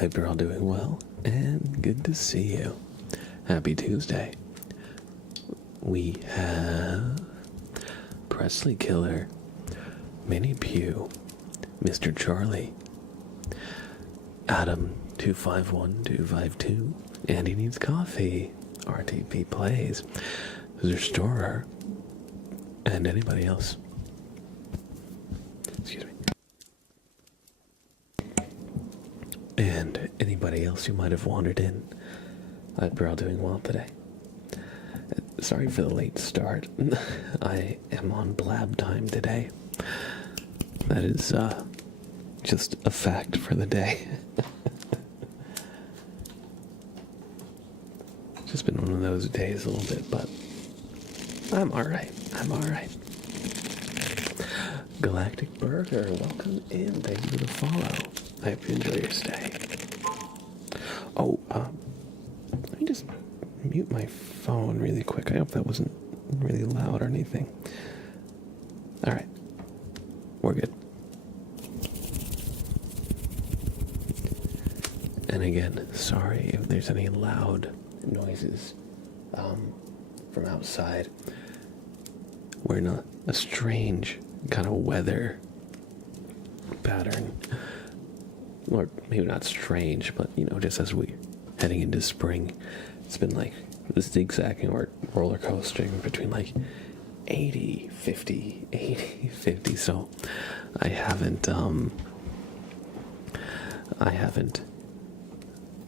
Hope you're all doing well, and good to see you. Happy Tuesday. We have Presley Killer, Minnie Pugh, Mr. Charlie, Adam 251252, Andy Needs Coffee, RTP Plays, Zerstorer, and anybody else. Excuse me. And anybody else who might have wandered in. I hope you're all doing well today. Sorry for the late start. I am on blab time today. That is just a fact for the day. Just been one of those days a little bit, but I'm alright. Galactic Burger, welcome in. Thank you for the follow. I hope you enjoy your stay. Oh, let me just mute my phone really quick. I hope that wasn't really loud or anything. Alright. We're good. And again, sorry if there's any loud noises from outside. We're in a strange kind of weather pattern. Or maybe not strange, but, just as we're heading into spring, it's been like zigzagging or roller coastering between like 80, 50, 80, 50. So I haven't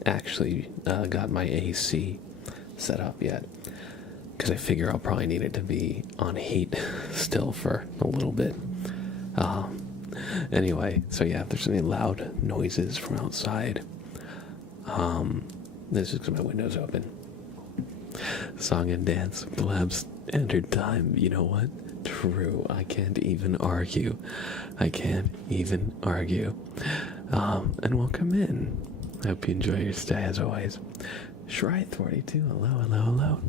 actually got my AC set up yet, because I figure I'll probably need it to be on heat still for a little bit. Anyway, so yeah, if there's any loud noises from outside, this is because my window's open. Song and dance, blabs entered time. You know what? True, I can't even argue. And welcome in. I hope you enjoy your stay as always. Shry42, hello.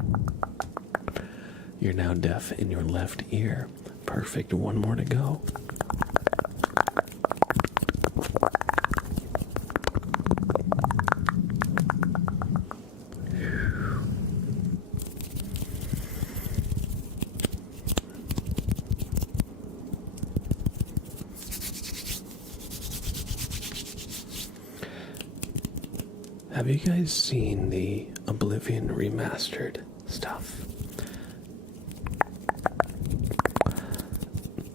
You're now deaf in your left ear. Perfect, one more to go. Have you guys seen the Oblivion remastered stuff?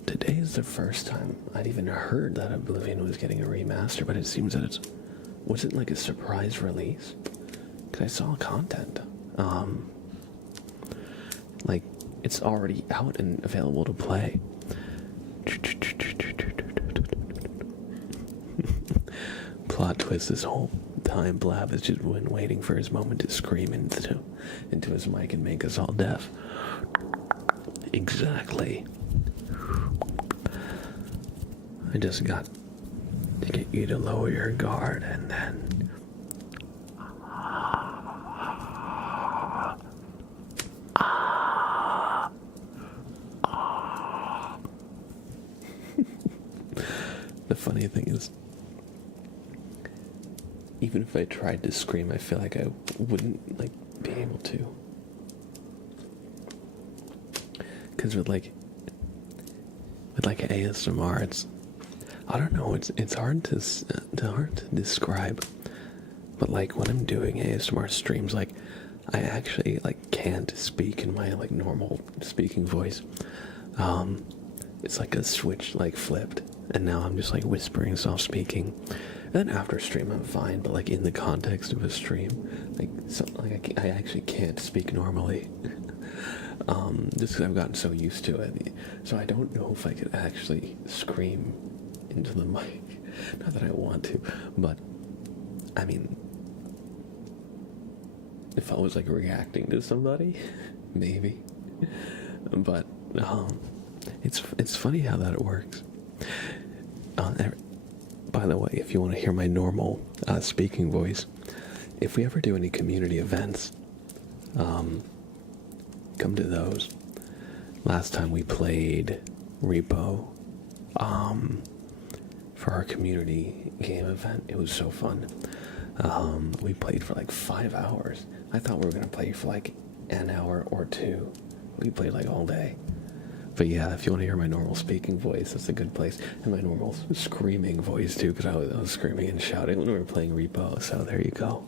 Today is the first time I'd even heard that Oblivion was getting a remaster, but it seems that wasn't like a surprise release, because I saw content. Like, it's already out and available to play. Plot twist this whole time, Blab has just been waiting for his moment to scream into his mic and make us all deaf. Exactly. I just got to get you to lower your guard, and then the funny thing is, even if I tried to scream, I feel like I wouldn't be able to. Because with ASMR, I don't know, it's hard to describe. But when I'm doing ASMR streams, I actually can't speak in my normal speaking voice. It's like a switch flipped, and now I'm just whispering, soft speaking. And then after stream I'm fine, but in the context of a stream, I actually can't speak normally. Just because I've gotten so used to it. So I don't know if I could actually scream into the mic. Not that I want to, but I mean, if I was reacting to somebody, maybe. But it's funny how that works. By the way, if you want to hear my normal speaking voice, if we ever do any community events, come to those. Last time we played Repo for our community game event. It was so fun. We played for like 5 hours. I thought we were gonna play for like an hour or two. We played like all day. But yeah, if you want to hear my normal speaking voice, that's a good place. And my normal screaming voice too, because I was screaming and shouting when we were playing Repo. So there you go.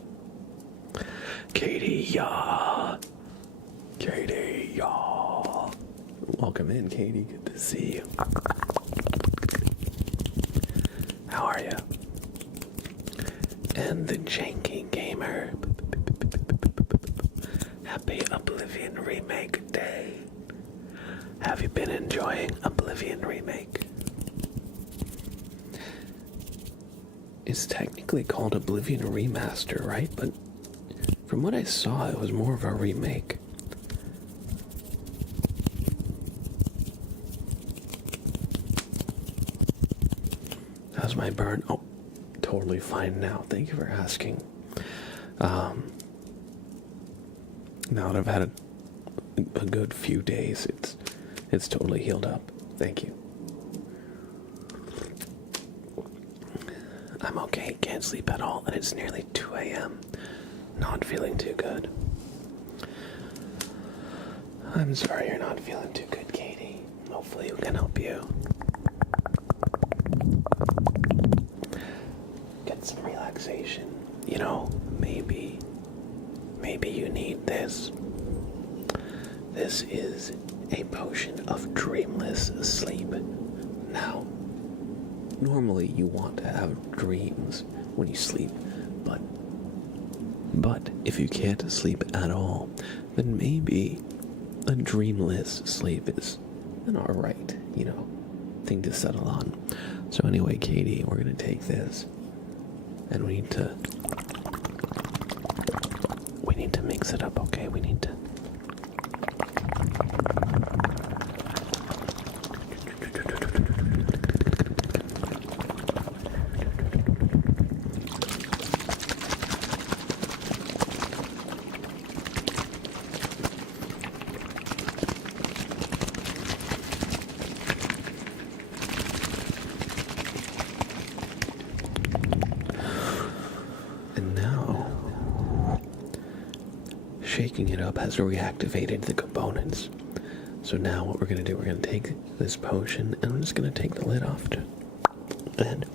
Katie, yeah. Katie, yeah. Welcome in, Katie. Good to see you. How are you? And the Janky Gamer. Happy Oblivion Remake Day. Have you been enjoying Oblivion Remake? It's technically called Oblivion Remaster, right? But from what I saw, it was more of a remake. How's my burn? Oh, totally fine now. Thank you for asking. Now that I've had a good few days, it's totally healed up. Thank you. I'm okay, can't sleep at all, and it's nearly 2 a.m. Not feeling too good. I'm sorry you're not feeling too good, Katie. Hopefully we can help you. Get some relaxation. You know, maybe you need this. This is a potion of dreamless sleep. Now, normally you want to have dreams when you sleep, but if you can't sleep at all, then maybe a dreamless sleep is an alright, thing to settle on. So anyway, Katie, we're gonna take this, and we need to mix it up, okay? We need to. Shaking it up has reactivated the components. So now what we're going to do, we're going to take this potion and I'm just going to take the lid off and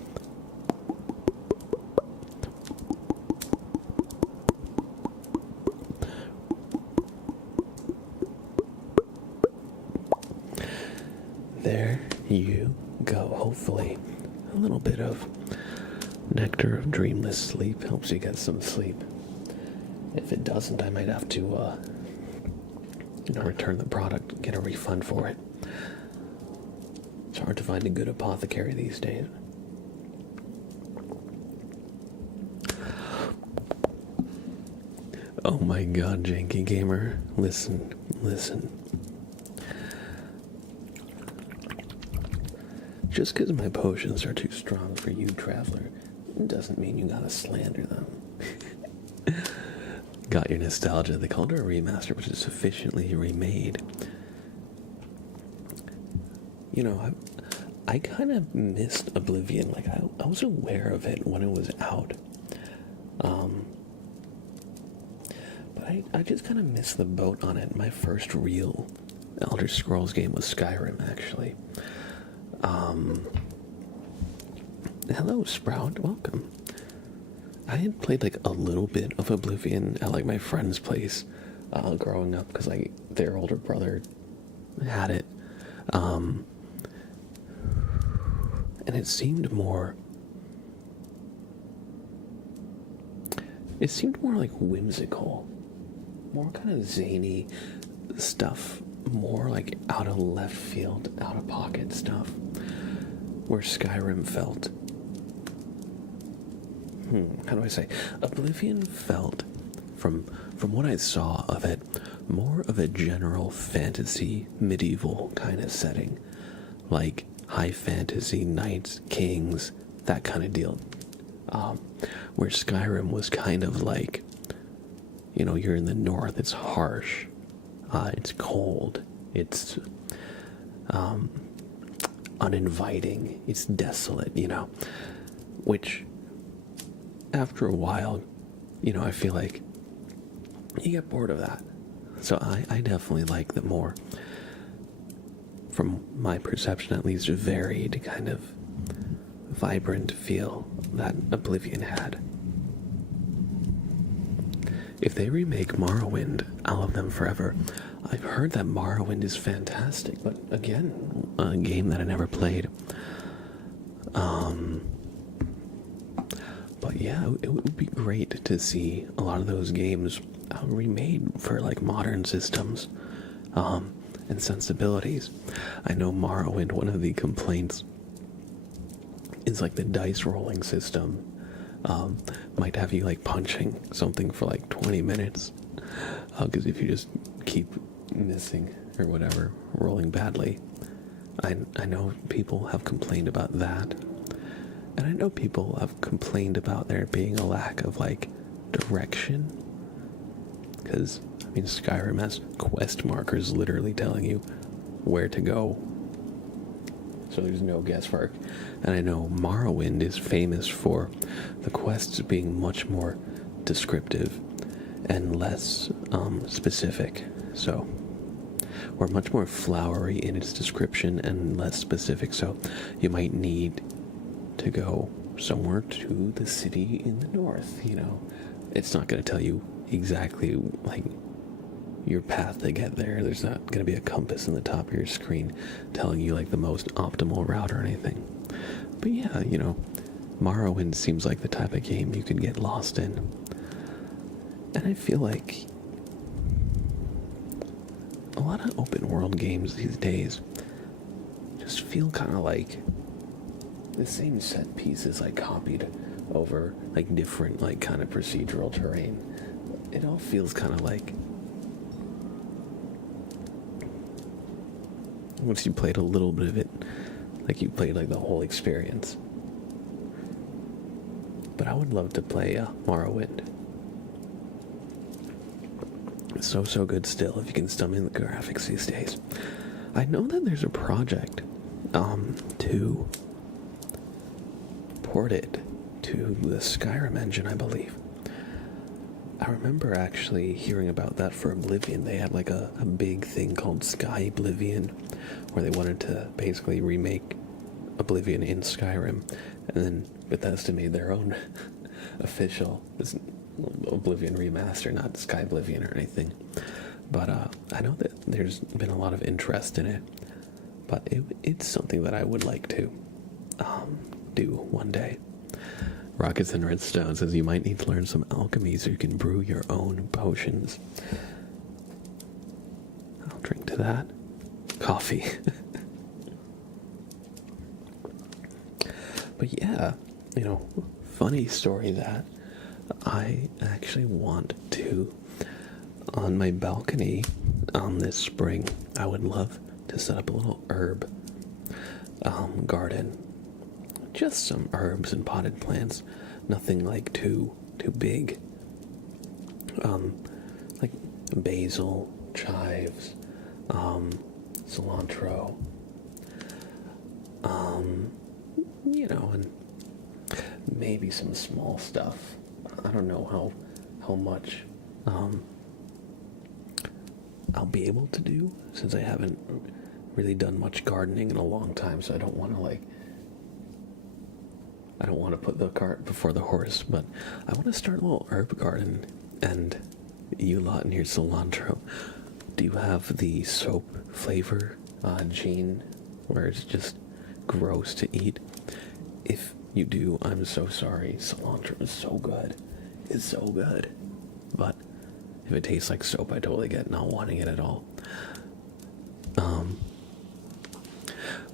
there you go. Hopefully a little bit of nectar of dreamless sleep helps you get some sleep. If it doesn't, I might have to, return the product and get a refund for it. It's hard to find a good apothecary these days. Oh my god, Janky Gamer. Listen. Just because my potions are too strong for you, Traveler, doesn't mean you gotta slander them. Got your nostalgia. They called it a remaster, which is sufficiently remade. I kind of missed Oblivion. Like, I was aware of it when it was out. But I just kind of missed the boat on it. My first real Elder Scrolls game was Skyrim, actually. Hello, Sprout. Welcome. I had played like a little bit of Oblivion at like my friend's place growing up because like their older brother had it, and it seemed more like whimsical, more kind of zany stuff, more like out of left field, out of pocket stuff, where Skyrim felt. How do I say? Oblivion felt, from what I saw of it, more of a general fantasy, medieval kind of setting. Like high fantasy, knights, kings, that kind of deal. Where Skyrim was kind of like, you're in the north, it's harsh, it's cold, it's uninviting, it's desolate, which after a while I feel like you get bored of that. So I definitely like the more, from my perception at least, varied kind of vibrant feel that Oblivion had. If they remake Morrowind, I'll love them forever. I've heard that Morrowind is fantastic, but again, a game that I never played. But yeah, it would be great to see a lot of those games remade for like modern systems and sensibilities. I know Morrowind, one of the complaints is like the dice rolling system might have you like punching something for like 20 minutes. Because if you just keep missing or whatever, rolling badly. I know people have complained about that. And I know people have complained about there being a lack of like direction. Because, I mean, Skyrim has quest markers literally telling you where to go. So there's no guesswork. And I know Morrowind is famous for the quests being much more descriptive and less specific. So, or much more flowery in its description and less specific. So you might need to go somewhere to the city in the north, It's not going to tell you exactly like your path to get there. There's not going to be a compass in the top of your screen telling you like the most optimal route or anything. But yeah, Morrowind seems like the type of game you could get lost in. And I feel like a lot of open world games these days just feel kind of like the same set pieces like copied over like different like kind of procedural terrain. It all feels kind of like once you played a little bit of it, like you played like the whole experience. But I would love to play Morrowind. It's so good still if you can stomach the graphics these days. I know that there's a project to port it to the Skyrim engine, I believe. I remember actually hearing about that for Oblivion. They had like a big thing called Sky Oblivion, where they wanted to basically remake Oblivion in Skyrim, and then Bethesda made their own official Oblivion remaster, not Sky Oblivion or anything. But I know that there's been a lot of interest in it, but it's something that I would like to do one day. Rockets and Redstone says you might need to learn some alchemy so you can brew your own potions. I'll drink to that. Coffee. But yeah, funny story that I actually want to, on my balcony this spring, I would love to set up a little herb garden. Just some herbs and potted plants, nothing like too big. Like basil, chives, cilantro, and maybe some small stuff. I don't know how much I'll be able to do, since I haven't really done much gardening in a long time, so I don't want to put the cart before the horse, but I want to start a little herb garden. And you lot in your cilantro, do you have the soap flavor gene where it's just gross to eat? If you do, I'm so sorry. Cilantro is so good. It's so good. But if it tastes like soap, I totally get not wanting it at all.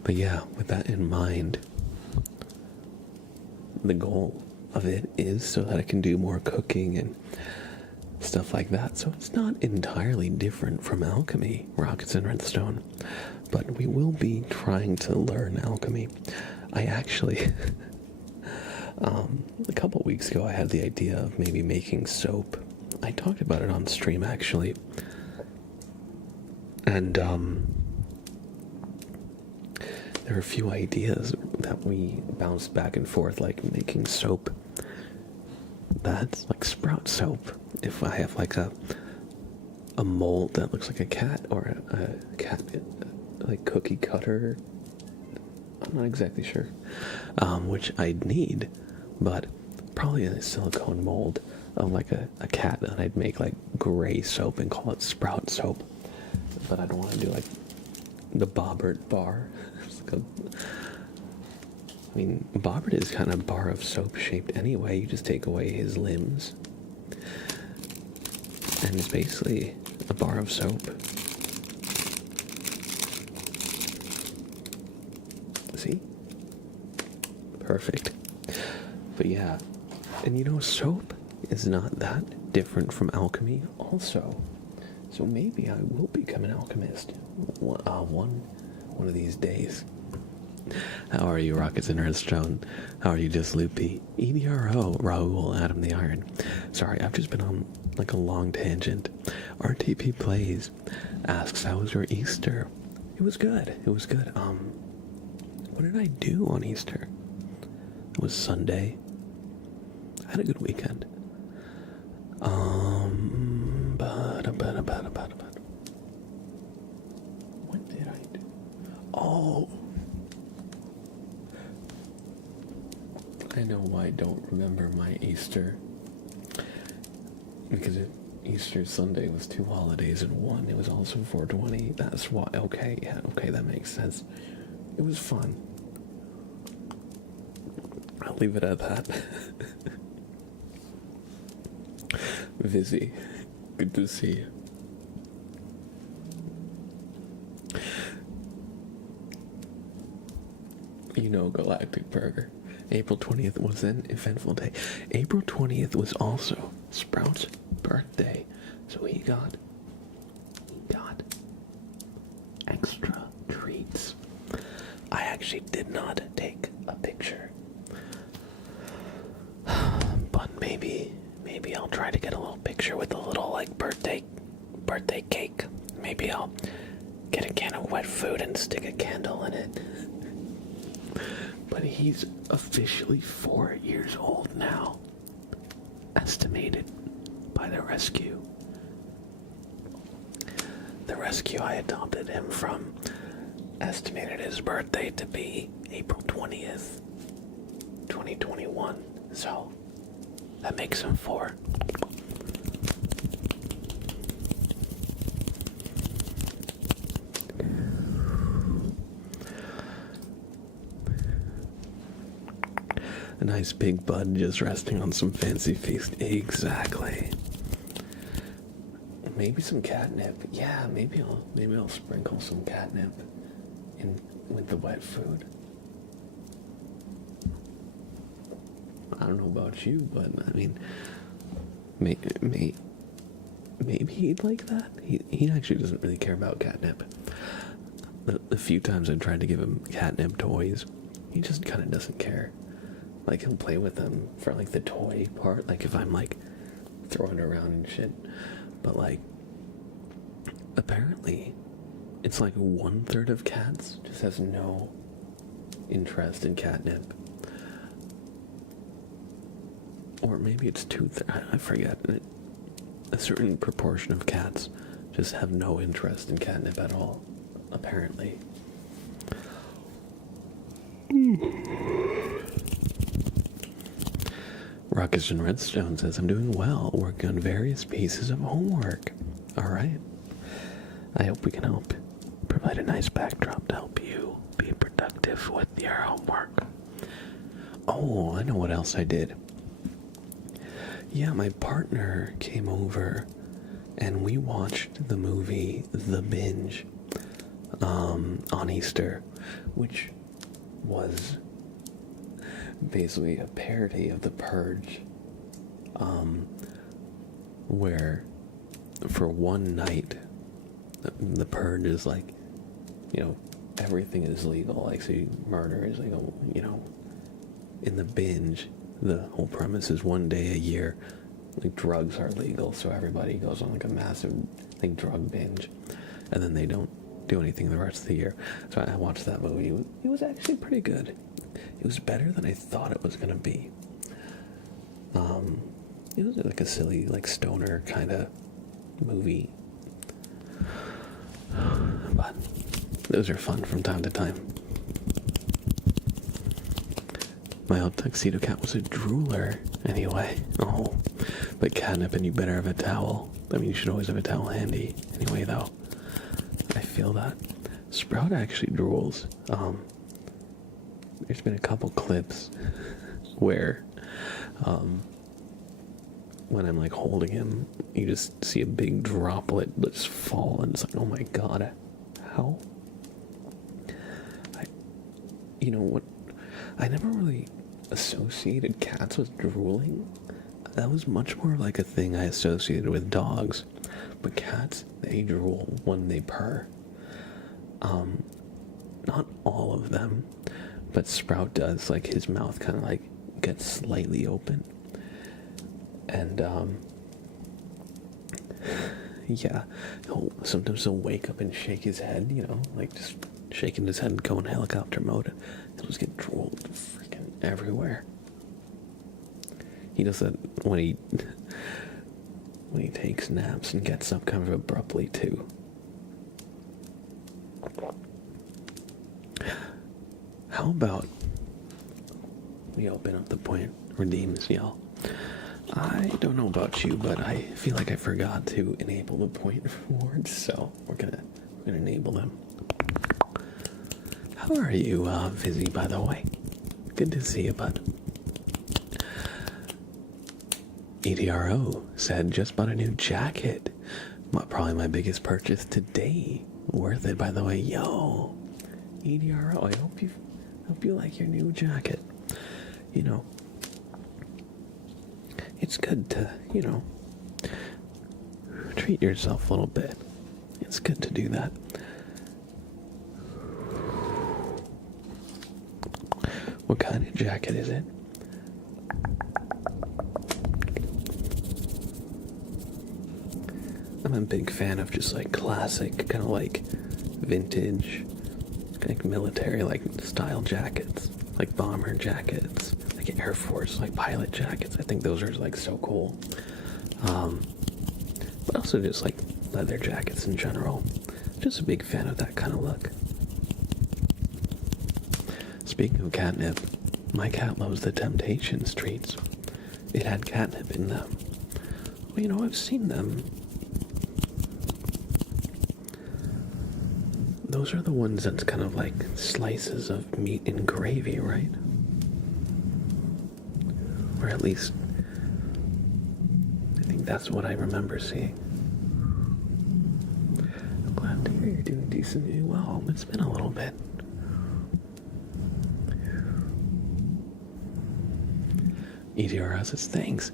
But yeah, with that in mind, the goal of it is so that I can do more cooking and stuff like that. So it's not entirely different from alchemy, Rockets and Redstone, but we will be trying to learn alchemy. I actually, a couple weeks ago, I had the idea of maybe making soap. I talked about it on stream, actually. And, there are a few ideas that we bounced back and forth, like making soap That's like Sprout soap. If I have like a mold that looks like a cat, or a cat like cookie cutter, I'm not exactly sure, which I'd need, but probably a silicone mold of like a cat, and I'd make like gray soap and call it Sprout soap. But I don't want to do like the Bobbert bar. I mean, Bobbert is kind of bar of soap shaped anyway. You just take away his limbs, and it's basically a bar of soap. See? Perfect. But yeah, and you know, soap is not that different from alchemy also. So maybe I will become an alchemist one of these days. How are you, Rockets and Earthstone? How are you, Just Loopy? EDRO, Raul, Adam the Iron. Sorry, I've just been on like a long tangent. RTP Plays asks, how was your Easter? It was good. It was good. What did I do on Easter? It was Sunday. I had a good weekend. What did I do? Oh, I know why I don't remember my Easter. Because Easter Sunday was 2 holidays in one. It was also 420. That's why. Okay, yeah, okay, that makes sense. It was fun. I'll leave it at that. Vizzy, good to see you. You know, Galactic Burger. April 20th was an eventful day. April 20th was also Sprout's birthday. So he got extra treats. I actually did not take a picture. But maybe I'll try to get a little picture with a little like birthday cake. Maybe I'll get a can of wet food and stick a candle in it. But he's officially 4 years old now, estimated by the rescue. The rescue I adopted him from estimated his birthday to be April 20th, 2021. So that makes him 4. A nice big bud just resting on some fancy feast. Exactly. Maybe some catnip. Yeah, maybe I'll sprinkle some catnip in with the wet food. I don't know about you, but I mean, maybe he'd like that. He actually doesn't really care about catnip. The few times I've tried to give him catnip toys, he just kind of doesn't care. Like, he'll play with them for like the toy part, like if I'm like throwing it around and shit. But like, apparently, it's like 1/3 of cats just has no interest in catnip. Or maybe it's 2/3, I forget. A certain proportion of cats just have no interest in catnip at all, apparently. Ruckus and Redstone says, I'm doing well, working on various pieces of homework. Alright. I hope we can help provide a nice backdrop to help you be productive with your homework. Oh, I know what else I did. Yeah, my partner came over and we watched the movie The Binge on Easter, which was basically a parody of The Purge, where for one night the Purge is like, you know, everything is legal, like, so murder is legal, you know. In The Binge, the whole premise is one day a year, like, drugs are legal, so everybody goes on like a massive like drug binge, and then they don't do anything the rest of the year. So I watched that movie. It was actually pretty good. It was better than I thought it was gonna be. It was like a silly, like stoner kind of movie. But those are fun from time to time. My old tuxedo cat was a drooler, anyway. Oh, but catnip, and you better have a towel. I mean, you should always have a towel handy. Anyway, though, I feel that Sprout actually drools. There's been a couple clips where, when I'm like holding him, you just see a big droplet just fall, and it's like, oh my god, how? You know what? I never really associated cats with drooling. That was much more like a thing I associated with dogs. But cats, they drool when they purr. Not all of them, but Sprout does. Like, his mouth kind of like gets slightly open. And, yeah, sometimes he'll wake up and shake his head, you know, like just shaking his head and go in helicopter mode. He'll just get drooled freaking everywhere. He does that when he takes naps and gets up kind of abruptly too. How about we open up the point redeems, y'all? I don't know about you, but I feel like I forgot to enable the point rewards, so we're gonna enable them. How are you, Fizzy, by the way? Good to see you, bud. EDRO said, just bought a new jacket. Probably my biggest purchase today. Worth it, by the way. Yo, EDRO, I hope you like your new jacket. You know, it's good to, you know, treat yourself a little bit. It's good to do that. What kind of jacket is it? I'm a big fan of just like classic, kind of like vintage, like military like style jackets, like bomber jackets, like Air Force, like pilot jackets. I think those are like so cool. But also just like leather jackets in general. Just a big fan of that kind of look. Speaking of catnip, my cat loves the Temptation Streets. It had catnip in them. Well, you know, I've seen them. Those are the ones that's kind of like slices of meat and gravy, right? Or at least, I think that's what I remember seeing. I'm glad to hear you're doing decently well. It's been a little bit. EDRS says, thanks.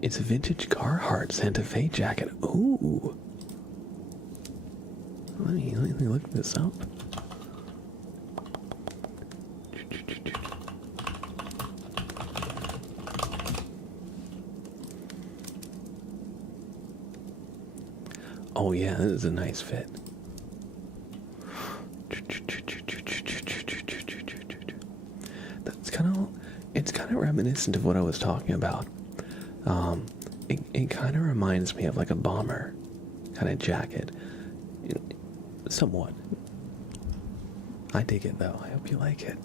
It's a vintage Carhartt Santa Fe jacket. Ooh. Let me look this up. Oh yeah, this is a nice fit. It's kind of reminiscent of what I was talking about. It kind of reminds me of like a bomber kind of jacket. Somewhat. I dig it though. I hope you like it.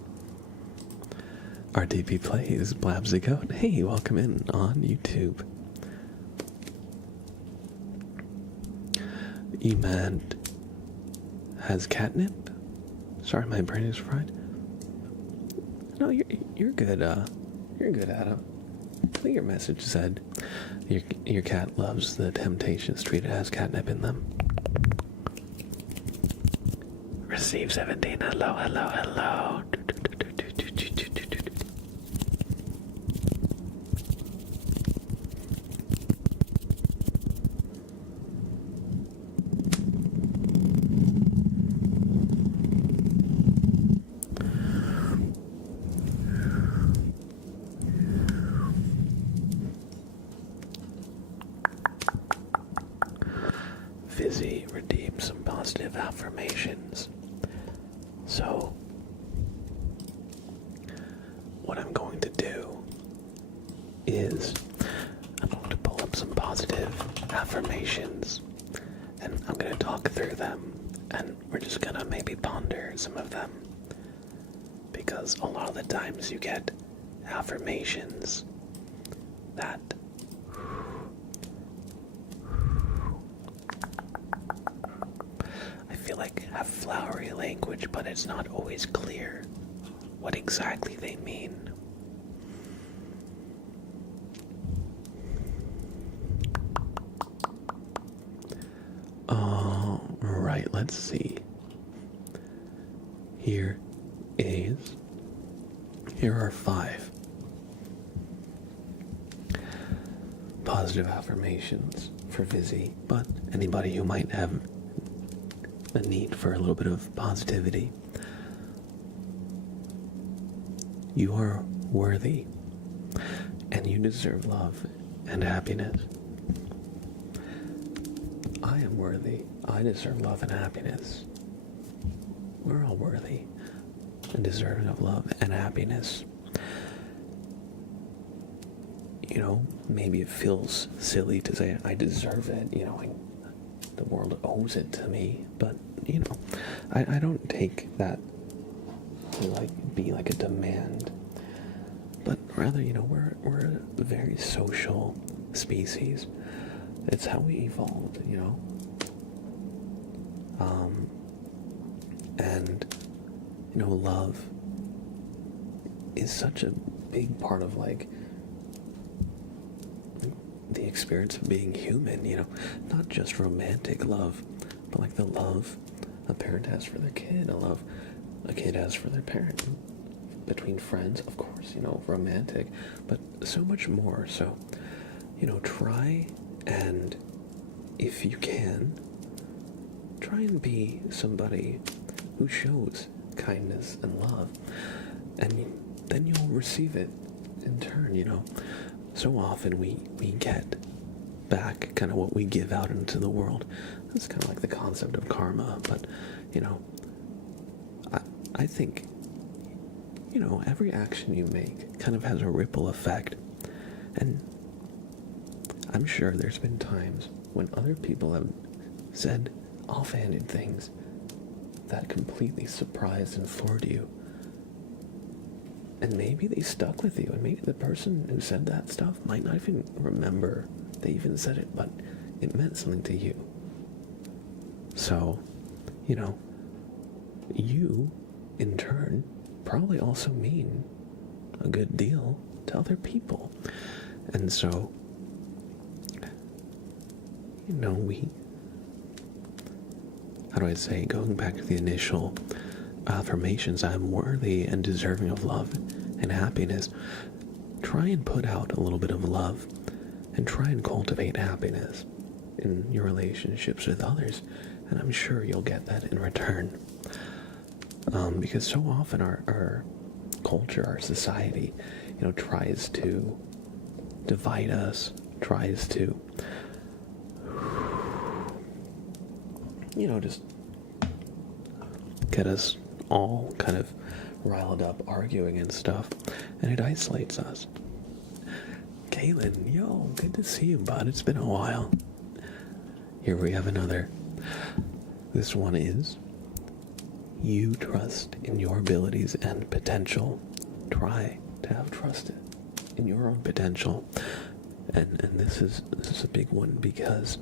RDP plays Blabs the Goat. Hey, welcome in on YouTube. E-Man has catnip? Sorry, my brain is fried. No, you're good. You're good, Adam. I think your message said your cat loves the Temptation Street. It has catnip in them. Receive 17. Hello, hello, hello. Fizzy redeemed some positive affirmations. So, what I'm going to do is, affirmations, and I'm going to talk through them, and we're just going to maybe ponder some of them, because a lot of the times you get affirmations that I feel like have flowery language, but it's not always clear what exactly they mean. Right, let's see. Here are 5 positive affirmations for Vizzy, but anybody who might have a need for a little bit of positivity. You are worthy, and you deserve love and happiness. I am worthy. I deserve love and happiness. We're all worthy and deserving of love and happiness. You know, maybe it feels silly to say I deserve it, you know, the world owes it to me, but, you know, I don't take that to, like, be like a demand, but rather, you know, we're a very social species. It's how we evolved, you know. And, you know, love is such a big part of, like, the experience of being human, you know. Not just romantic love, but, like, the love a parent has for their kid, a love a kid has for their parent. Between friends, of course, you know, romantic, but so much more. So, you know, try and, if you can, try and be somebody who shows kindness and love, and then you'll receive it in turn, you know. So often we get back kind of what we give out into the world. That's kind of like the concept of karma, but, you know, I think, you know, every action you make kind of has a ripple effect, and I'm sure there's been times when other people have said offhanded things that completely surprised and floored you. And maybe they stuck with you, and maybe the person who said that stuff might not even remember they even said it, but it meant something to you. So, you know, you, in turn, probably also mean a good deal to other people. And so, you know, how do I say, going back to the initial affirmations, I'm worthy and deserving of love and happiness. Try and put out a little bit of love, and try and cultivate happiness in your relationships with others, and I'm sure you'll get that in return. Because so often our culture, our society, you know, tries to divide us, tries to, you know, just get us all kind of riled up arguing and stuff, and it isolates us. Kaylin, yo, good to see you, bud. It's been a while. Here we have another. This one is, you trust in your abilities and potential. Try to have trust in your own potential. And this is a big one, because,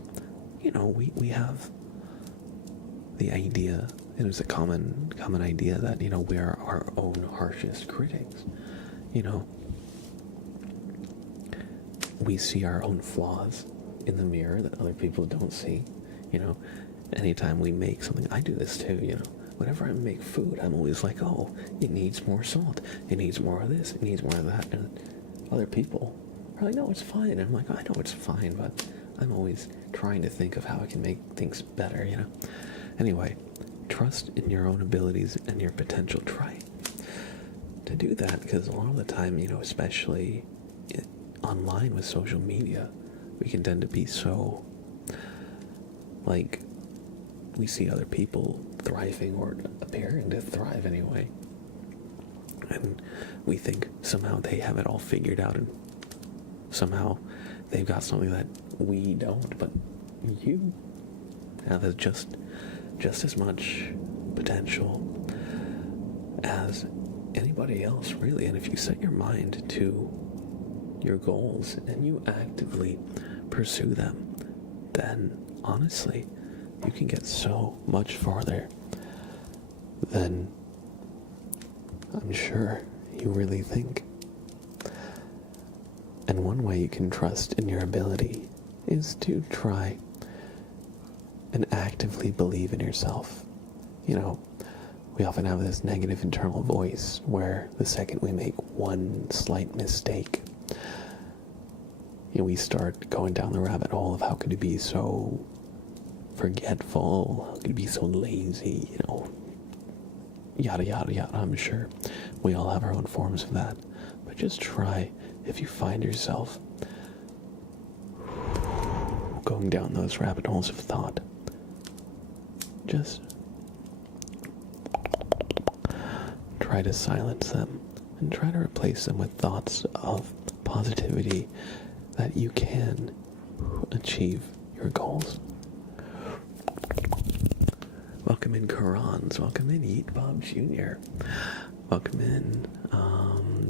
you know, we have the idea, and it's a common idea that, you know, we are our own harshest critics. You know, we see our own flaws in the mirror that other people don't see. You know, anytime we make something, I do this too, you know. Whenever I make food, I'm always like, oh, it needs more salt, it needs more of this, it needs more of that, and other people are like, no, it's fine. And I'm like, I know it's fine, but I'm always trying to think of how I can make things better, you know. Anyway, trust in your own abilities and your potential. Try to do that, because a lot of the time, you know, especially online with social media, we can tend to be so, like, we see other people thriving, or appearing to thrive anyway, and we think somehow they have it all figured out, and somehow they've got something that we don't, but you have just as much potential as anybody else, really. And if you set your mind to your goals and you actively pursue them, then honestly, you can get so much farther than I'm sure you really think. And one way you can trust in your ability is to try and actively believe in yourself. You know, we often have this negative internal voice where the second we make one slight mistake, we start going down the rabbit hole of how could you be so forgetful, how could you be so lazy, yada yada yada. I'm sure we all have our own forms of that, but just try, if you find yourself going down those rabbit holes of thought, just try to silence them and try to replace them with thoughts of positivity that you can achieve your goals. Welcome in Karans, welcome in Eat Bob Jr., welcome in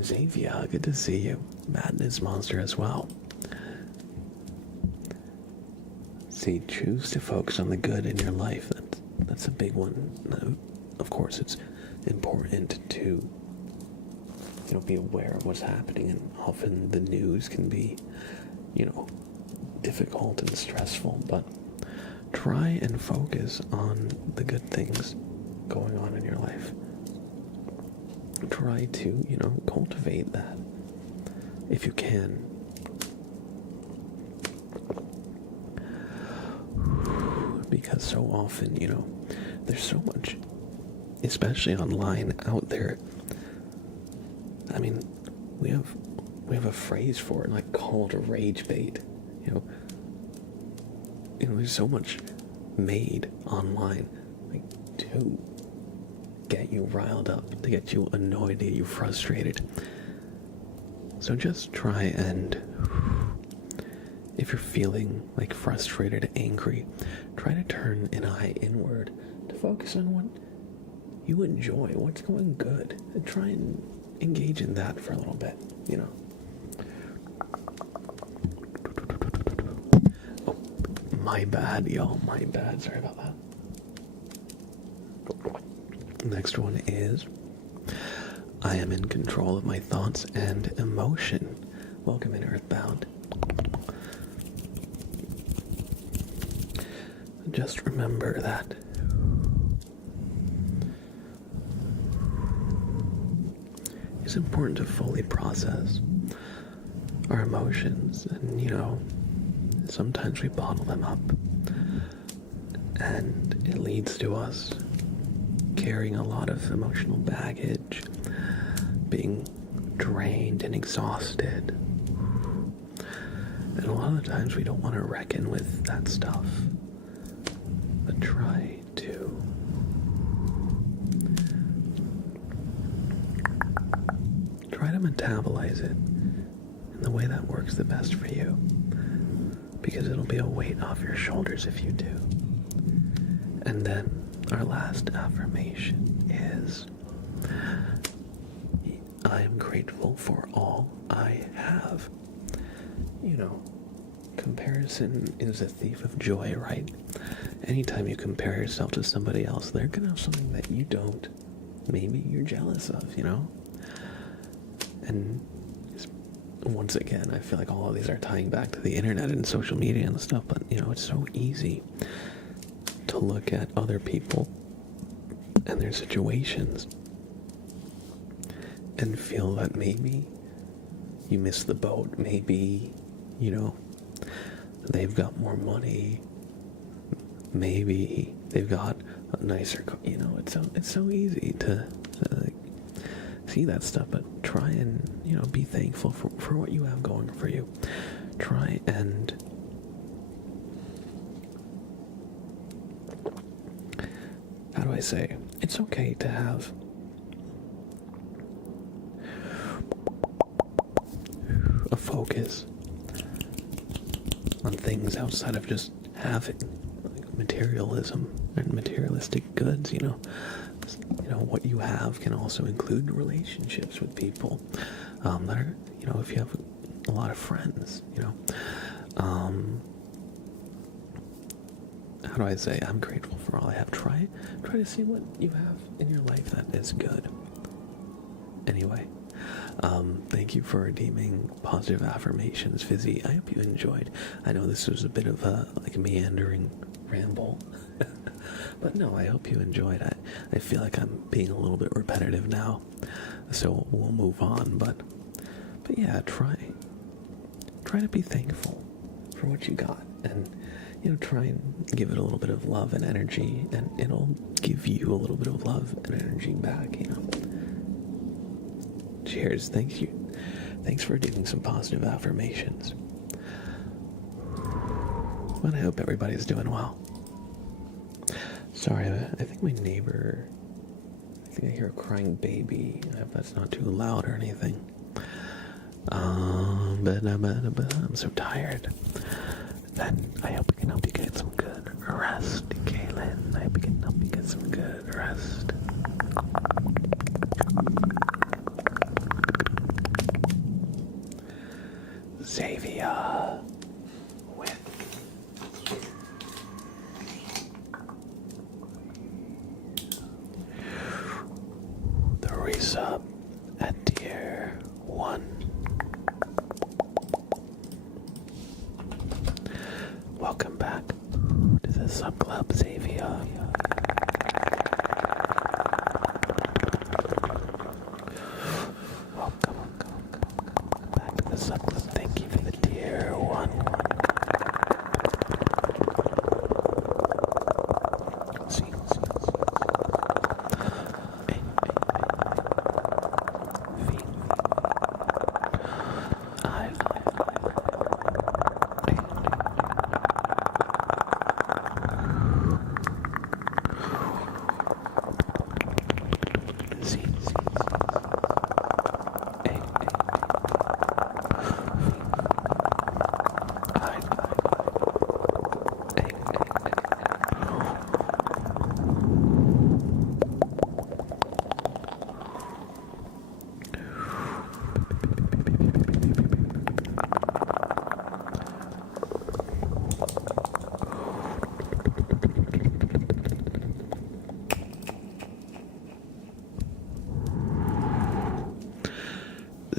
Xavier, good to see you. Madness Monster as well. See, choose to focus on the good in your life. That's a big one. Of course, it's important to be aware of what's happening, and often the news can be difficult and stressful, but try and focus on the good things going on in your life. Try to cultivate that if you can. Because so often there's so much, especially online, out there. I mean, we have a phrase for it, like called rage bait. There's so much made online, like, to get you riled up, to get you annoyed, to get you frustrated. So just try and, if you're feeling like frustrated, angry, try to turn an eye inward to focus on what you enjoy, what's going good, and try and engage in that for a little bit, Oh, my bad, y'all, my bad, sorry about that. Next one is, I am in control of my thoughts and emotion. Welcome in, Earthbound. Just remember that it's important to fully process our emotions, and sometimes we bottle them up, and it leads to us carrying a lot of emotional baggage, being drained and exhausted, and a lot of the times we don't want to reckon with that stuff, but try to metabolize it in the way that works the best for you, because it'll be a weight off your shoulders if you do. And then our last affirmation is, I am grateful for all I have. Comparison is a thief of joy, right? Anytime you compare yourself to somebody else, they're gonna have something that you don't. Maybe you're jealous of, And once again, I feel like all of these are tying back to the internet and social media and stuff, but it's so easy to look at other people and their situations and feel that maybe you missed the boat, maybe they've got more money, maybe they've got a nicer car. It's so easy to see that stuff, but try and be thankful for what you have going for you. Try and how do I say, it's okay to have a focus on things outside of just having, like materialism and materialistic goods. What you have can also include relationships with people that are, if you have a lot of friends, how do I say, I'm grateful for all I have. Try to see what you have in your life that is good. Anyway, thank you for redeeming positive affirmations, Fizzy. I hope you enjoyed. I know this was a bit of a meandering ramble, but no, I hope you enjoyed. I feel like I'm being a little bit repetitive now, so we'll move on. But yeah, try to be thankful for what you got, and try and give it a little bit of love and energy, and it'll give you a little bit of love and energy back. Cheers. Thank you. Thanks for doing some positive affirmations. But I hope everybody's doing well. Sorry, I think my neighbor, I think I hear a crying baby. I hope that's not too loud or anything. But I'm so tired. Then I hope we can help you get some good rest, Kaylin. I hope we can help you get some good rest. Xavier with the resub at tier 1. Welcome back to the sub club, Xavier. Welcome back to the sub club. Thank you for the tier 1.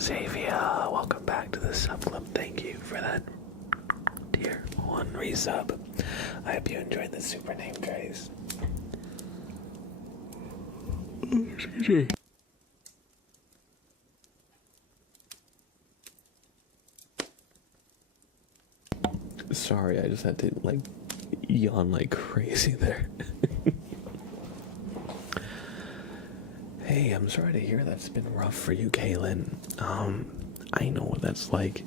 Xavier, welcome back to the sub club. Thank you for that tier 1 resub. I hope you enjoyed the super name, guys. Excuse me. Sorry, I just had to yawn like crazy there. Hey, I'm sorry to hear that's been rough for you, Kaylin. I know what that's like,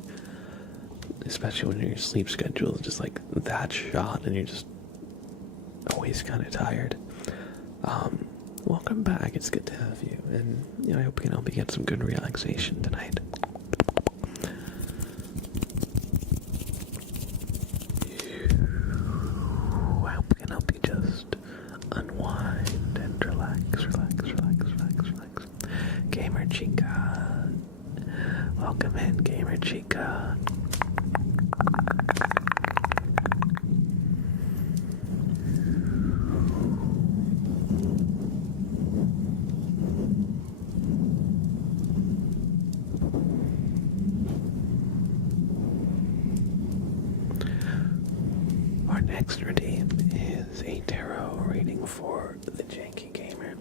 especially when your sleep schedule is just that shot and you're just always kind of tired. Welcome back. It's good to have you, and I hope we can help you get some good relaxation tonight. I hope we can help you just unwind and relax. Gamer Chica. Welcome in, Gamer Chica. Our next redeem is a tarot reading for the Janky Gamer.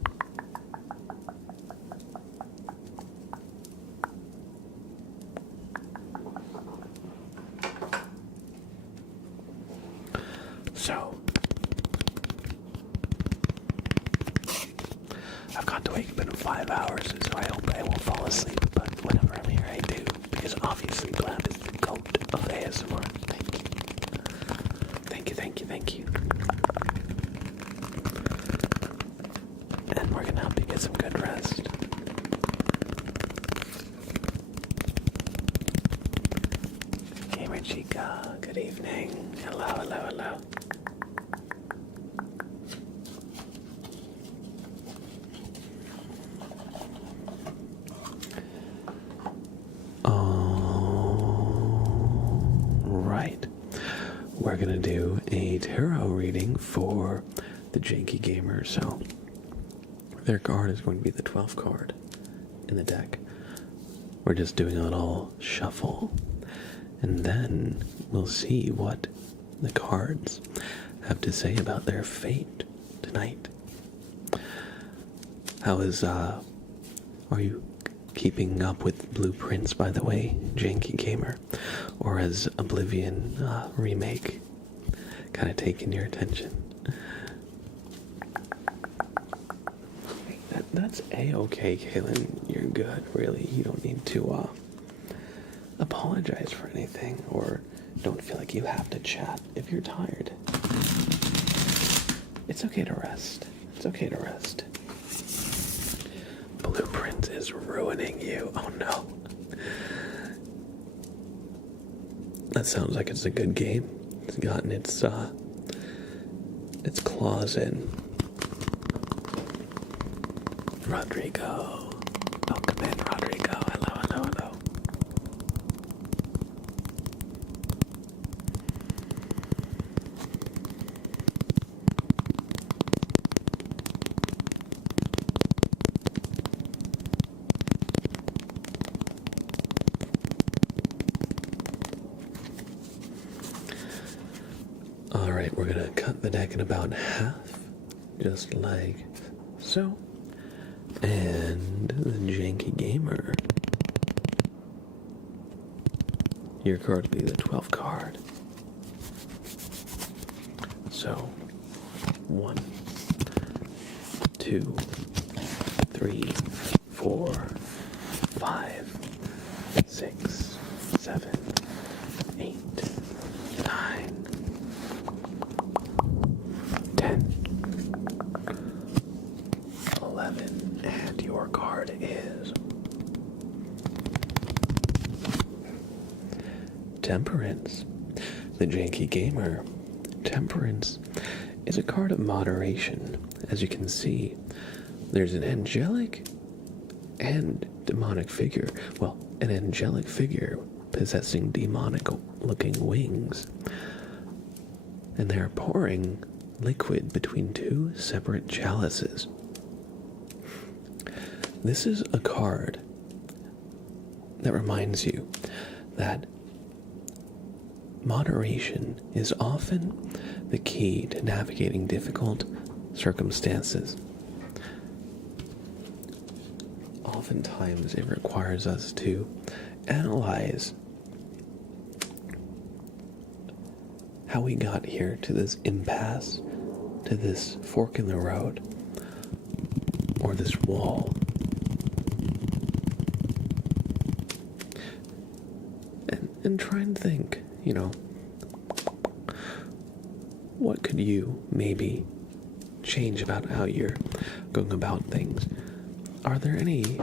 So, I've got to wake up in 5 hours, so I hope I won't fall asleep, but whenever I'm here I do, because obviously Cloud is the goat of ASMR. Thank you. And we're gonna help you get some good rest. Gamer Chica, Good evening. Hello, hello, hello. Right. We're gonna do a tarot reading for the Janky Gamer. So their card is going to be the 12th card in the deck. We're just doing a little shuffle, and then we'll see what the cards have to say about their fate tonight. Are you keeping up with Blueprints, by the way, Janky Gamer? Or has Oblivion remake kind of taken your attention? That's A-okay, Kaylin. You're good, really. You don't need to apologize for anything, or don't feel like you have to chat if you're tired. It's okay to rest. It's okay to rest. Blueprint is ruining you. Oh no. That sounds like it's a good game. It's gotten its claws in. Rodrigo. Welcome in, Rodrigo. Hello, hello, hello. Alright, we're gonna cut the deck in about half, just like so. And the Janky Gamer, your card will be the 12th card. So 1, 2, 3, 4, 5, 6, 7, 8, 9, 10, 11, and your card is Temperance. The Janky Gamer. Temperance is a card of moderation. As you can see, there's an angelic and demonic figure. Well, an angelic figure possessing demonic-looking wings. And they're pouring liquid between two separate chalices. This is a card that reminds you that moderation is often the key to navigating difficult circumstances. Oftentimes it requires us to analyze how we got here to this impasse, to this fork in the road, or this wall. And try and think, what could you maybe change about how you're going about things? Are there any,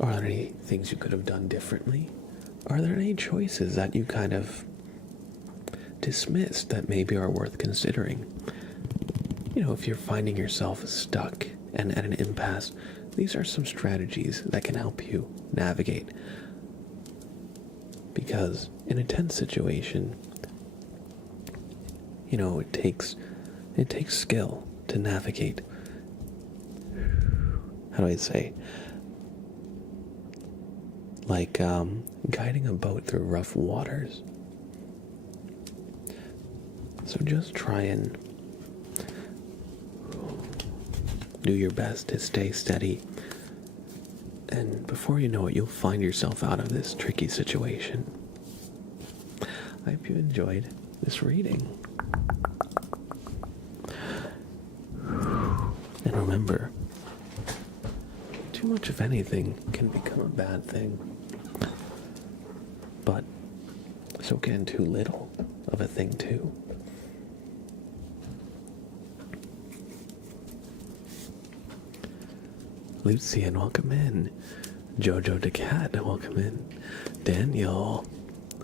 are there any things you could have done differently? Are there any choices that you kind of dismissed that maybe are worth considering? If you're finding yourself stuck and at an impasse, these are some strategies that can help you navigate. Because in a tense situation, it takes skill to navigate. How do I say? Like guiding a boat through rough waters. So just try and do your best to stay steady, and before you know it, you'll find yourself out of this tricky situation. I hope you enjoyed this reading. And remember, too much of anything can become a bad thing, but so can too little of a thing too. Lucian, welcome in. Jojo the Cat, welcome in. Daniel,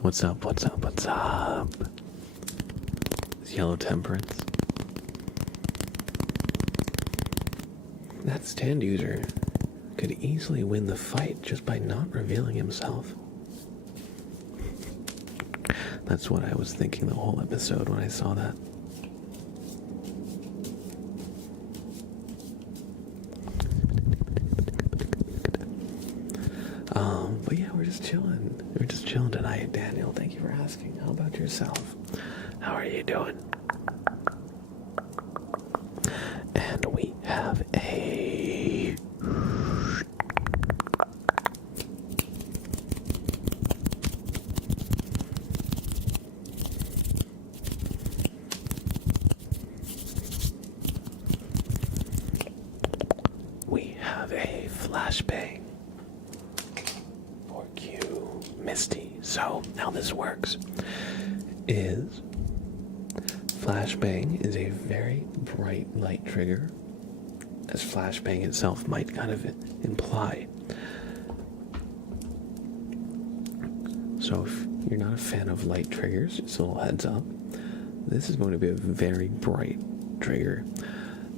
what's up, what's up, what's up? Yellow Temperance. That stand user could easily win the fight just by not revealing himself. That's what I was thinking the whole episode when I saw that. But yeah, we're just chilling. We're just chilling tonight. Daniel, thank you for asking. How about yourself? How are you doing? And we have a... We have a flashbang for Q Misty. So how this works is flashbang is a very bright light trigger, as flashbang itself might kind of imply. So if you're not a fan of light triggers, just a little heads up, this is going to be a very bright trigger.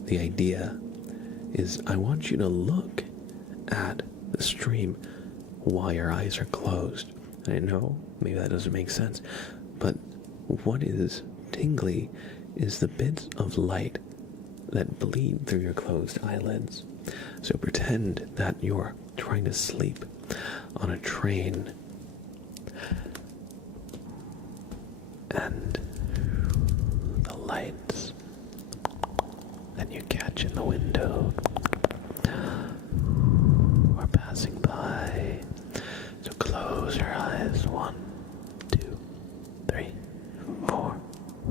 The idea is I want you to look at the stream while your eyes are closed. And I know maybe that doesn't make sense, but what is tingly is the bits of light that bleed through your closed eyelids. So pretend that you're trying to sleep on a train and the lights that you catch in the window are passing by. So close your eyes. 1, 2, 3, 4,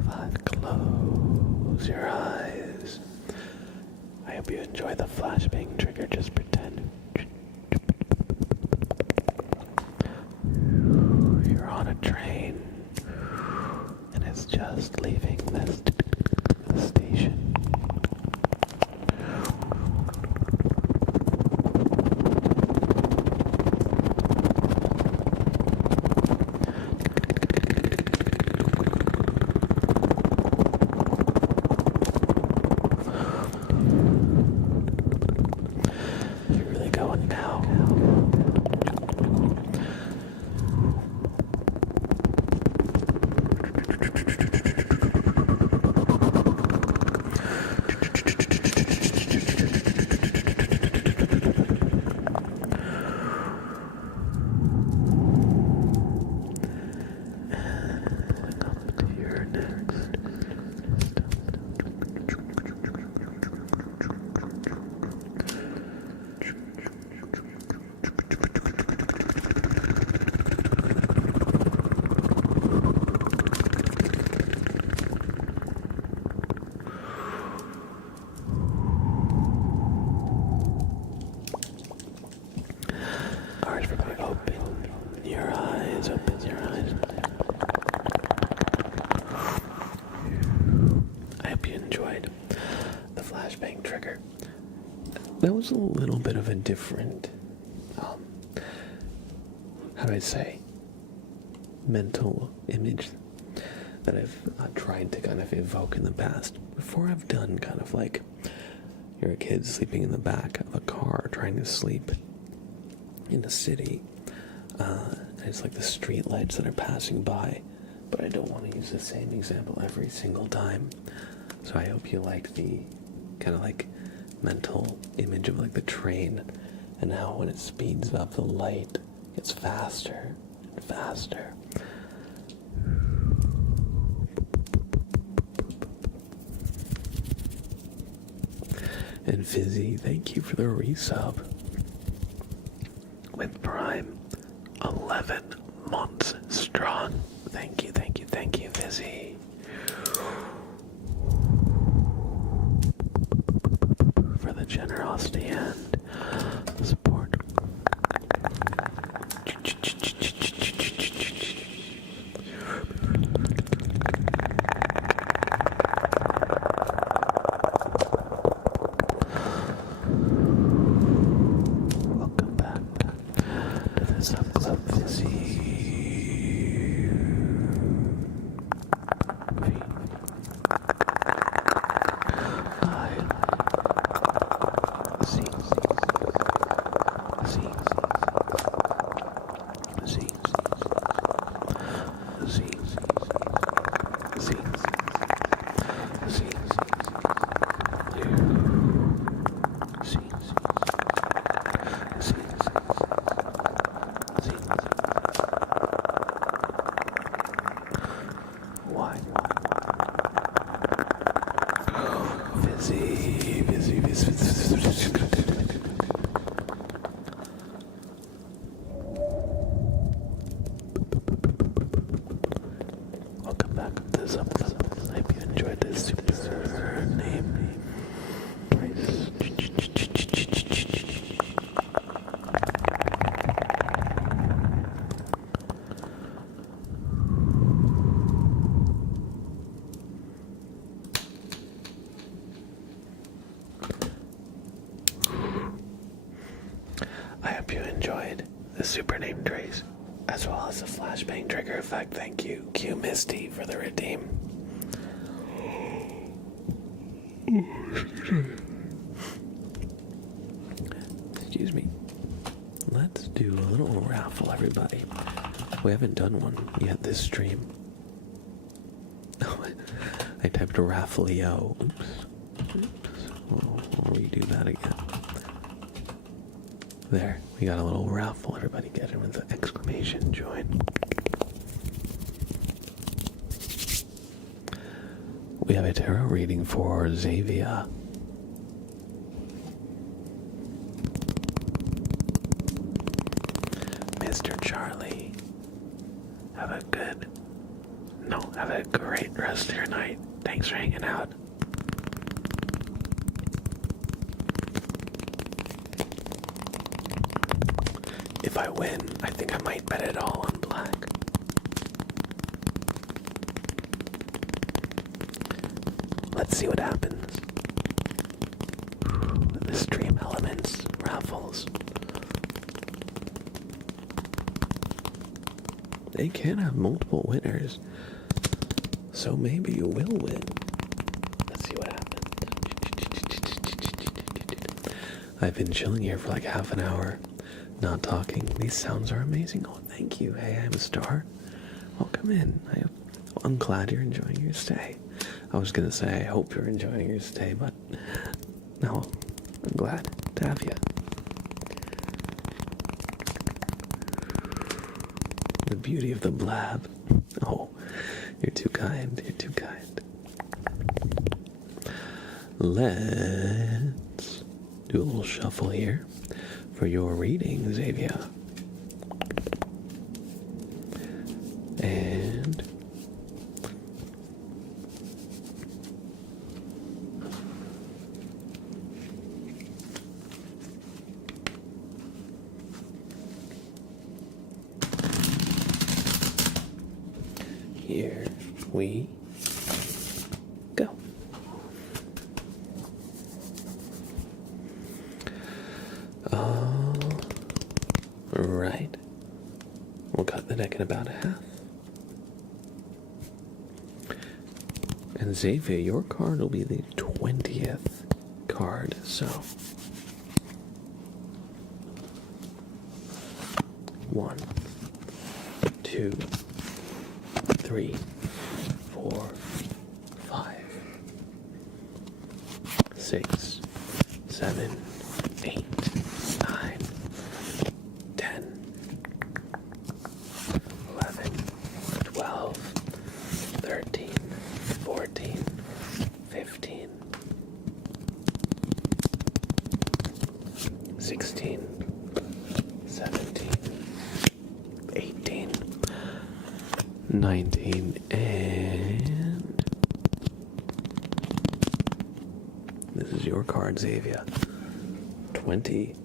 5. Close your eyes. I hope you enjoy the flashbang trigger. Just pretend you're on a train and it's just leaving this station. That was a little bit of a different, how do I say, mental image that I've tried to kind of evoke in the past. Before I've done kind of like, you're a kid sleeping in the back of a car trying to sleep in a city. And it's like the street lights that are passing by, but I don't want to use the same example every single time. So I hope you like the kind of like mental image of like the train and how when it speeds up the light gets faster and faster. And Fizzy, thank you for the resub with Prime 11 months strong. Thank you, thank you, thank you, Fizzy. For the generosity and the support. Welcome back. Welcome back to this episode. I hope you enjoyed this super name. I hope you enjoyed the super name trace, as well as the flashbang trigger effect. Thank you, Q Misty, for the redeem. Excuse me. Let's do a little raffle, everybody. We haven't done one yet this stream. I typed a raffle-io. Oops. I'll redo that again. There, we got a little raffle. Everybody get it with the exclamation join. We have a tarot reading for Xavier. Mr. Charlie, have a great rest of your night. Thanks for hanging out. If I win, I think I might bet it all on black. Let's see what happens. The stream elements, raffles. They can have multiple winners, so maybe you will win. Let's see what happens. I've been chilling here for like half an hour, not talking. These sounds are amazing. Oh, thank you. Hey, I'm a star. Welcome in. I'm glad you're enjoying your stay. I was gonna say I hope you're enjoying your stay, but no, I'm glad to have you. The beauty of the blab. Oh, you're too kind. You're too kind. Let's do a little shuffle here for your reading, Xavier. And here we go. All right. We'll cut the deck in about half. And Xavier, your card will be the 20th card, so 1, 2, 3, 4, 5, 6, 7, 8, 9, 10, 11, 12, 13, 14, 15, 16, 17, 18, 19, and this is your card, Xavier. 20.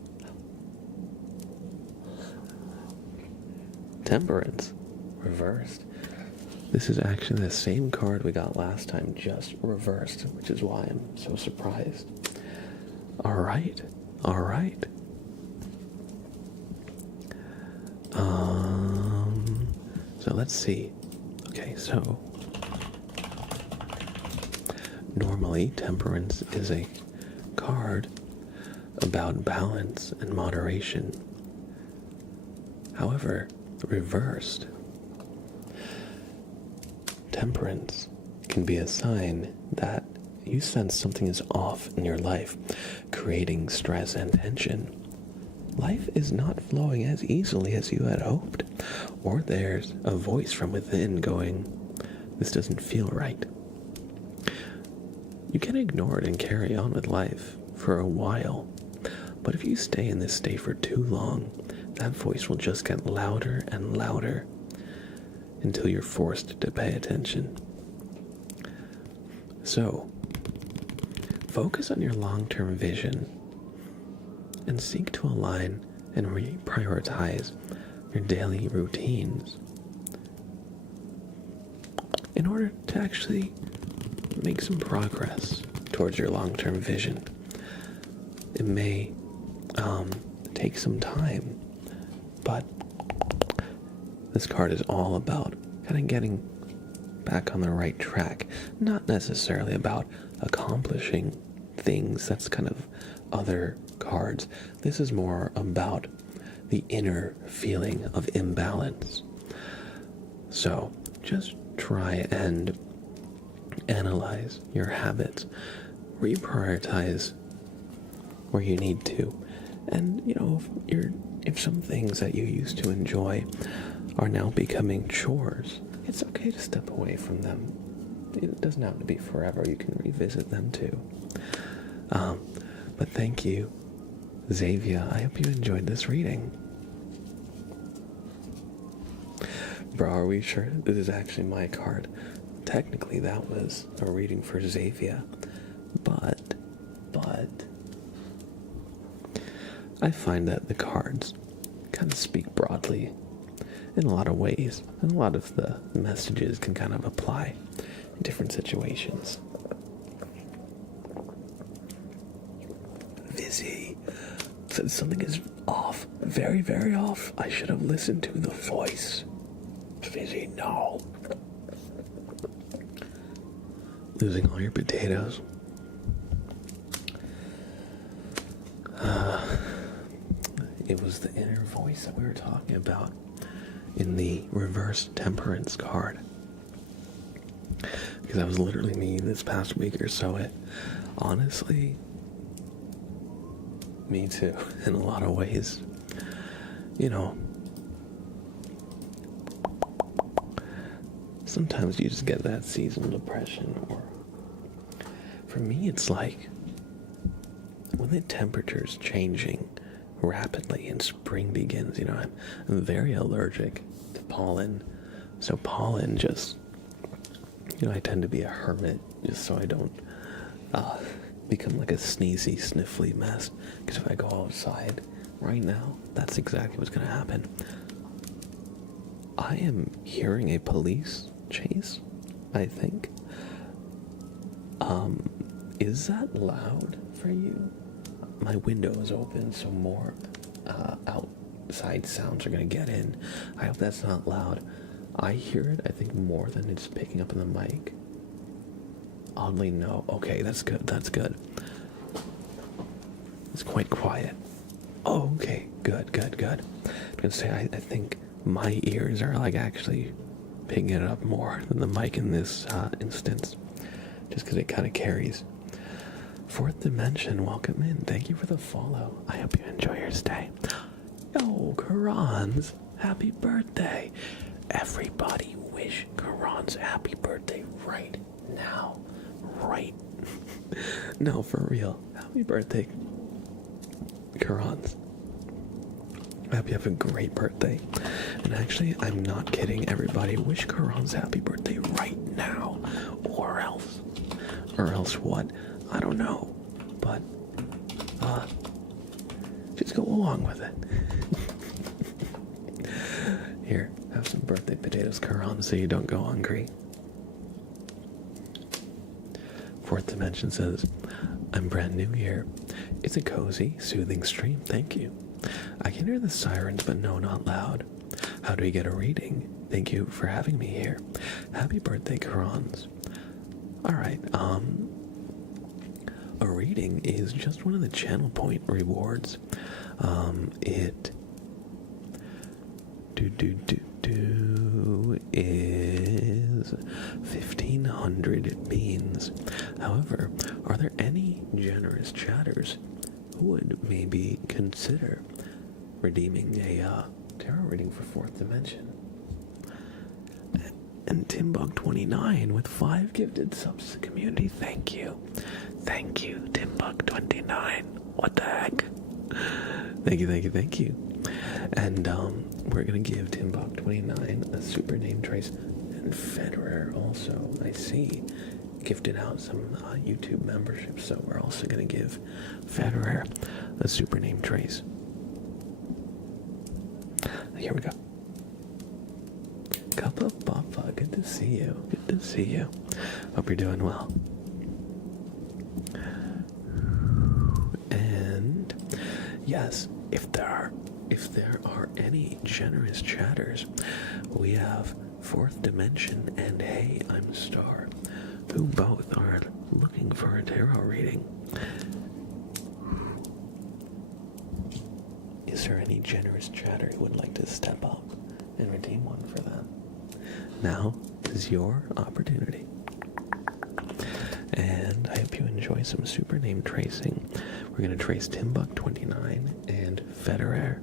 Temperance. Reversed. This is actually the same card we got last time, just reversed, which is why I'm so surprised. Alright. Alright. So let's see. Okay, so normally temperance is a card about balance and moderation. However, reversed, temperance can be a sign that you sense something is off in your life, creating stress and tension. Life is not flowing as easily as you had hoped, or there's a voice from within going, this doesn't feel right. You can ignore it and carry on with life for a while. But if you stay in this state for too long, that voice will just get louder and louder until you're forced to pay attention. So, focus on your long-term vision and seek to align and reprioritize your daily routines in order to actually make some progress towards your long-term vision. It may take some time, but this card is all about kind of getting back on the right track, not necessarily about accomplishing things. That's kind of other cards. This is more about the inner feeling of imbalance. So just try and analyze your habits, reprioritize where you need to, and if some things that you used to enjoy are now becoming chores, it's okay to step away from them. It doesn't have to be forever. You can revisit them too. But thank you, Xavier. I hope you enjoyed this reading. Bro, are we sure this is actually my card? Technically, that was a reading for Xavier, but I find that the cards kind of speak broadly in a lot of ways, and a lot of the messages can kind of apply in different situations. Vizzy said something is off, very, very off. I should have listened to the voice. Vizzy, no. Losing all your potatoes. It was the inner voice that we were talking about in the reverse temperance card. Because that was literally me this past week or so. It honestly, me too, in a lot of ways. Sometimes you just get that seasonal depression, or for me it's like when the temperature's changing rapidly and spring begins, I'm very allergic to pollen. So pollen just, I tend to be a hermit just so I don't become like a sneezy, sniffly mess. Because if I go outside right now, that's exactly what's going to happen. I am hearing a police chase, I think. Is that loud for you? My window is open, so more outside sounds are going to get in. I hope that's not loud. I hear it, I think, more than it's picking up in the mic. Oddly, no. Okay, that's good. It's quite quiet. Oh, okay. Good. I was going to say, I think my ears are, actually picking it up more than the mic in this instance. Just because it kind of carries. Fourth Dimension, welcome in. Thank you for the follow. I hope you enjoy your stay. Yo, Karan's happy birthday. Everybody wish Karan's happy birthday right now. Right. No, for real. Happy birthday, Karan's. I hope you have a great birthday. And actually, I'm not kidding. Everybody wish Karan's happy birthday right now. Or else. Or else what? I don't know, but just go along with it. Here, have some birthday potatoes, Karan, so you don't go hungry. Fourth Dimension says, I'm brand new here. It's a cozy, soothing stream, thank you. I can hear the sirens, but no, not loud. How do we get a reading? Thank you for having me here. Happy birthday, Karans. Alright, a reading is just one of the channel point rewards. It is 1,500 beans. However, are there any generous chatters who would maybe consider redeeming a tarot reading for Fourth Dimension? And Timbuk29 with 5 gifted subs to the community. Thank you. Thank you, Timbuk29. What the heck? Thank you, thank you, thank you. And we're going to give Timbuk29 a super name trace. And Federer also, I see, gifted out some YouTube memberships. So we're also going to give Federer a super name trace. Here we go. Cup of Papa, good to see you. Good to see you. Hope you're doing well. And yes, if there are any generous chatters, we have Fourth Dimension and Hey I'm Star, who both are looking for a tarot reading. Is there any generous chatter who would like to step up and redeem one for them? Now is your opportunity. And I hope you enjoy some super name tracing. We're going to trace Timbuk29 and Federer.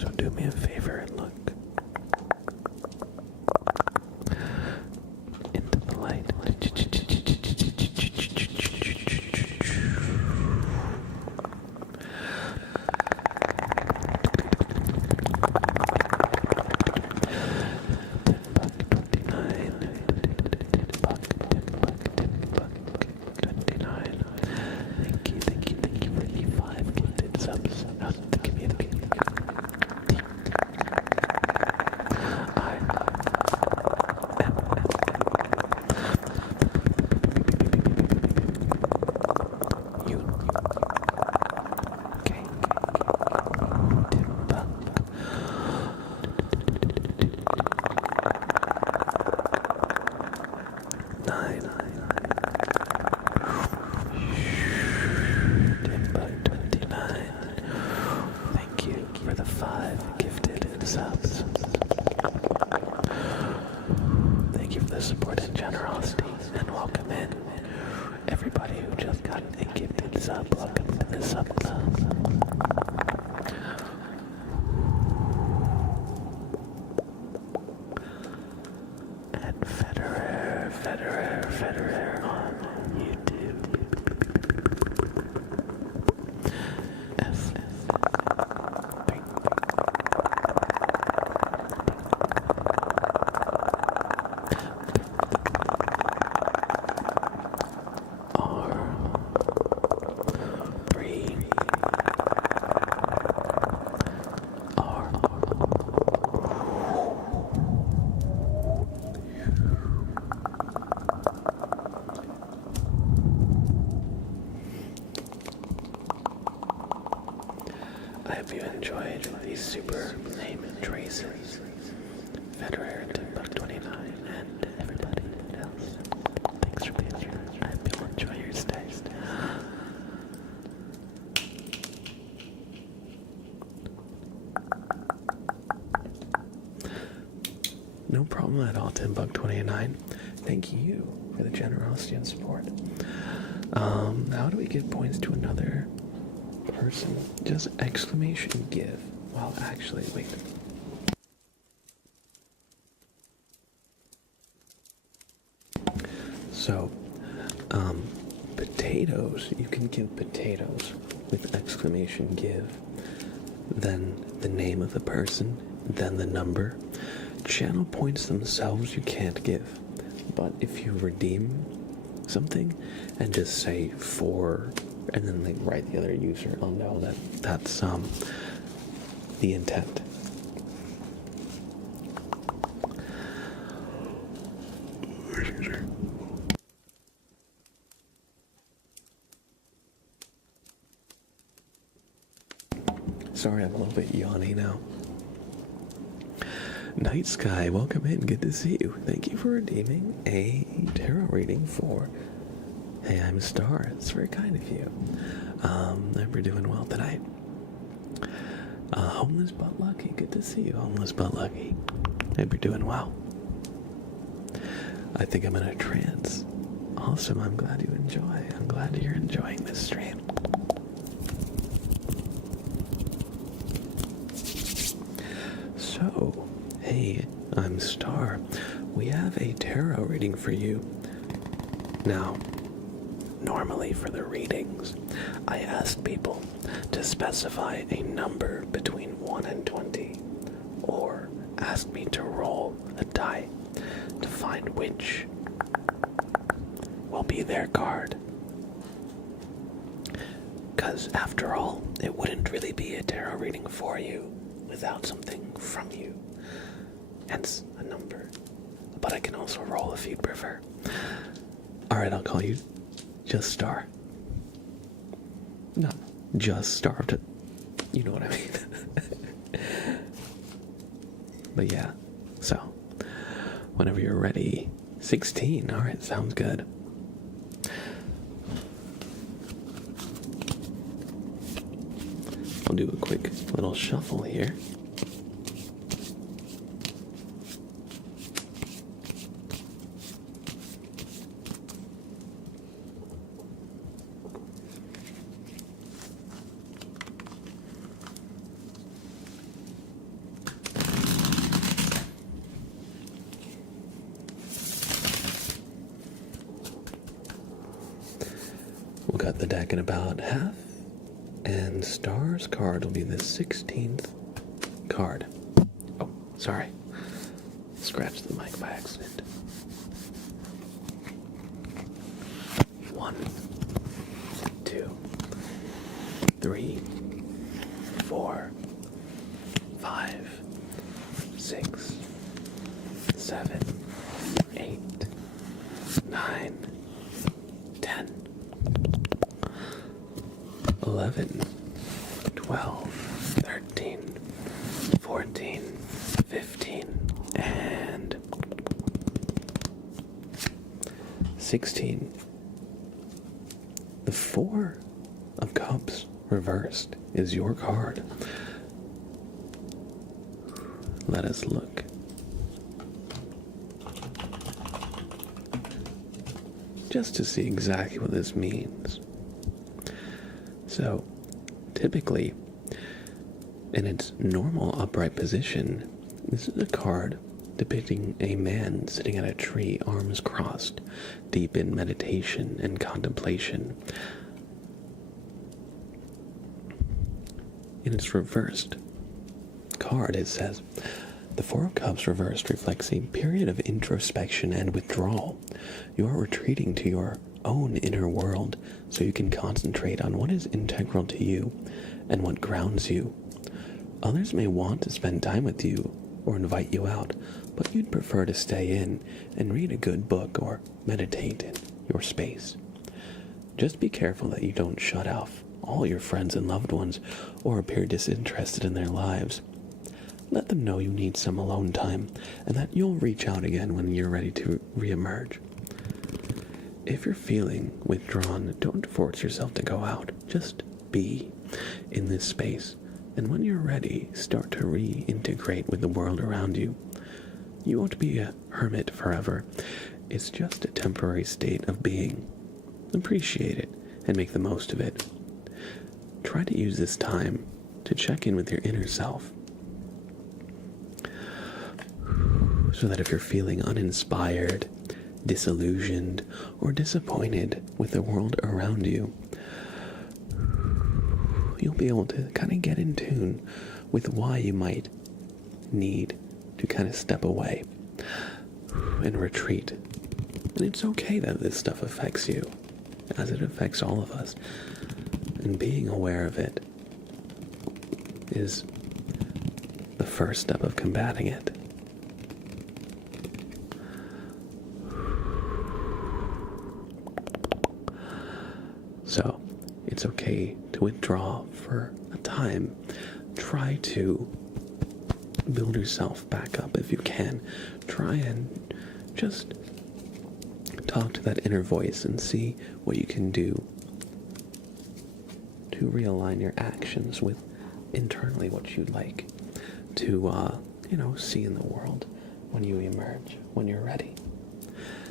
So do me a favor and look into the light. Federer on YouTube. F. I hope you enjoyed these super name traces. Federer, Timbuk29, and everybody else. Thanks for being here. I hope you'll enjoy your stay. No problem at all, Timbuk29. Thank you for the generosity and support. How do we give points to another person? Just exclamation give. Well, actually, wait. So, potatoes, you can give potatoes with exclamation give, then the name of the person, then the number. Channel points themselves you can't give, but if you redeem something and just say for, and then like write the other user, I'll know that that's the intent. Sorry, I'm a little bit yawny now. Night Sky, welcome in. Good to see you. Thank you for redeeming a tarot reading for Hey I'm Star. It's very kind of you. I hope you're doing well tonight. Homeless but lucky. Good to see you, Homeless but lucky. I hope you're doing well. I think I'm in a trance. Awesome. I'm glad you enjoy. I'm glad you're enjoying this stream. So, hey, I'm I'm Star. We have a tarot reading for you. Now, normally for the readings, I ask people to specify a number between 1 and 20, or ask me to roll a die to find which will be their card. Because after all, it wouldn't really be a tarot reading for you without something from you. Hence a number. But I can also roll if you'd prefer. Alright, I'll call you just Star. Not just Star, you know what I mean. But yeah, so whenever you're ready, 16. Alright, sounds good. I'll do a quick little shuffle here. We'll cut the deck in about half, and Star's card will be the 16th card. Oh, sorry. Scratched the mic by accident. 1, 2, 3, 4, 5, 6, 7, 8, 9, 10. 11, 12, 13, 14, 15, and 16. The 4 of Cups reversed is your card. Let us look. Just to see exactly what this means. So, typically, in its normal upright position, this is a card depicting a man sitting at a tree, arms crossed, deep in meditation and contemplation. In its reversed card, it says, the 4 of Cups reversed reflects a period of introspection and withdrawal. You are retreating to your own inner world so you can concentrate on what is integral to you and what grounds you. Others may want to spend time with you or invite you out, but you'd prefer to stay in and read a good book or meditate in your space. Just be careful that you don't shut off all your friends and loved ones or appear disinterested in their lives. Let them know you need some alone time and that you'll reach out again when you're ready to re-emerge. If you're feeling withdrawn, don't force yourself to go out. Just be in this space. And when you're ready, start to reintegrate with the world around you. You won't be a hermit forever. It's just a temporary state of being. Appreciate it and make the most of it. Try to use this time to check in with your inner self. So that if you're feeling uninspired, disillusioned, or disappointed with the world around you, you'll be able to kind of get in tune with why you might need to kind of step away and retreat. And it's okay that this stuff affects you, as it affects all of us. And being aware of it is the first step of combating it. So, it's okay to withdraw for a time. Try to build yourself back up if you can. Try and just talk to that inner voice and see what you can do to realign your actions with internally what you'd like to, see in the world when you emerge, when you're ready.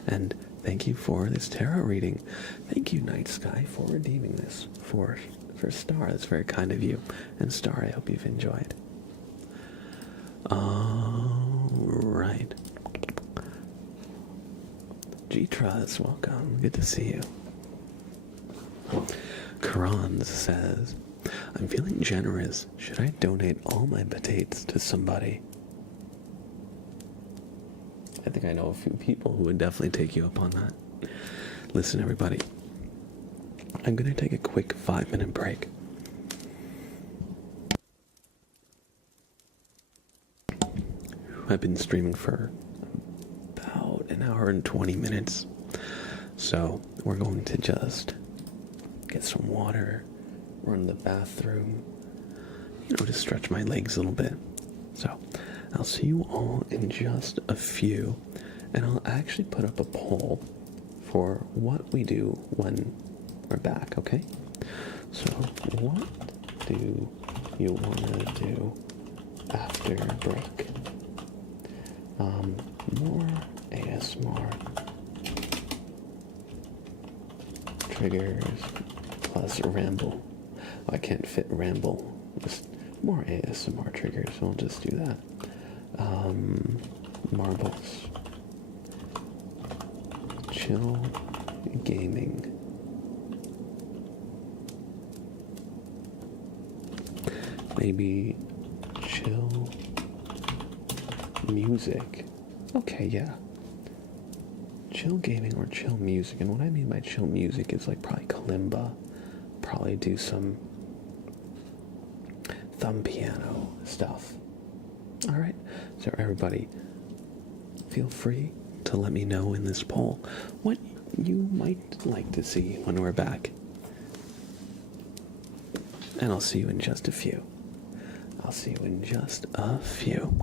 And thank you for this tarot reading. Thank you, Night Sky, for redeeming this for Star. That's very kind of you. And Star, I hope you've enjoyed. Alright. right. G-Trust, welcome. Good to see you. Karan says, I'm feeling generous. Should I donate all my potatoes to somebody? I think I know a few people who would definitely take you up on that. Listen, everybody. I'm going to take a quick 5-minute break. I've been streaming for about an hour and 20 minutes. So we're going to just get some water, run to the bathroom, just stretch my legs a little bit. So I'll see you all in just a few, and I'll actually put up a poll for what we do when we're back, okay? So what do you want to do after break? More ASMR triggers plus ramble. I can't fit ramble. Just more ASMR triggers. So I'll just do that. Marbles. Chill gaming. Maybe chill music. Okay, yeah. Chill gaming or chill music. And what I mean by chill music is like probably kalimba. Probably do some thumb piano stuff. Alright, so everybody, feel free to let me know in this poll what you might like to see when we're back. And I'll see you in just a few. I'll see you in just a few.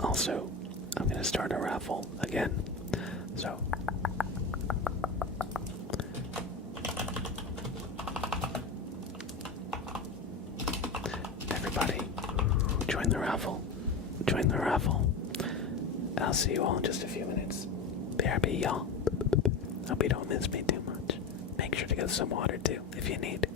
Also, I'm going to start a raffle again. So, everybody, join the raffle. Join the raffle. I'll see you all in just a few minutes. BRB, y'all. Hope you don't miss me too much. Make sure to get some water too, if you need.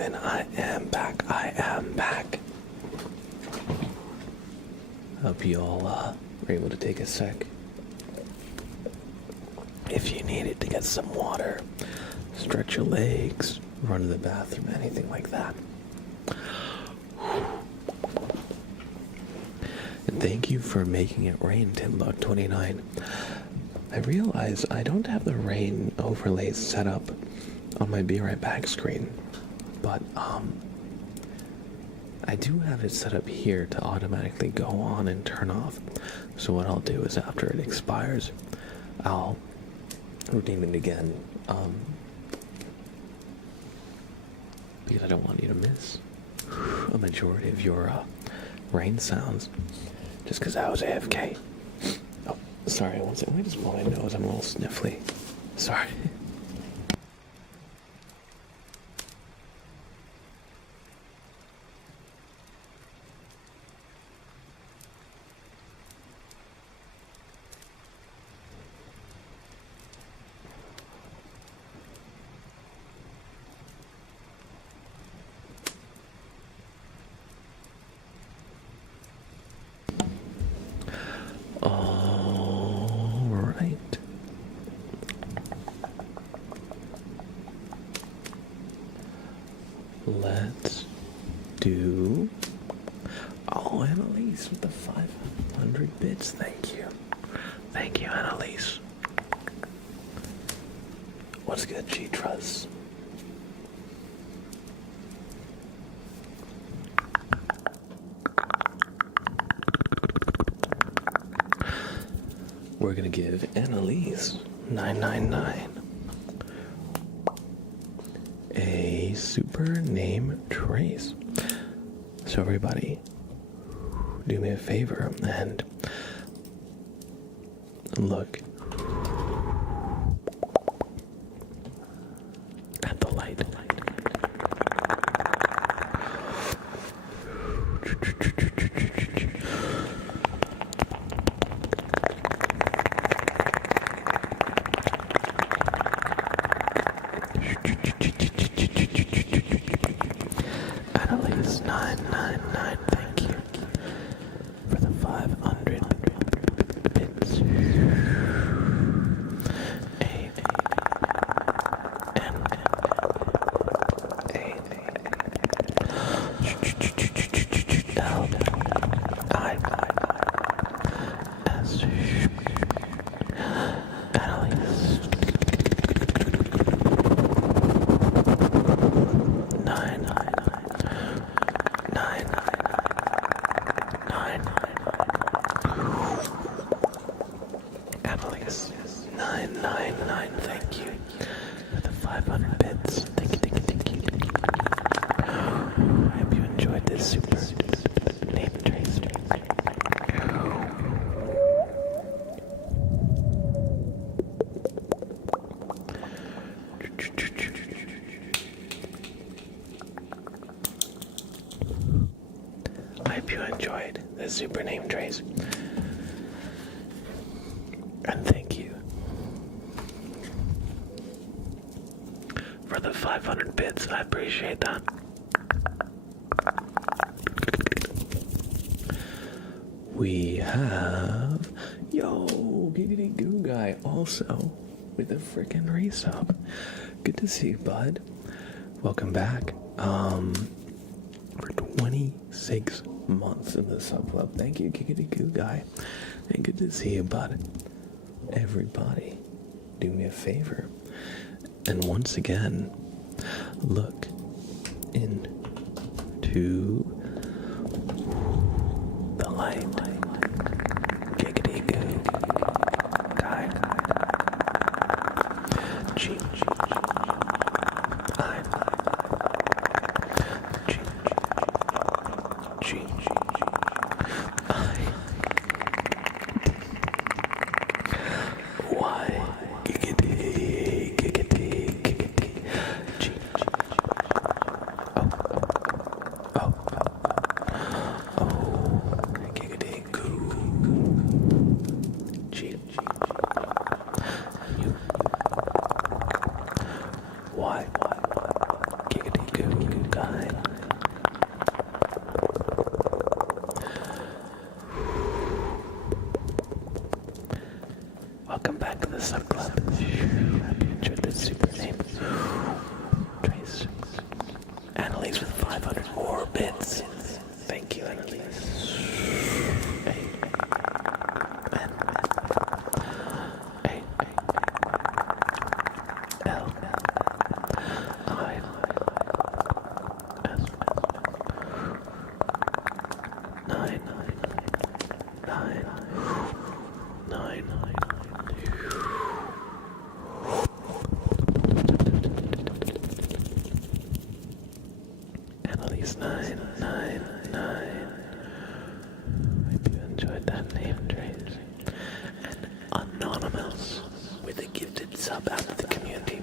gentlemen, I am back. I am back. Hope you all were able to take a sec. If you needed to get some water, stretch your legs, run to the bathroom, anything like that. And thank you for making it rain, Timbuck29. I realize I don't have the rain overlays set up on my Be Right Back screen, but I do have it set up here to automatically go on and turn off. So what I'll do is after it expires, I'll redeem it again, because I don't want you to miss a majority of your rain sounds, just because I was AFK. Oh, sorry, one second, let me just blow my nose, I'm a little sniffly. Sorry. Alright. Let's do... Oh, Annalise with the 500 bits. Thank you. Thank you, Annalise. What's good, G-Truz? We're gonna give Annalise 999 a super name trace. So everybody, do me a favor and look at the light. Annalise 999, thank you for the 500 bits. Annalise 999, thank you for the 500 bits. Thank you. I hope you enjoyed this super name trace. I hope you enjoyed this super name trace. And thank you for the 500 bits. I appreciate that. We have Giggity Goo Guy also with a freaking resub. Good to see you, bud. Welcome back. For 26 months in the sub club. Thank you, Giggity Goo Guy. And good to see you, bud. Everybody, do me a favor. And once again, look into the light. Giggity Goo Guy. G. I. G. G. I. Y. Giggity, giggity, giggity. G. Oh. Giggity goo. G. U. Y. Giggity goo. back to the sub club. Hope you enjoyed this super name. Trace. Annalise with 500 more bits. Thank you, Annalise. Hey. N. L. I. S. 9. 9. Annalise 999. Hope you enjoyed that name, Trace. And Anonymous with a gifted sub out of the community.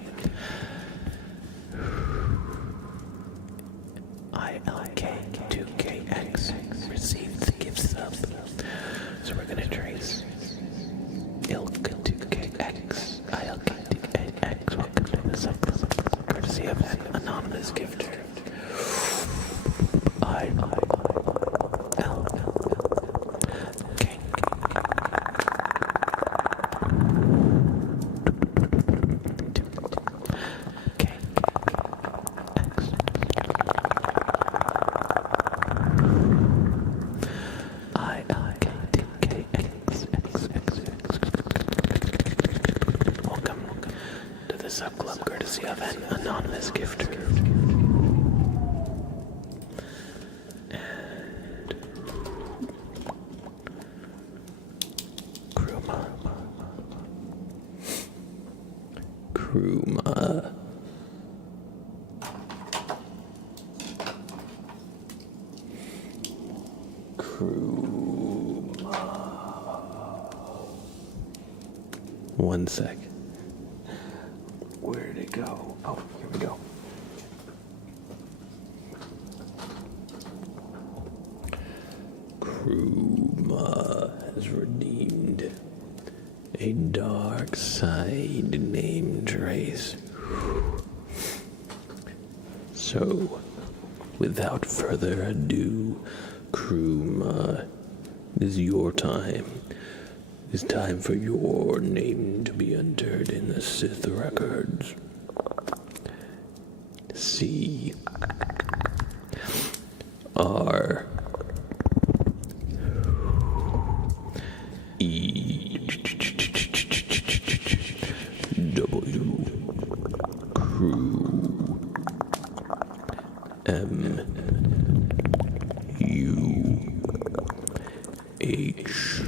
ILK2KX received the gift sub. So we're gonna trace ILK2KX. ILK2KX. Welcome to the sub club. Courtesy of an anonymous gifter. Welcome to the sub club, courtesy of an anonymous gifter. And Kruma. One sec. Where'd it go? Oh, here we go. Kruma has redeemed a dark side name trace. So, without further ado, Kruma, it is your time. It's time for your name to be entered in the Sith records. C R E W Crew M U H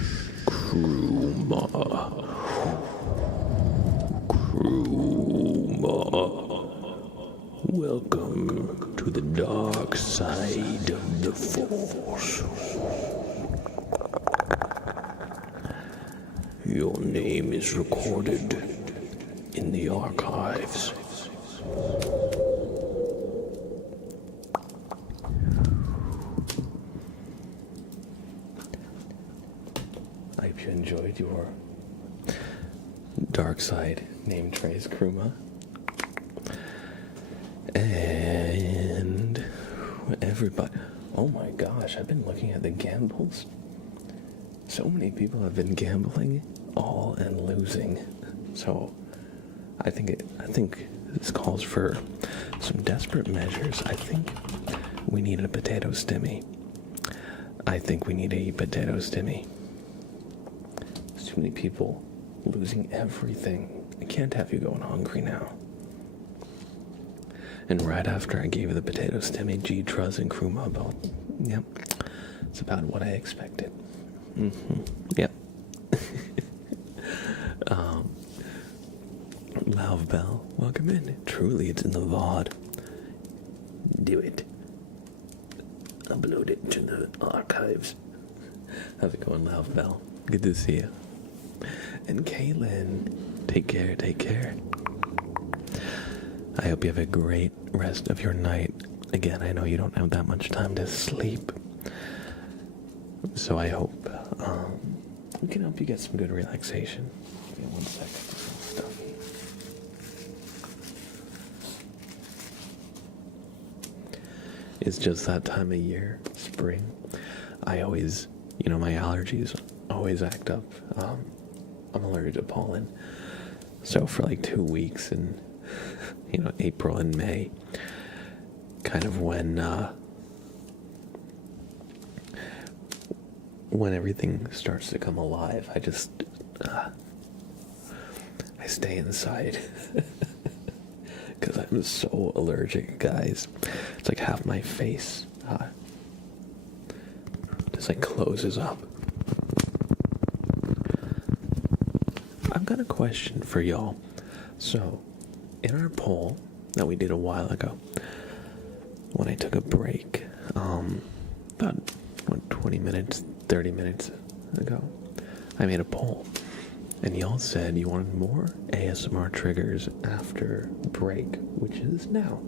Kruma. Welcome to the dark side of the Force. Your name is recorded in the archives. I hope you enjoyed your dark side name trace, Kruma. And everybody, oh my gosh, I've been looking at the gambles. So many people have been gambling all and losing. So I think this calls for some desperate measures. I think we need a potato stimmy. There's too many people losing everything. I can't have you going hungry now. And right after I gave you the potato stimmy, G, Truz, and Kruma both. Yep. It's about what I expected. Yep. Lauv Bell, welcome in. Truly, it's in the VOD. Do it. Upload it to the archives. How's it going, Lauv Bell? Good to see you. And Caitlin, take care. I hope you have a great rest of your night. Again, I know you don't have that much time to sleep. So I hope we can help you get some good relaxation. Give me 1 second. Stuff. It's just that time of year, spring. I always, my allergies always act up. I'm allergic to pollen. So for like 2 weeks in, April and May, kind of when everything starts to come alive, I just, I stay inside. Because I'm so allergic, guys. It's like half my face just like closes up. I've got a question for y'all. So, in our poll that we did a while ago, when I took a break, about 20 minutes, 30 minutes ago, I made a poll. And y'all said you wanted more ASMR triggers after break, which is now.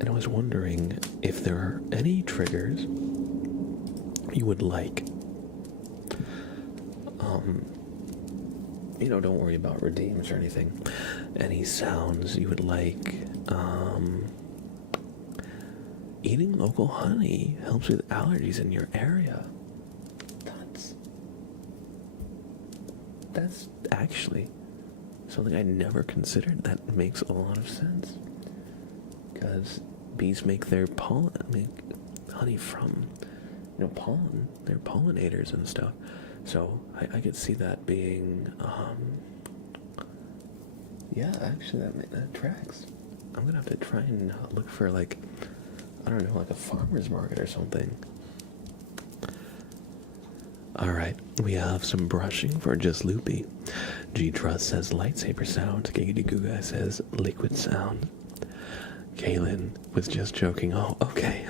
And I was wondering if there are any triggers you would like. Don't worry about redeems or anything. Any sounds you would like. Eating local honey helps with allergies in your area. That's actually something I never considered. That makes a lot of sense. Because bees make their honey from, pollen. They're pollinators and stuff. So I could see that being, actually that tracks. I'm gonna have to try and look for like a farmer's market or something. Alright, we have some brushing for Just Loopy. G-Trust says lightsaber sound. Giggity Goo Guy says liquid sound. Kaylin was just joking. Oh, okay.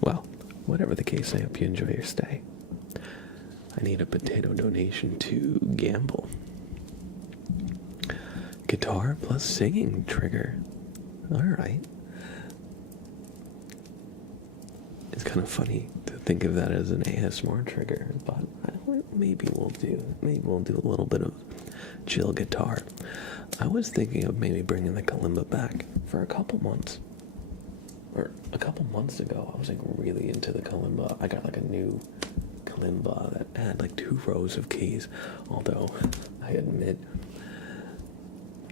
Well, whatever the case, I hope you enjoy your stay. I need a potato donation to Gamble. Guitar plus singing trigger. Alright. It's kind of funny to think of that as an ASMR trigger, but maybe we'll do a little bit of chill guitar. I was thinking of maybe bringing the kalimba back for a couple months. Or a couple months ago, I was like really into the kalimba. I got like a new kalimba that had like 2 rows of keys, although I admit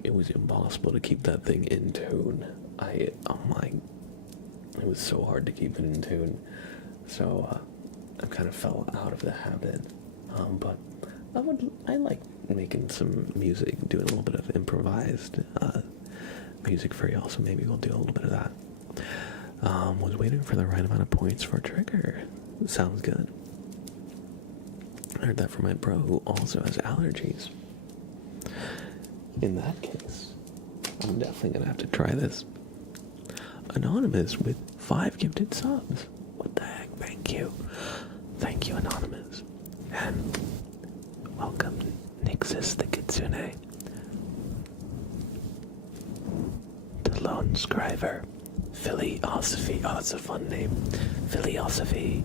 it was impossible to keep that thing in tune. It was so hard to keep it in tune, so I kind of fell out of the habit. But I like making some music, doing a little bit of improvised music for y'all. So maybe we'll do a little bit of that. Was waiting for the right amount of points for a trigger. Sounds good. I heard that from my bro who also has allergies. In that case, I'm definitely gonna have to try this. Anonymous with 5 gifted subs. What the heck? Thank you. Thank you, Anonymous. And welcome, Nixus the Kitsune. The Lone Scriver. Philosophy. Oh, that's a fun name. Philosophy.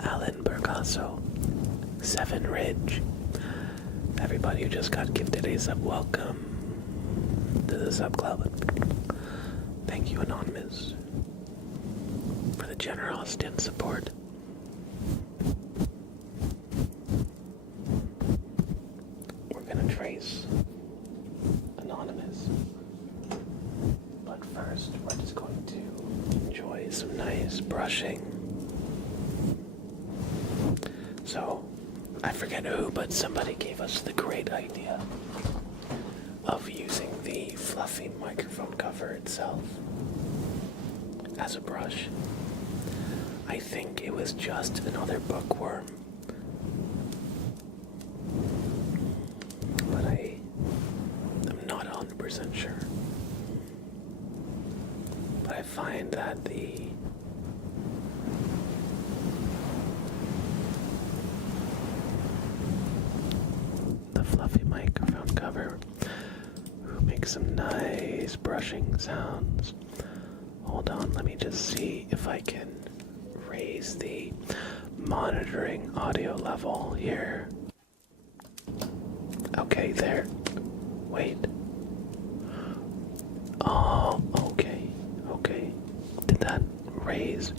Alan Bergasso. 7 Ridge. Everybody who just got gifted a sub, welcome to the sub club. Thank you, Anonymous, for the generosity and support. We're gonna trace Anonymous, but first we're just going to enjoy some nice brushing. So, I forget who, but somebody gave us the great idea of using the fluffy microphone cover itself as a brush. I think it was just another bookworm, but I am not 100% sure. But I find that the fluffy microphone cover makes some nice brushing sounds. Hold on, let me just see if I can raise the monitoring audio level here. Okay, there. Wait. Oh, okay. Did that raise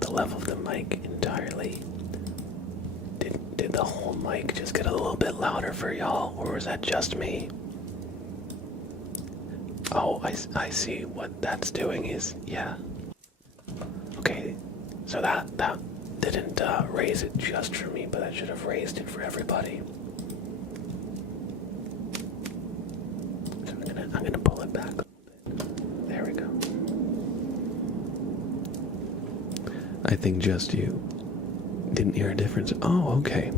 the level of the mic entirely? Did the whole mic just get a little bit louder for y'all, or was that just me? Oh, I see what that's doing is, yeah. Okay, so that didn't raise it just for me, but I should have raised it for everybody. So I'm gonna pull it back a little bit. There we go. I think just you didn't hear a difference. Oh, okay.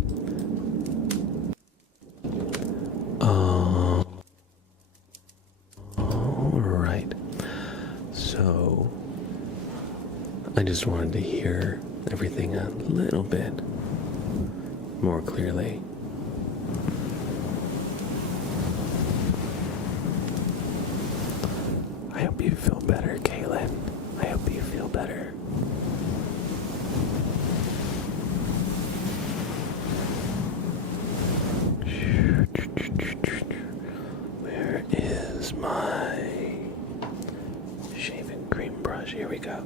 Alright. So, I just wanted to hear everything a little bit more clearly. I hope you feel better, Kaylin. I hope you feel better. Where is my shaving cream brush? Here we go.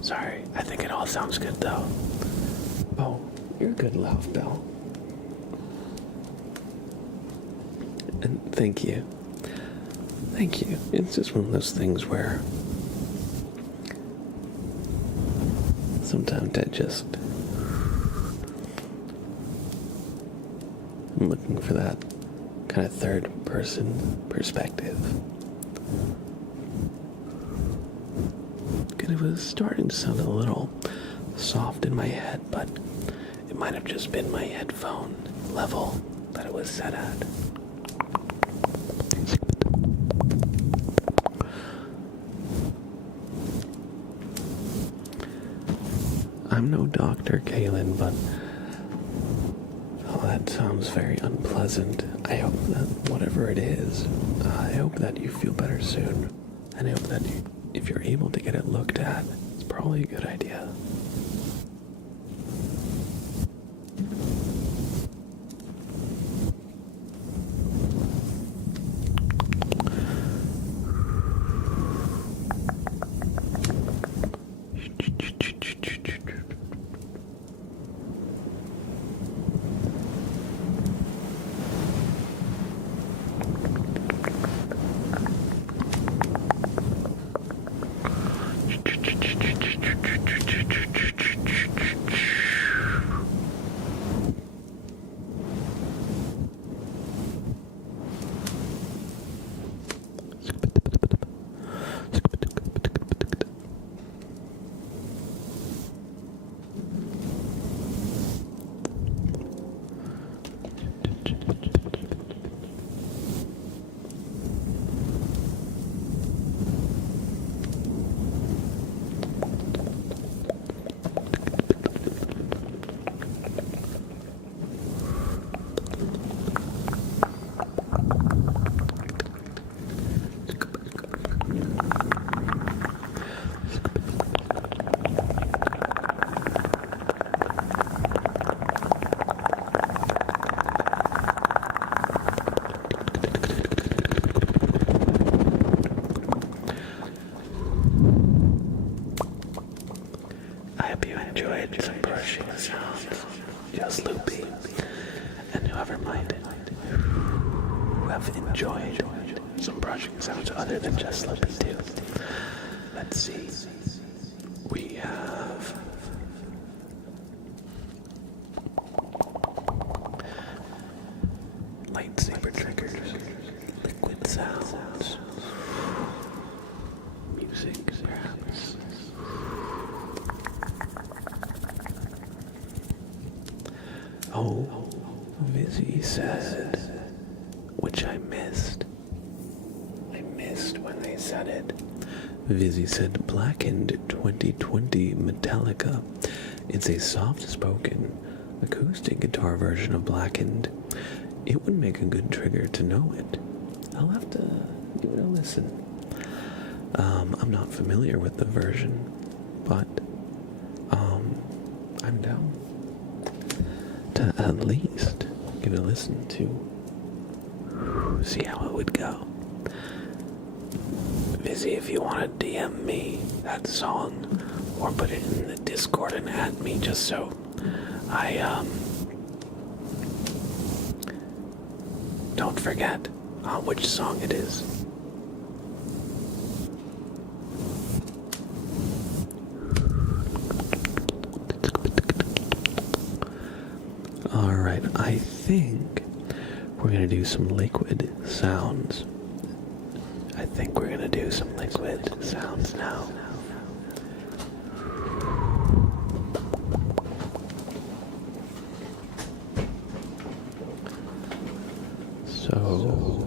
Sorry, I think it all sounds good though. Oh, you're a good laugh, Belle. And thank you. Thank you. It's just one of those things where sometimes I'm looking for that kind of third person perspective. Because it was starting to sound a little soft in my head, but it might have just been my headphone level that it was set at. I'm no doctor, Kaylin, but that sounds very unpleasant. I hope that whatever it is, I hope that you feel better soon. And I hope that if you're able to get it looked at, it's probably a good idea. I hope you enjoyed some brushing sounds, just loopy, and whoever might have enjoyed some brushing sounds other than just loopy too. Let's see. We have lightsaber triggers, liquid sounds, music perhaps. Oh, Vizzy said, which I missed. I missed when they said it. Vizzy said, Blackened 2020 Metallica. It's a soft-spoken acoustic guitar version of Blackened. It would make a good trigger to know it. I'll have to give it a listen. I'm not familiar with the version, but I'm down to at least give it a listen to see how it would go. Vizzy, if you want to DM me that song or put it in the Discord and add me just so I don't forget which song it is. Alright, I think we're gonna do some liquid sounds. I think we're gonna do some liquid sounds now. So,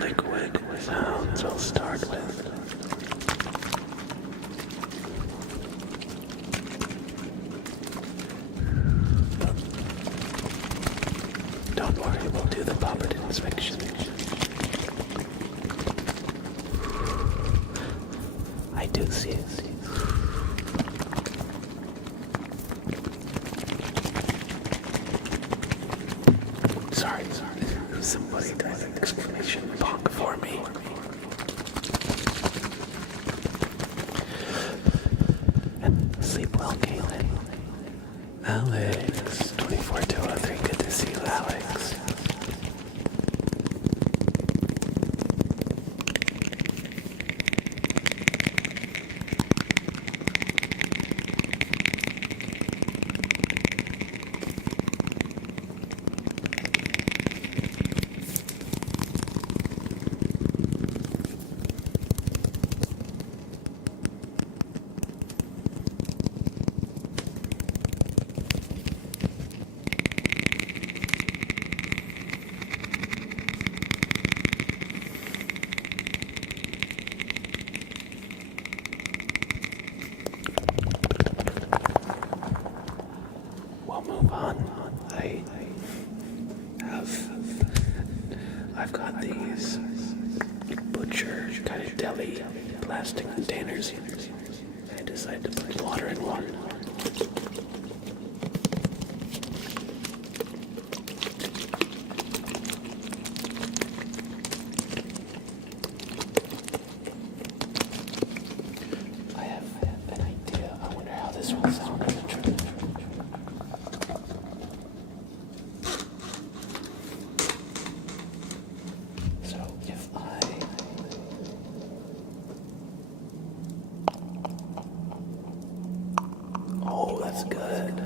liquid sounds I'll start with. Don't worry, we'll do the puppet inspection. I do see it. Sorry. Somebody does an exclamation bonk for me. And sleep well, Kaylin. Alex, 24203, good to see you, Alex. Move on. I've got these butcher kind of deli plastic containers. I decided to put water in one. I have an idea. I wonder how this will sound as a trip. Oh, that's good.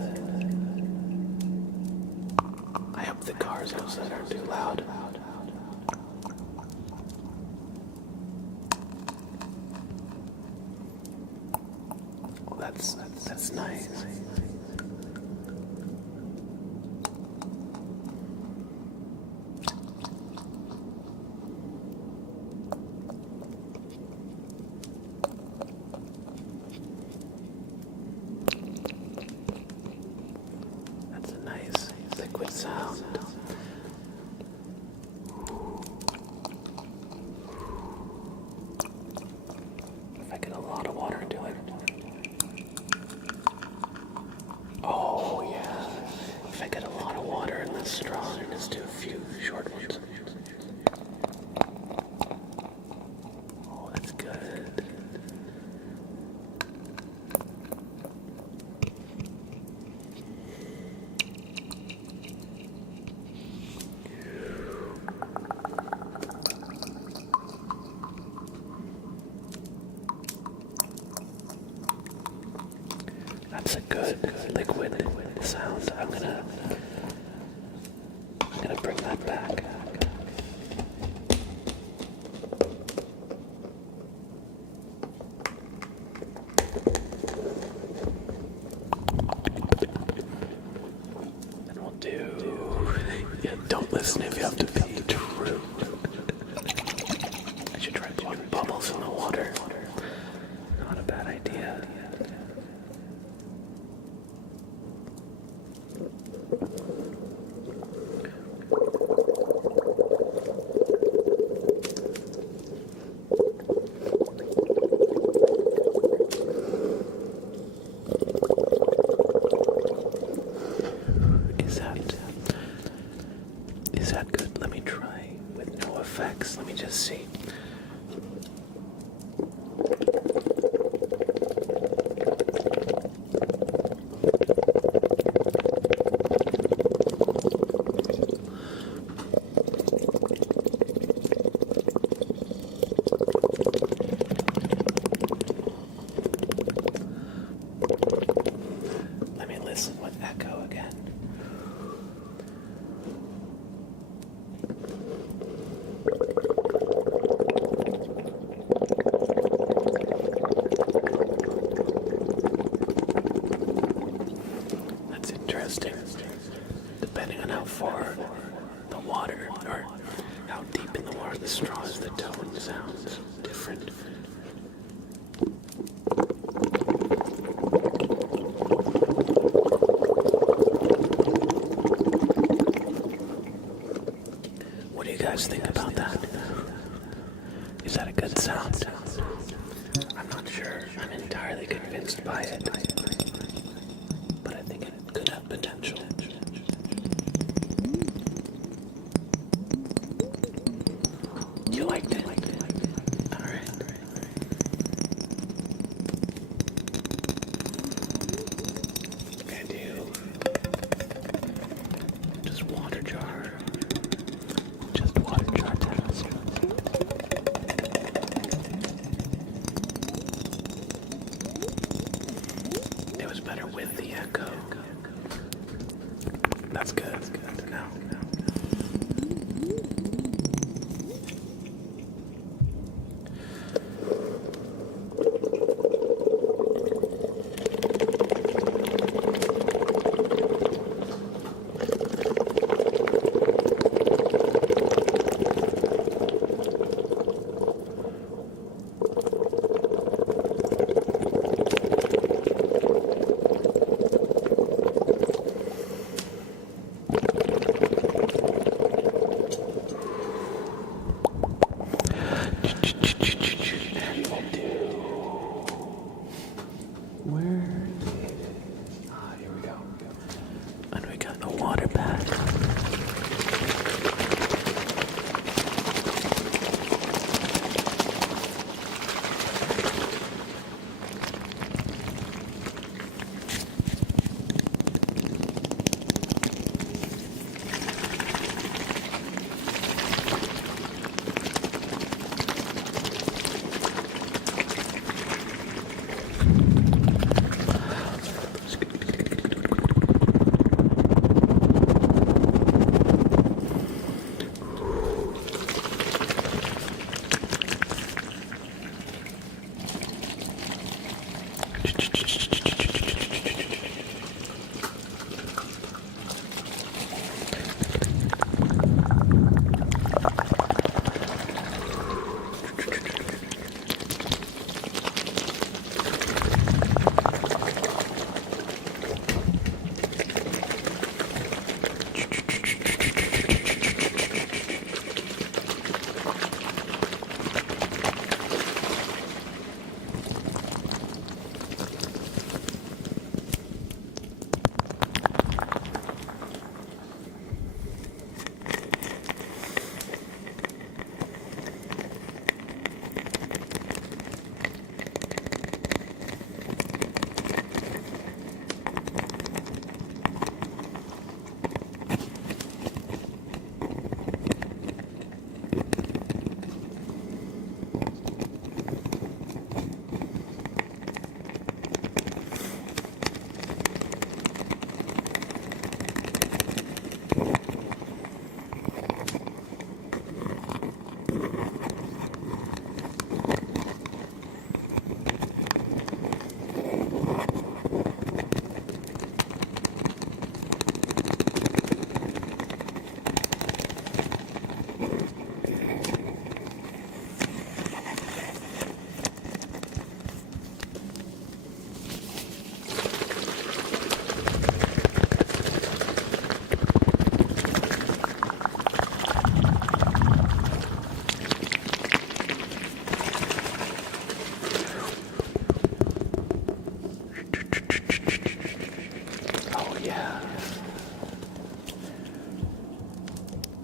I hope the cars outside aren't too loud. Well, that's nice. Liquid sound. If I get a lot of water into it. Oh yeah. If I get a lot of water in this straw and just do a few short ones. Oh, that's good. That's a good liquid sound. I'm gonna bring that back. And we'll do. Yeah, don't listen if you have to be true. I should try blowing bubbles in the water. Not a bad idea. Is that good? Let me try with no effects. Let me just see. straws, the tone sounds different. What do you guys think about that? Is that a good sound? I'm not sure I'm entirely convinced by it, but I think it could have potential. You liked it? Alright. And you just water jar. Just water jar task. It was better with the echo. That's good. That's good to know. Here we go. And we got a water bag.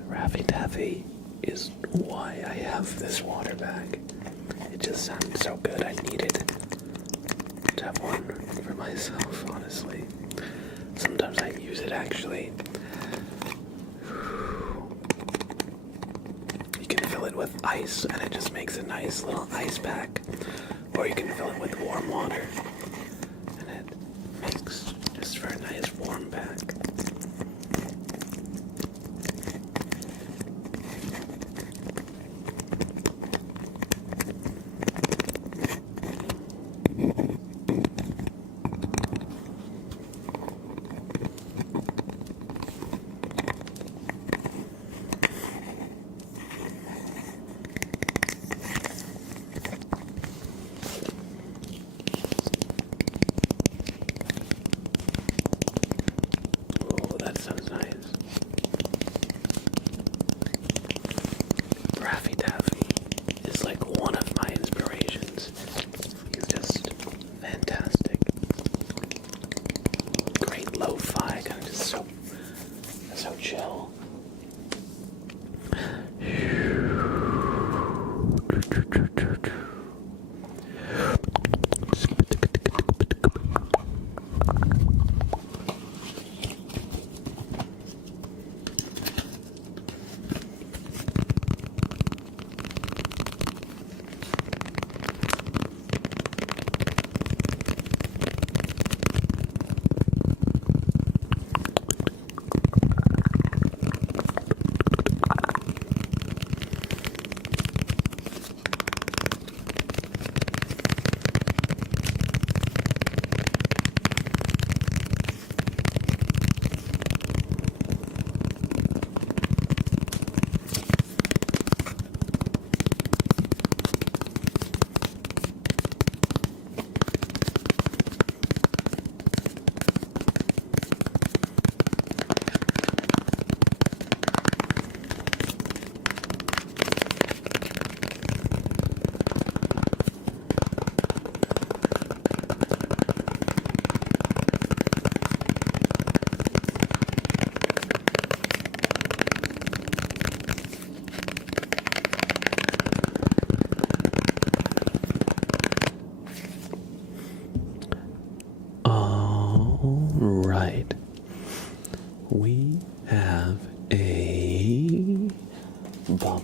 Raffy Taffy is why I have this water bag. It just sounds so good. I needed to have one for myself, honestly. Sometimes I use it actually. You can fill it with ice and it just makes a nice little ice pack. Or you can fill it with warm water and it makes just for a nice warm pack.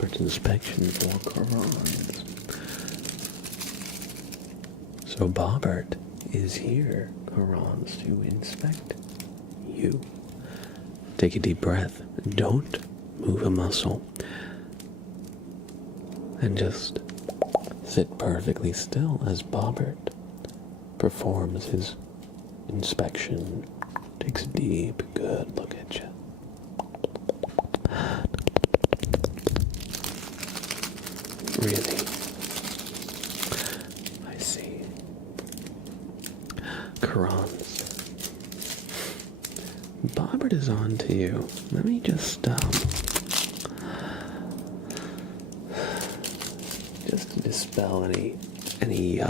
Bobbert's inspection for Qurans. So Bobbert is here, Qurans, to inspect you. Take a deep breath. Don't move a muscle. And just sit perfectly still as Bobbert performs his inspection. Takes a deep, good look at you. Really? I see. Qurans. Bobbert is on to you. Let me just dispel any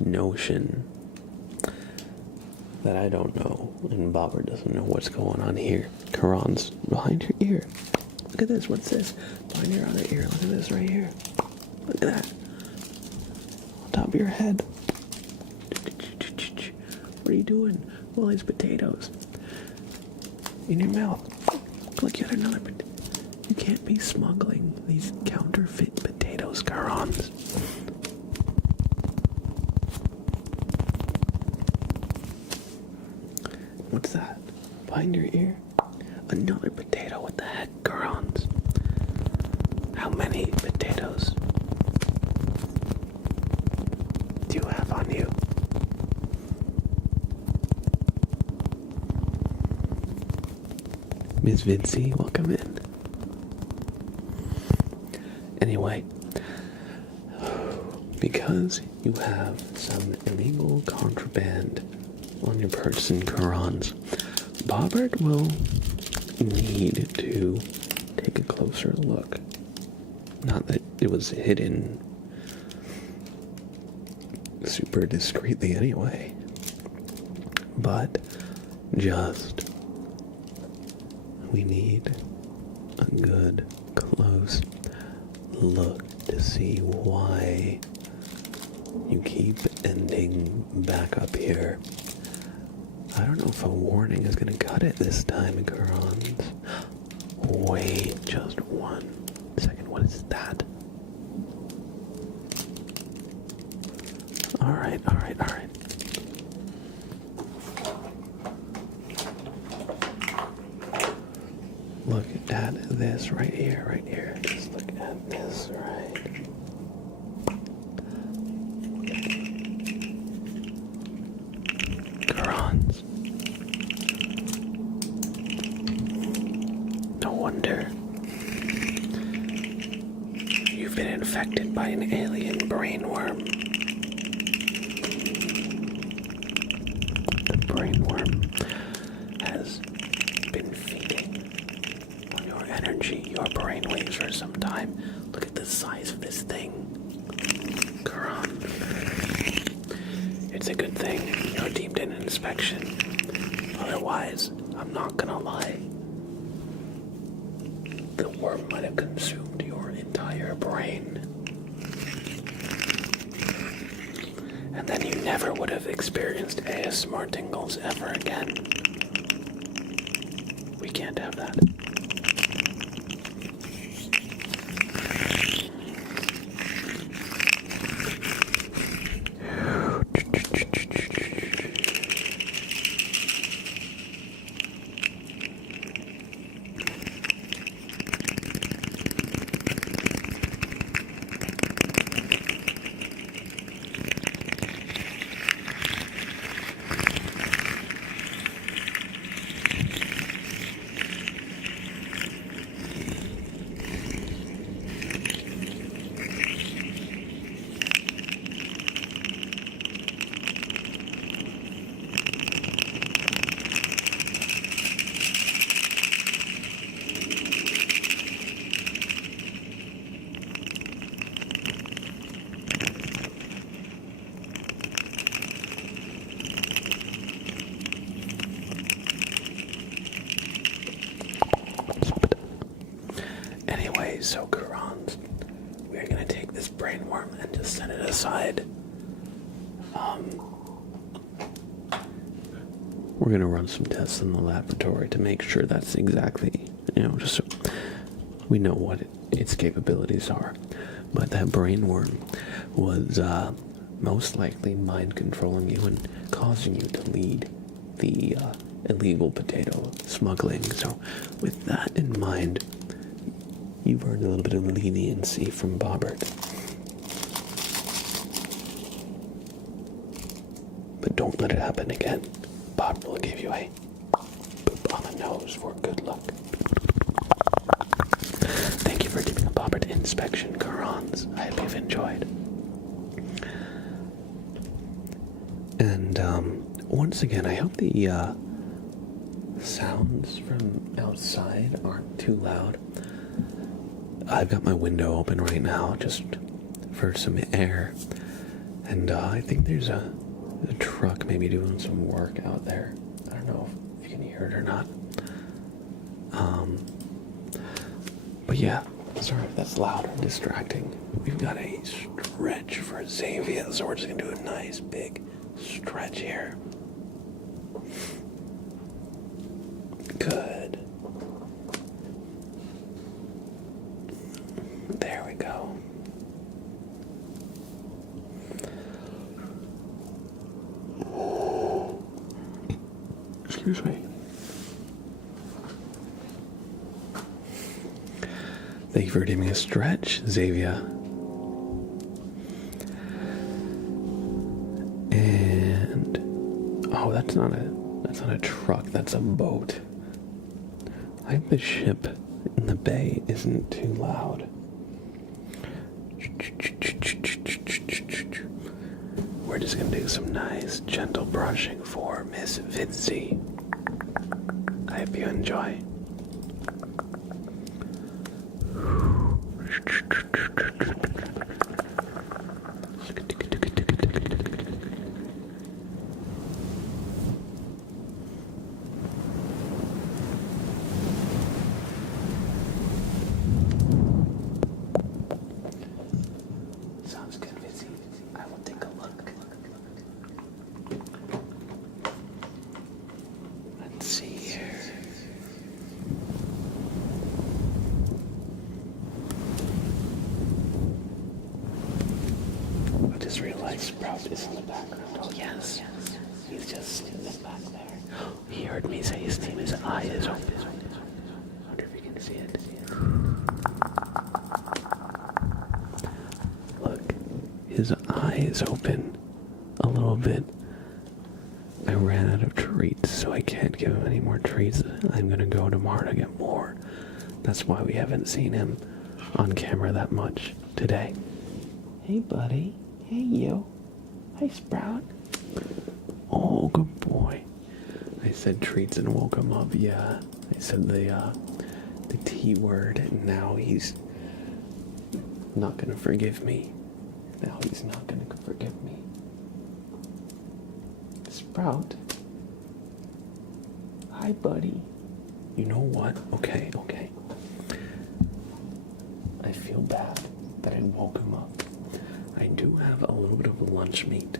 notion that I don't know, and Bobbert doesn't know what's going on here. Qurans behind your ear. Look at this. What's this? Behind your other ear. Look at this right here. Look at that. On top of your head. What are you doing? Well, it's potatoes. In your mouth. Look, you had another potato. You can't be smuggling these counterfeit potatoes, Qurans. What's that? Behind your ear? Another potato. What the heck, Qurans? How many potatoes do you have on you? Ms. Vinci, welcome in. Anyway, because you have some illegal contraband on your person, Qurans, Bobbert will need to take a closer look. Not that it was hidden super discreetly anyway, but just we need a good close look to see why you keep ending back up here. I don't know if a warning is going to cut it this time, Qurans. Wait just 1 second. What is that? Alright. Look at this right here. Just look at this right. Qurans. No wonder you've been infected by an alien brainworm. The brainworm has been feeding on your energy, your brainwaves for some time. Look at the size of this thing. Quran. It's a good thing you're deemed in inspection. Otherwise, I'm not gonna lie, the worm might have consumed your entire brain. And then you never would have experienced ASMR tingles ever again. We can't have that. So Qurans, we're gonna take this brainworm and just set it aside. We're gonna run some tests in the laboratory to make sure that's exactly just so we know what its capabilities are. But that brainworm was most likely mind controlling you and causing you to lead the illegal potato smuggling. So with that in mind, you've earned a little bit of leniency from Bobbert. But don't let it happen again. Bob will give you a boop on the nose for good luck. Thank you for giving a Bobbert inspection, Karans. I hope you've enjoyed. And once again, I hope the sounds from outside aren't too loud. I've got my window open right now just for some air. And I think there's a truck maybe doing some work out there. I don't know if you can hear it or not. But yeah, sorry if that's loud or distracting. We've got a stretch for Xavier, so we're just gonna do a nice big stretch here. Good. There we go. Excuse me. Thank you for giving me a stretch, Xavier. And oh, that's not a truck, that's a boat. I hope the ship in the bay isn't too loud. We're just gonna do some nice gentle brushing for Miss Fitzy. I hope you enjoy. Sounds good, Fitzy. I will take a look. Let's see here. I just realized Sprout is in the background. Oh, yes. He's just back there. He heard me say his name. His eye is open. I wonder if you can see it. Look, his eye is open a little bit. I ran out of treats, so I can't give him any more treats. I'm gonna go tomorrow to get more. That's why we haven't seen him on camera that much today. Hey, buddy. Hey, you. Hi, Sprout. Oh, good boy. I said treats and woke him up. Yeah, I said the T word, and now he's not gonna forgive me. Now he's not gonna forgive me. Sprout. Hi, buddy. You know what? Okay. I feel bad that I woke him up. I do have a little bit of lunch meat.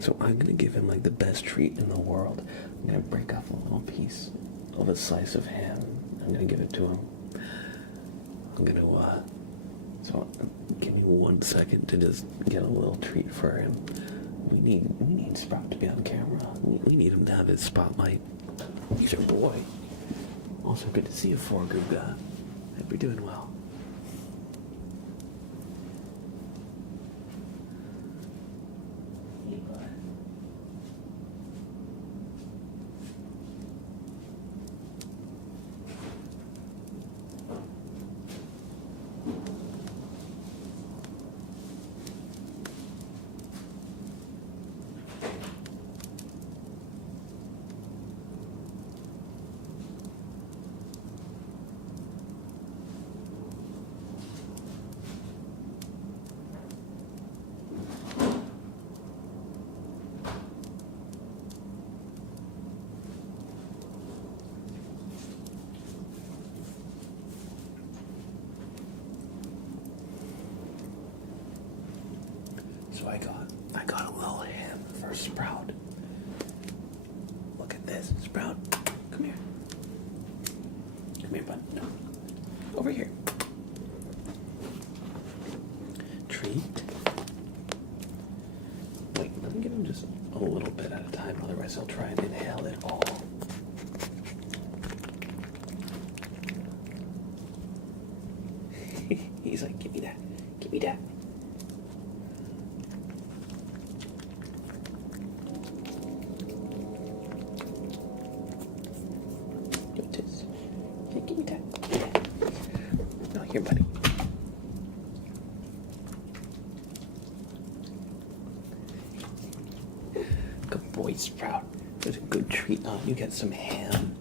So I'm gonna give him like the best treat in the world. I'm gonna break off a little piece of a slice of ham. I'm gonna give it to him. I'm gonna, so give me 1 second to just get a little treat for him. We need Sprout to be on camera. We need him to have his spotlight. He's our boy. Also good to see you, Forguga. Hope you're doing well. So I got a little ham for Sprout. Look at this, Sprout. Come here. Come here, bud. No. Over here. Treat. Wait, let me give him just a little bit at a time, otherwise I'll try and inhale it all. He's like, give me that. Give me that. Give me that. No, here, buddy. Good boy, Sprout. There's a good treat on. You get some ham.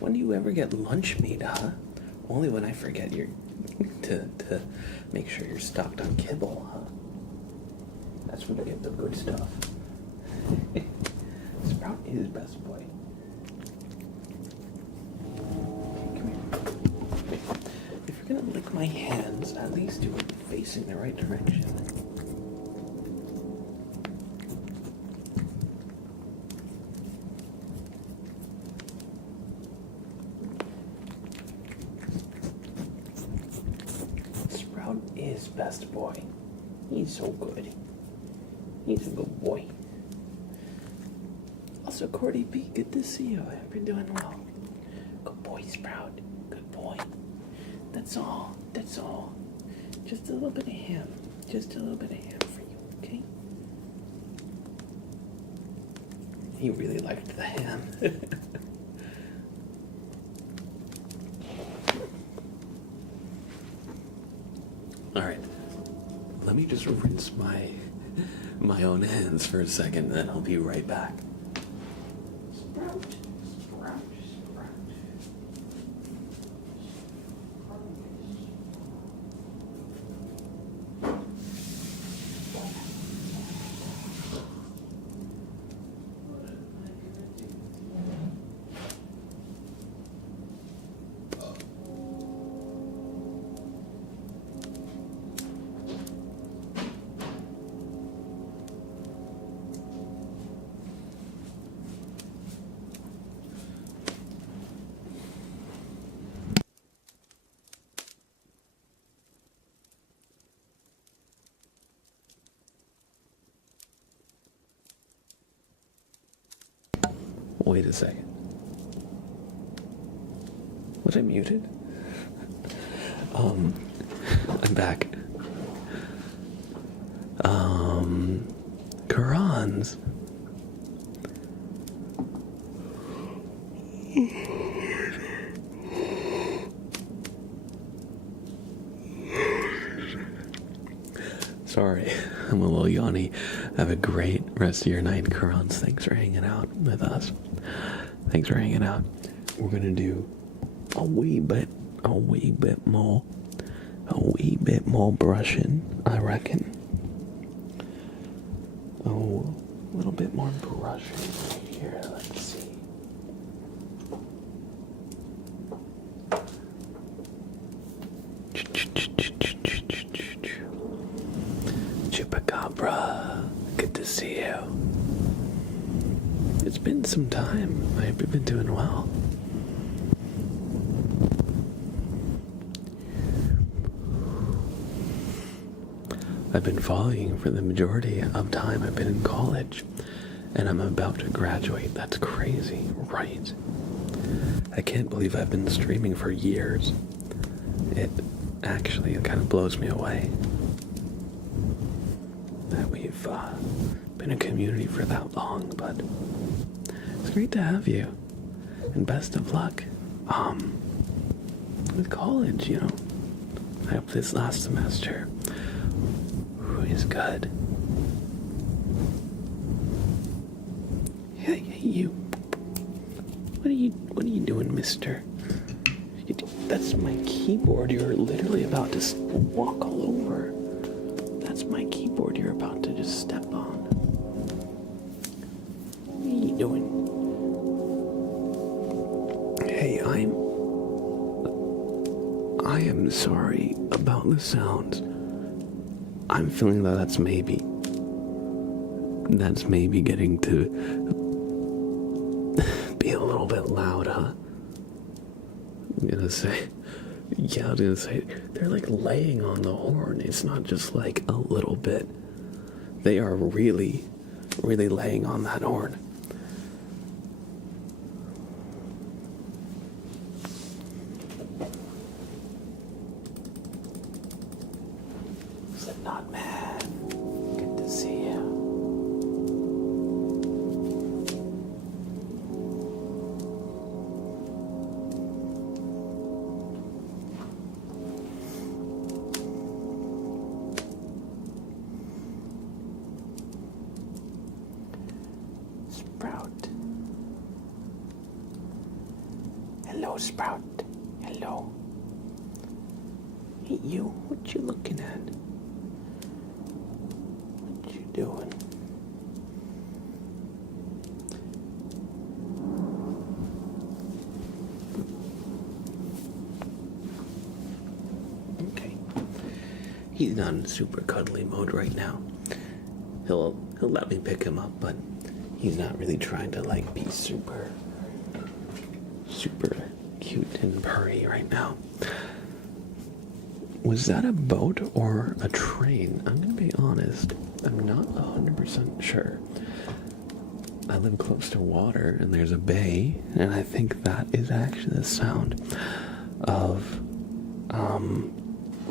When do you ever get lunch meat, huh? Only when I forget to make sure you're stocked on kibble, huh? That's when you get the good stuff. Sprout is best boy. If you're gonna lick my hands, at least do it facing the right direction. Sprout is best boy. He's so good. He's a good boy. Also, Cordy B, good to see you. I hope you're doing well. Good boy, Sprout. Good boy. That's all. That's all. Just a little bit of ham. Just a little bit of ham for you, okay? He really liked the ham. All right. Let me just rinse my own hands for a second, then I'll be right back. Sprout. Sprout. Sprout. Wait a second. Was I muted? I'm back. Qurans. Sorry, I'm a little yawny. Have a great rest of your night, Qurans. Thanks for hanging out with us. Thanks for hanging out. We're gonna do a wee bit more brushing, I reckon. Oh, a little bit more brushing here. Let's see. Chupacabra, good to see you. It's been some time. I hope you've been doing well. I've been following for the majority of time. I've been in college, and I'm about to graduate. That's crazy, right? I can't believe I've been streaming for years. It actually kind of blows me away that we've been a community for that long, but it's great to have you, and best of luck with college, you know. I hope this last semester is good. Hey, you. What are you doing, mister? That's my keyboard. You're literally about to walk all over. That's my keyboard you're about to just step on. What are you doing? Hey, I am sorry about the sounds. I'm feeling that that's maybe getting to be a little bit loud, huh? gonna say, yeah, I was gonna say, they're like laying on the horn. It's not just like a little bit. They are really, really laying on that horn. Slipknot man, good to see you. Sprout. Hello, Sprout. Hello. Hey, you. What you looking at? What you doing? Okay. He's not in super cuddly mode right now. He'll let me pick him up, but he's not really trying to like be super cute and purry right now. Was that a boat or a train? I'm gonna be honest. I'm not 100% sure. I live close to water and there's a bay, and I think that is actually the sound of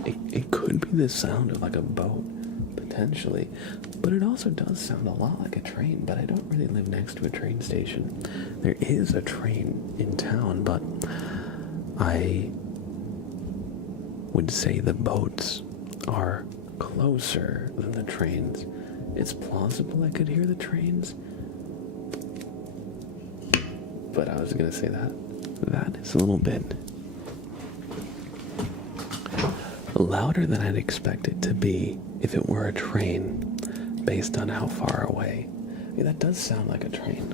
it could be the sound of like a boat, potentially, but it also does sound a lot like a train. But I don't really live next to a train station. There is a train in town, but I would say the boats are closer than the trains. It's plausible I could hear the trains, but I was gonna say that is a little bit louder than I'd expect it to be if it were a train, based on how far away. I mean, that does sound like a train.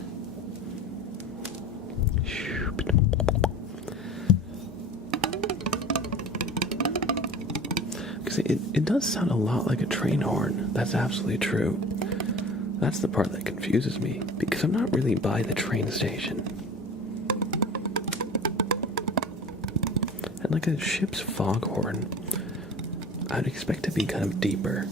Because it does sound a lot like a train horn. That's absolutely true. That's the part that confuses me, because I'm not really by the train station. And like a ship's foghorn, I'd expect to be kind of deeper.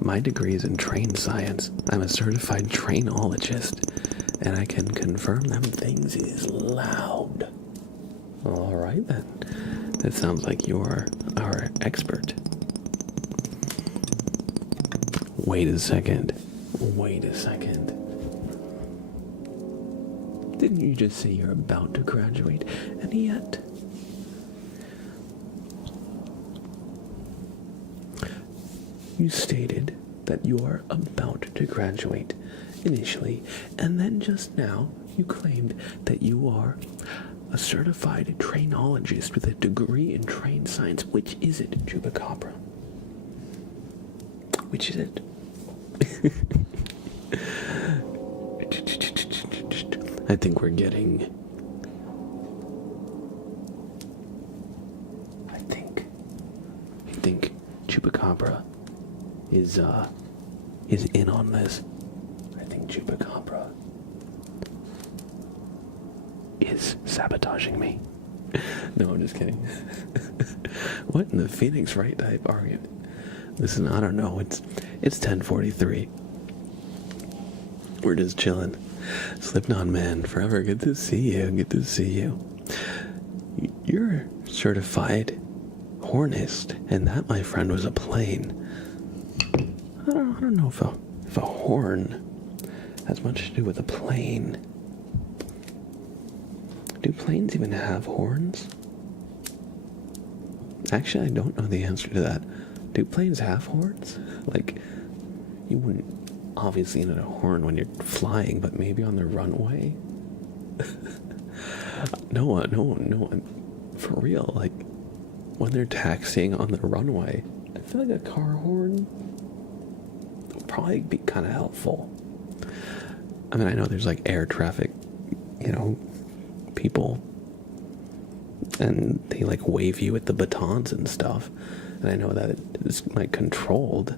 My degree is in train science. I'm a certified trainologist, and I can confirm them things is loud. All right then. That sounds like you're our expert. Wait a second. Didn't you just say you're about to graduate? And yet... you stated that you are about to graduate initially, and then just now you claimed that you are a certified trainologist with a degree in train science. Which is it, Chupacabra? Which is it? I think we're getting... I think Chupacabra is in on this. I think Chupacabra is sabotaging me. No, I'm just kidding. What in the Phoenix Wright type argument? Listen, I don't know. It's 10:43. We're just chilling. Slipknot man, forever. Good to see you. You're certified hornist, and that, my friend, was a plane. I don't know if a horn has much to do with a plane. Do planes even have horns? Actually, I don't know the answer to that. Do planes have horns? Like, you wouldn't obviously need a horn when you're flying, but maybe on the runway? No, for real, like, when they're taxiing on the runway, I feel like a car horn would probably be kind of helpful. I mean, I know there's like air traffic, people, and they like wave you with the batons and stuff, and I know that it's like controlled.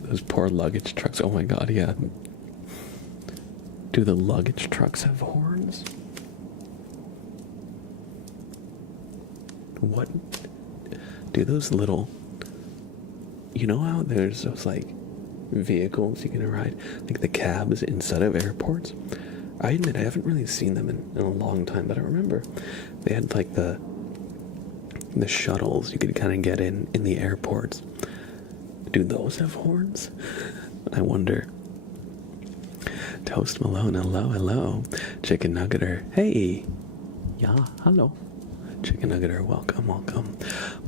Those poor luggage trucks, oh my god, yeah. Do the luggage trucks have horns? What do those little, you know how there's those like vehicles you can ride, like the cabs inside of airports? I admit I haven't really seen them in a long time, but I remember they had like the shuttles you could kind of get in the airports. Do those have horns? I wonder. Toast Malone, hello. Chicken Nuggeter, hey. Yeah, hello. Chicken Nuggeter, welcome.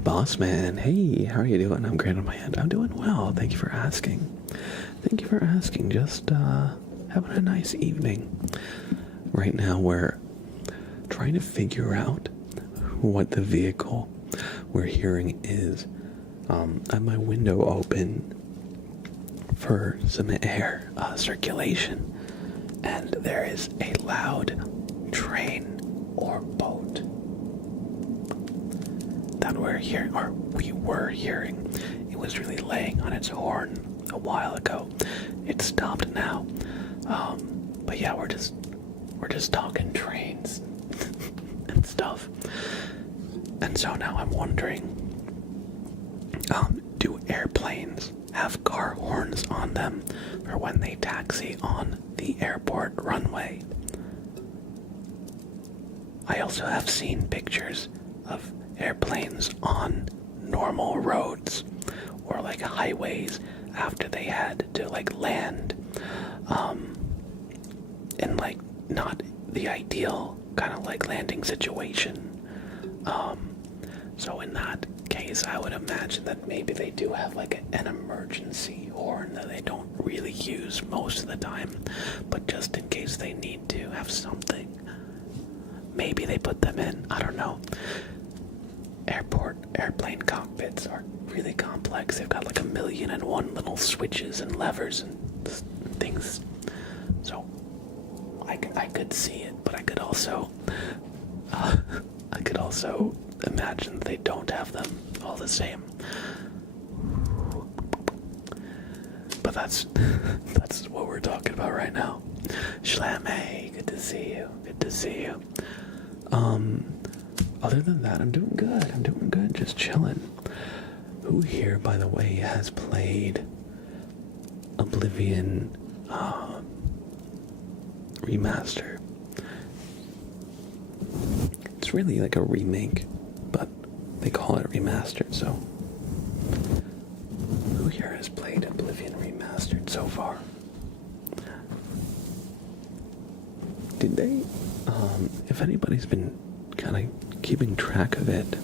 Boss Man, hey, how are you doing? I'm great on my end. I'm doing well, thank you for asking. Just having a nice evening. Right now we're trying to figure out what the vehicle we're hearing is. I have my window open for some air circulation, and there is a loud train or boat that we were hearing. It was really laying on its horn a while ago. It stopped now. But yeah, we're just talking trains and stuff. And so now I'm wondering, do airplanes have car horns on them for when they taxi on the airport runway? I also have seen pictures of airplanes on normal roads or like highways after they had to like land in like not the ideal kind of like landing situation. So in that case, I would imagine that maybe they do have like an emergency horn that they don't really use most of the time, but just in case they need to have something, maybe they put them in. I don't know. Airplane cockpits are really complex. They've got like 1,000,001 little switches and levers and things. So I could see it, but I could also imagine they don't have them all the same. But that's what we're talking about right now. Schlamme, good to see you. Other than that, I'm doing good, just chilling. Who here, by the way, has played Oblivion Remaster? It's really like a remake, but they call it remastered, so who here has played Oblivion Remastered so far? Did they, if anybody's been kind of keeping track of it,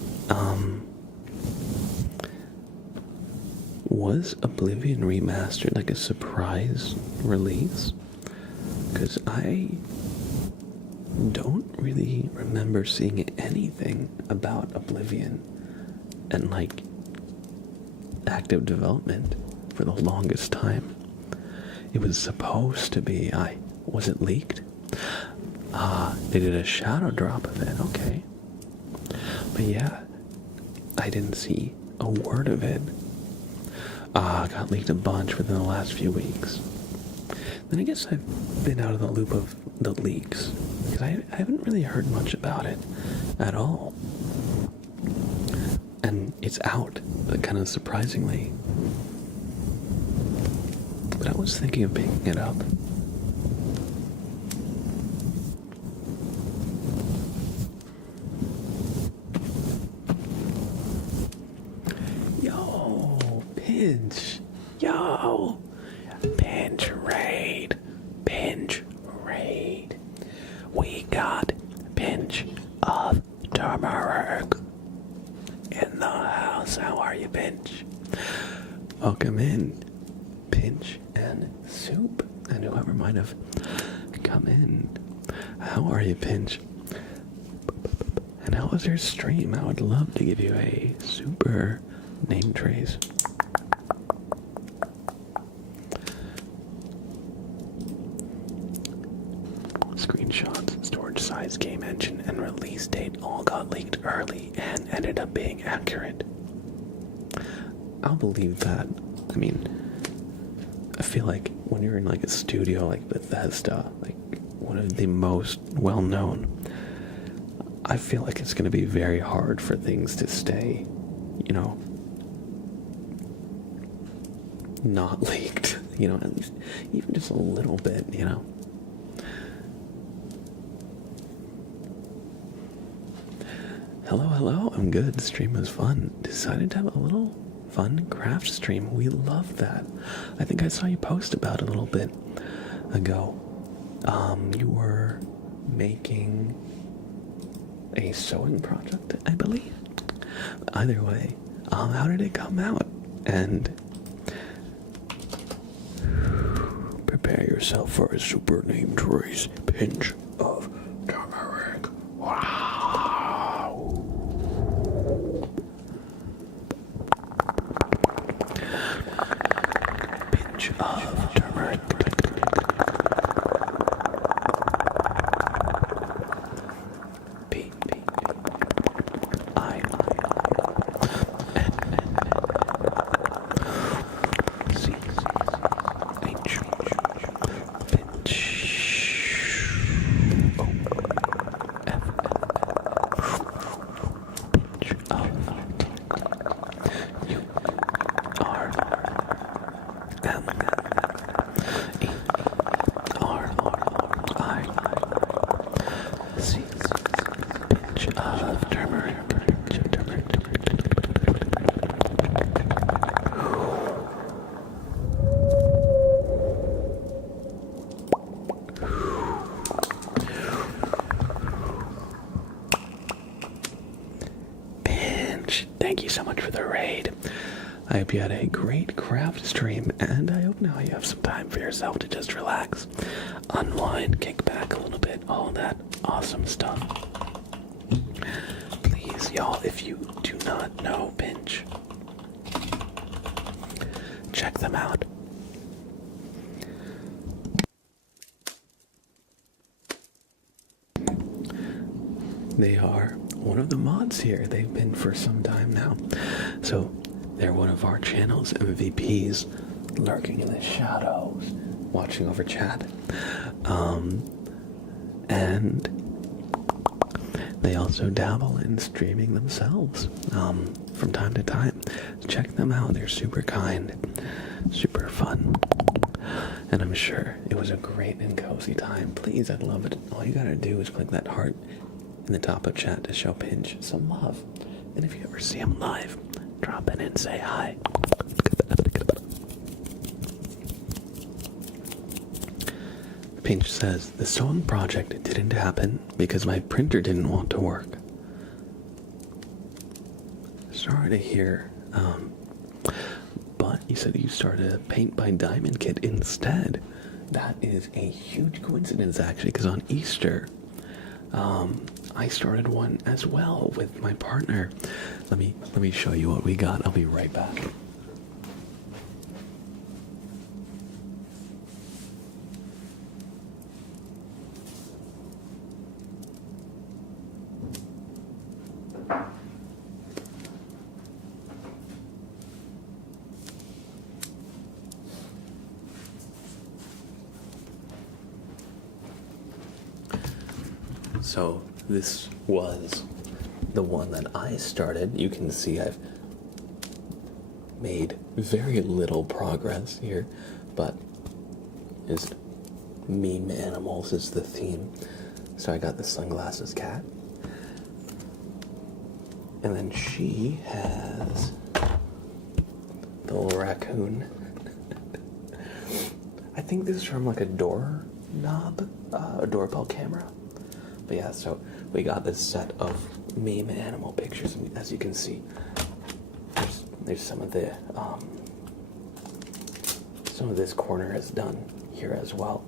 was Oblivion Remastered like a surprise release? Because I don't really remember seeing anything about Oblivion and like active development for the longest time. It was supposed to be, was it leaked? They did a shadow drop of it, okay. But yeah, I didn't see a word of it. Got leaked a bunch within the last few weeks. Then I guess I've been out of the loop of the leaks, because I haven't really heard much about it at all. And it's out, kind of surprisingly. But I was thinking of picking it up. Yo, Pinch. Yo, Pinch Raid. Pinch Raid. We got Pinch of Turmeric in the house. How are you, Pinch? Welcome in, Pinch and Soup, and whoever might have come in. How are you, Pinch? And how was your stream? I would love to give you a super name trace. Screenshots, storage size, game engine, and release date all got leaked early and ended up being accurate. I'll believe that. I mean, I feel like when you're in like a studio like Bethesda, like one of the most well-known, I feel like it's going to be very hard for things to stay, not leaked, at least even just a little bit, Hello, I'm good. The stream was fun. Decided to have a little fun craft stream. We love that. I think I saw you post about it a little bit ago. You were making a sewing project, I believe. Either way, how did it come out? And prepare yourself for a super name choice pinch of turmeric. Wow. Pinch of turmeric. Thank you so much for the raid. I hope you had a great craft stream, and I hope now you have some time for yourself to just relax, unwind, kick back a little bit, all that awesome stuff. Please, y'all, if you do not know Pinch, check them out. They are one of the mods here. They've been for some time now. So they're one of our channel's MVPs, lurking in the shadows, watching over chat. And they also dabble in streaming themselves from time to time. Check them out. They're super kind, super fun. And I'm sure it was a great and cozy time. Please, I'd love it. All you gotta do is click that heart in the top of chat to show Pinch some love. And if you ever see him live, drop in and say hi. Pinch says, the sewing project didn't happen because my printer didn't want to work. Sorry to hear. But you said you started a paint by diamond kit instead. That is a huge coincidence, actually, because on Easter, I started one as well with my partner. Let me show you what we got. I'll be right back. So this was the one that I started. You can see I've made very little progress here, but just meme animals is the theme. So I got the sunglasses cat. And then she has the little raccoon. I think this is from like a door knob, a doorbell camera. But yeah, so we got this set of meme animal pictures, and as you can see, there's some of the some of this corner is done here as well.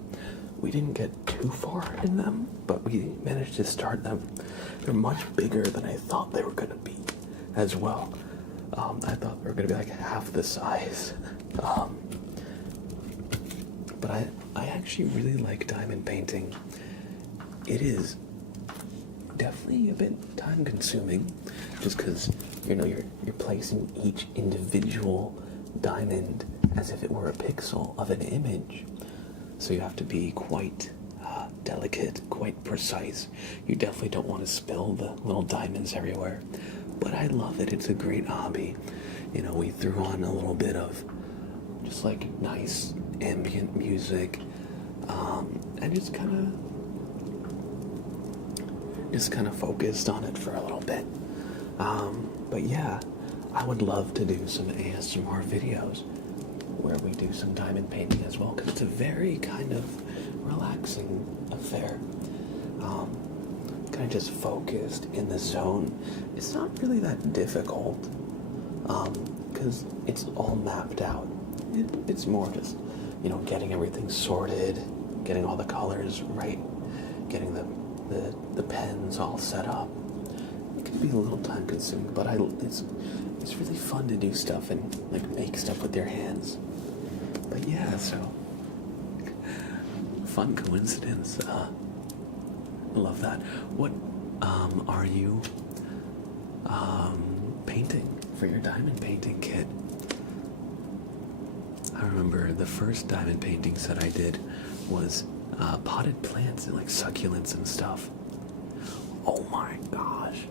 We didn't get too far in them, but we managed to start them. They're much bigger than I thought they were going to be as well. I thought they were going to be like half the size. But I actually really like diamond painting. It is definitely a bit time consuming, just because you're placing each individual diamond as if it were a pixel of an image. So you have to be quite delicate, quite precise. You definitely don't want to spill the little diamonds everywhere. But I love it. It's a great hobby. You know, we threw on a little bit of just like nice ambient music, and just kind of focused on it for a little bit. But yeah, I would love to do some ASMR videos where we do some diamond painting as well, because it's a very kind of relaxing affair. Kind of just focused in the zone. It's not really that difficult, because it's all mapped out. It's more just, you know, getting everything sorted, getting all the colors right, getting the pens all set up. It can be a little time consuming, but it's really fun to do stuff and like make stuff with your hands. But yeah, so fun coincidence. I love that. What are you painting for your diamond painting kit? I remember the first diamond painting set I did was potted plants and like succulents and stuff. Oh my gosh.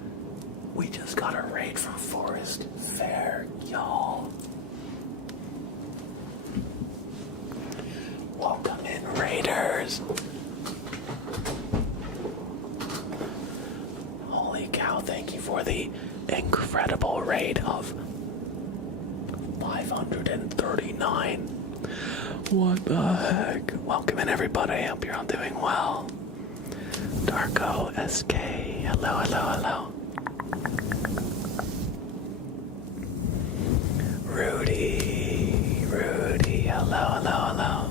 We just got a raid from Forest Fair, y'all. Welcome in, Raiders. Holy cow, thank you for the incredible raid of 539. What the heck? Welcome in, everybody. I hope you're all doing well. Darko SK, hello, hello, hello. Rudy, hello, hello, hello.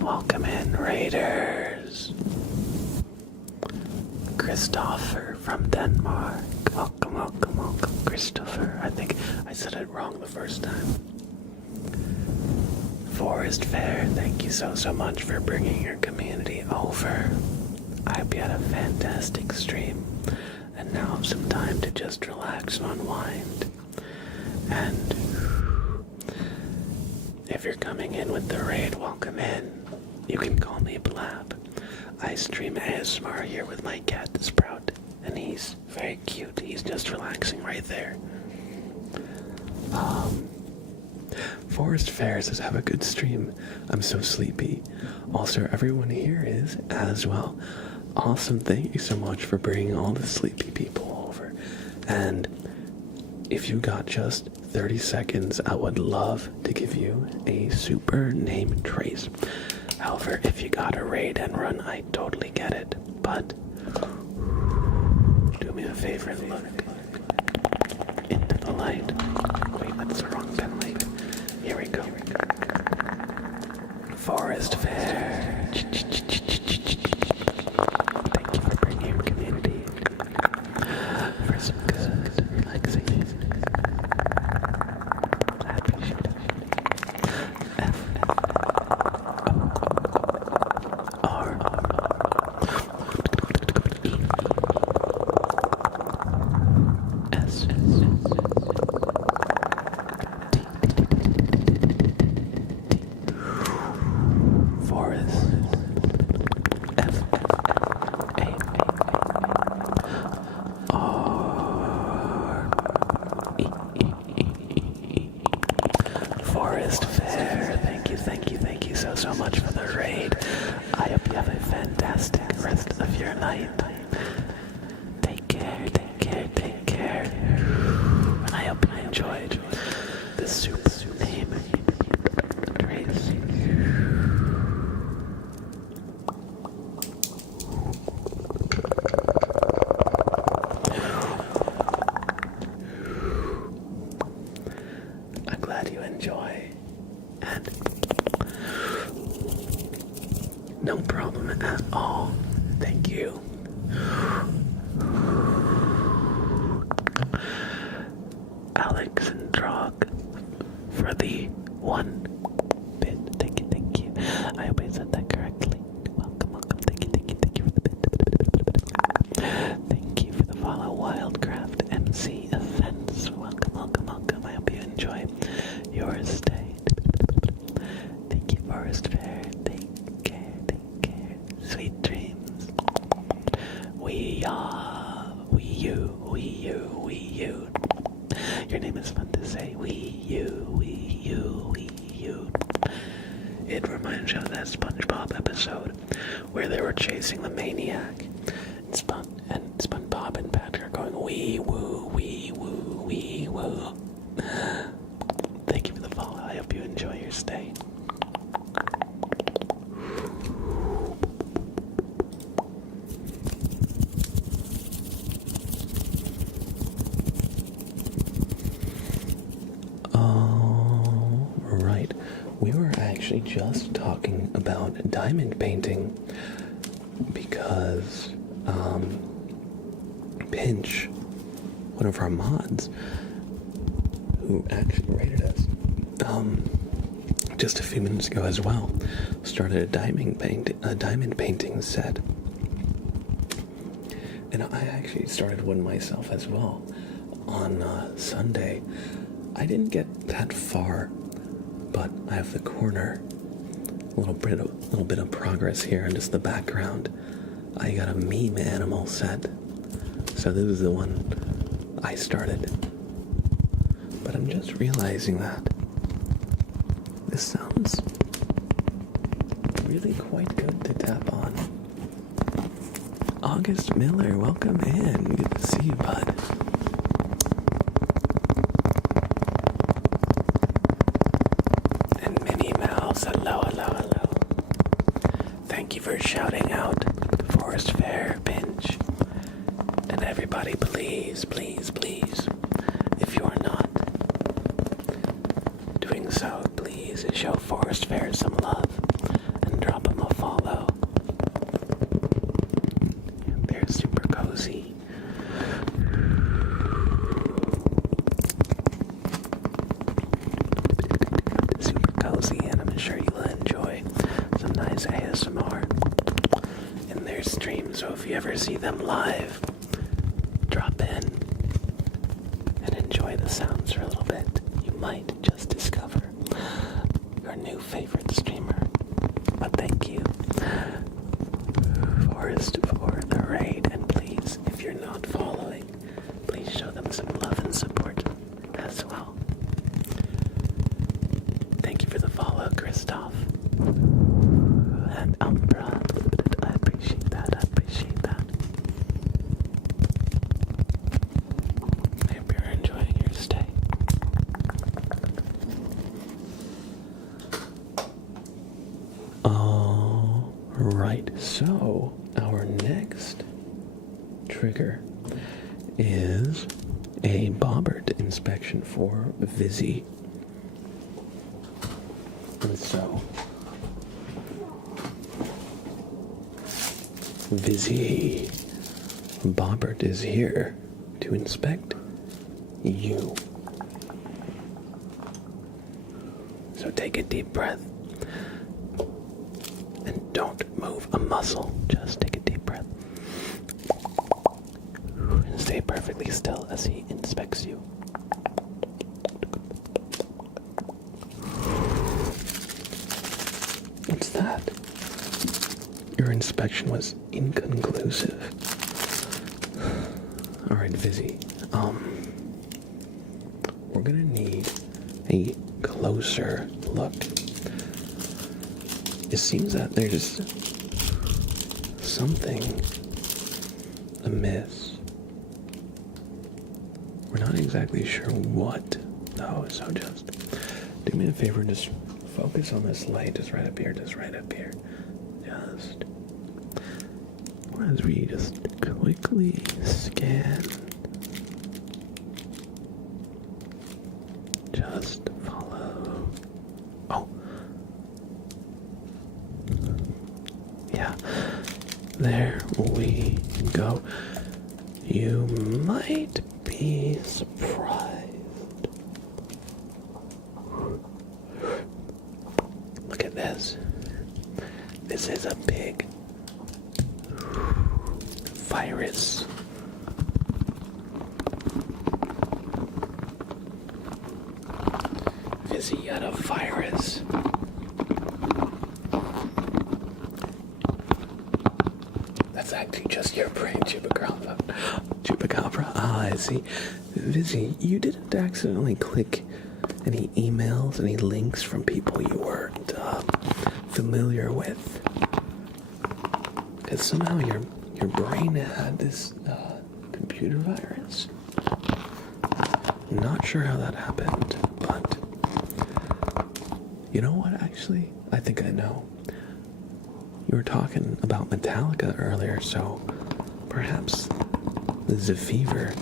Welcome in, Raiders. Christopher from Denmark. Welcome, welcome, welcome, Christopher. I think I said it wrong the first time. Forest Fair, thank you so much for bringing your community over. I hope you had a fantastic stream, and now have some time to just relax and unwind. And if you're coming in with the raid, welcome in. You can call me Blab. I stream ASMR here with my cat, Sprout, and he's very cute. He's just relaxing right there. Forest Fair says, have a good stream. I'm so sleepy. Also, everyone here is as well. Awesome, thank you so much for bringing all the sleepy people over. And if you got just 30 seconds, I would love to give you a super name trace. However, if you got a raid and run, I totally get it. But do me a favor and look into the light. Wait, that's the wrong pen light. Here we go. Forest Fair. Thank you for bringing your community for some good relaxation. I appreciate it. Forest Fair, thank you so much for the raid. I hope you have a fantastic rest of your night. Take care. And I hope you enjoyed the super name trace. I'm glad you enjoy, and no problem at all. Thank you. Alex and Drog for the 1 bit. Thank you. I hope I said that correctly. Welcome. Thank you for the bit. It reminds you of that SpongeBob episode where they were chasing the maniac. And SpongeBob and Patrick are going wee woo, wee woo, wee woo. Thank you for the follow. I hope you enjoy your stay. Right. We were actually just talking about diamond painting because Pinch, one of our mods, who actually rated us just a few minutes ago as well, started a diamond painting set. And I actually started one myself as well on Sunday. I didn't get that far, but I have the corner. A little bit of progress here in just the background. I got a meme animal set. So this is the one I started. But I'm just realizing that this sounds really quite good to tap on. August Miller, welcome in. Good to see you, bud. And Minnie Mouse, hello. Thank you for shouting out to Forest Fair, Pinch. And everybody, please, if you are not doing so, please show Forest Fair some love and drop him a follow. They're super cozy. Super cozy, and I'm sure you will enjoy some nice ASMR in their stream. So if you ever see them live, drop in and enjoy the sounds for a little bit. You might just discover your new favorite streamer. But thank you, Forrest, for the raid. And please, if you're not following, please show them some love and support as well. Thank you for the follow, Christoph. And Umbra. I appreciate that. I hope you're enjoying your stay. Alright, so our next trigger is a bobbert inspection for Vizzy. And so Vizzy Bobbert is here to inspect you. So take a deep breath and don't move a muscle. Just take a deep breath and stay perfectly still as he inspects you. What's that? Your inspection was inconclusive. Alright, Vizzy. We're gonna need a closer look. It seems that there's something amiss. We're not exactly sure what, though, so just do me a favor and just focus on this light, just right up here. Just as we just quickly scan. Just follow. Oh. Yeah. There we go. You might be surprised. Look at this. This is a big virus. Vizzy got a virus. That's actually just your brain, Chupacabra. Ah, I see. Vizzy, you didn't accidentally click any any emails, any links from people you weren't familiar with. Because somehow your brain had this computer virus. I'm not sure how that happened, but you know what, actually? I think I know. You were talking about Metallica earlier, so perhaps this is a fever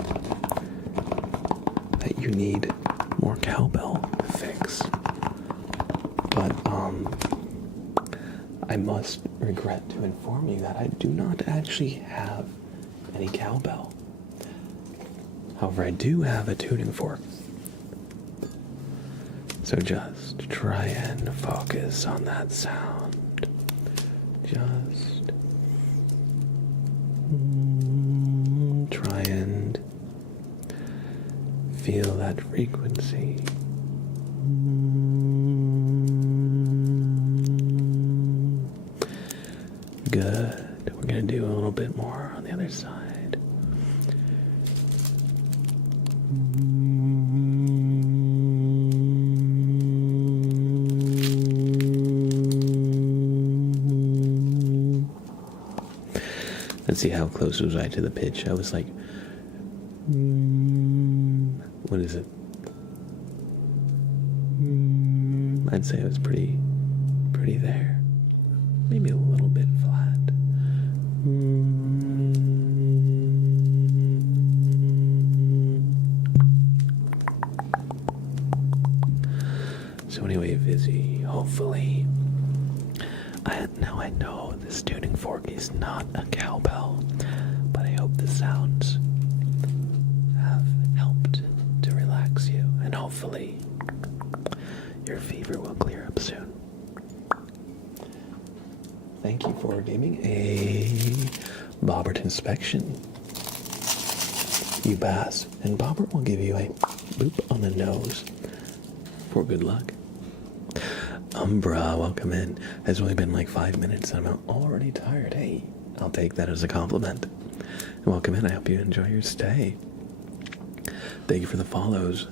that you need more cowbell fix. But, I must regret to inform you that I do not actually have any cowbell. However, I do have a tuning fork. So just try and focus on that sound. Just try and feel that frequency. Good. We're going to do a little bit more on the other side. Let's see, how close was I to the pitch? I was like, what is it? I'd say it was pretty there. Maybe a little bit flat. So anyway, Vizzy, hopefully, now I know this tuning fork is not a cowbell, but I hope the sounds have helped to relax you, and hopefully your fever will clear up soon. Thank you for giving a Bobbert inspection. You pass, and Bobbert will give you a boop on the nose for good luck. Umbra, welcome in. It's only been like 5 minutes and I'm already tired. Hey, I'll take that as a compliment. And welcome in. I hope you enjoy your stay. Thank you for the follows.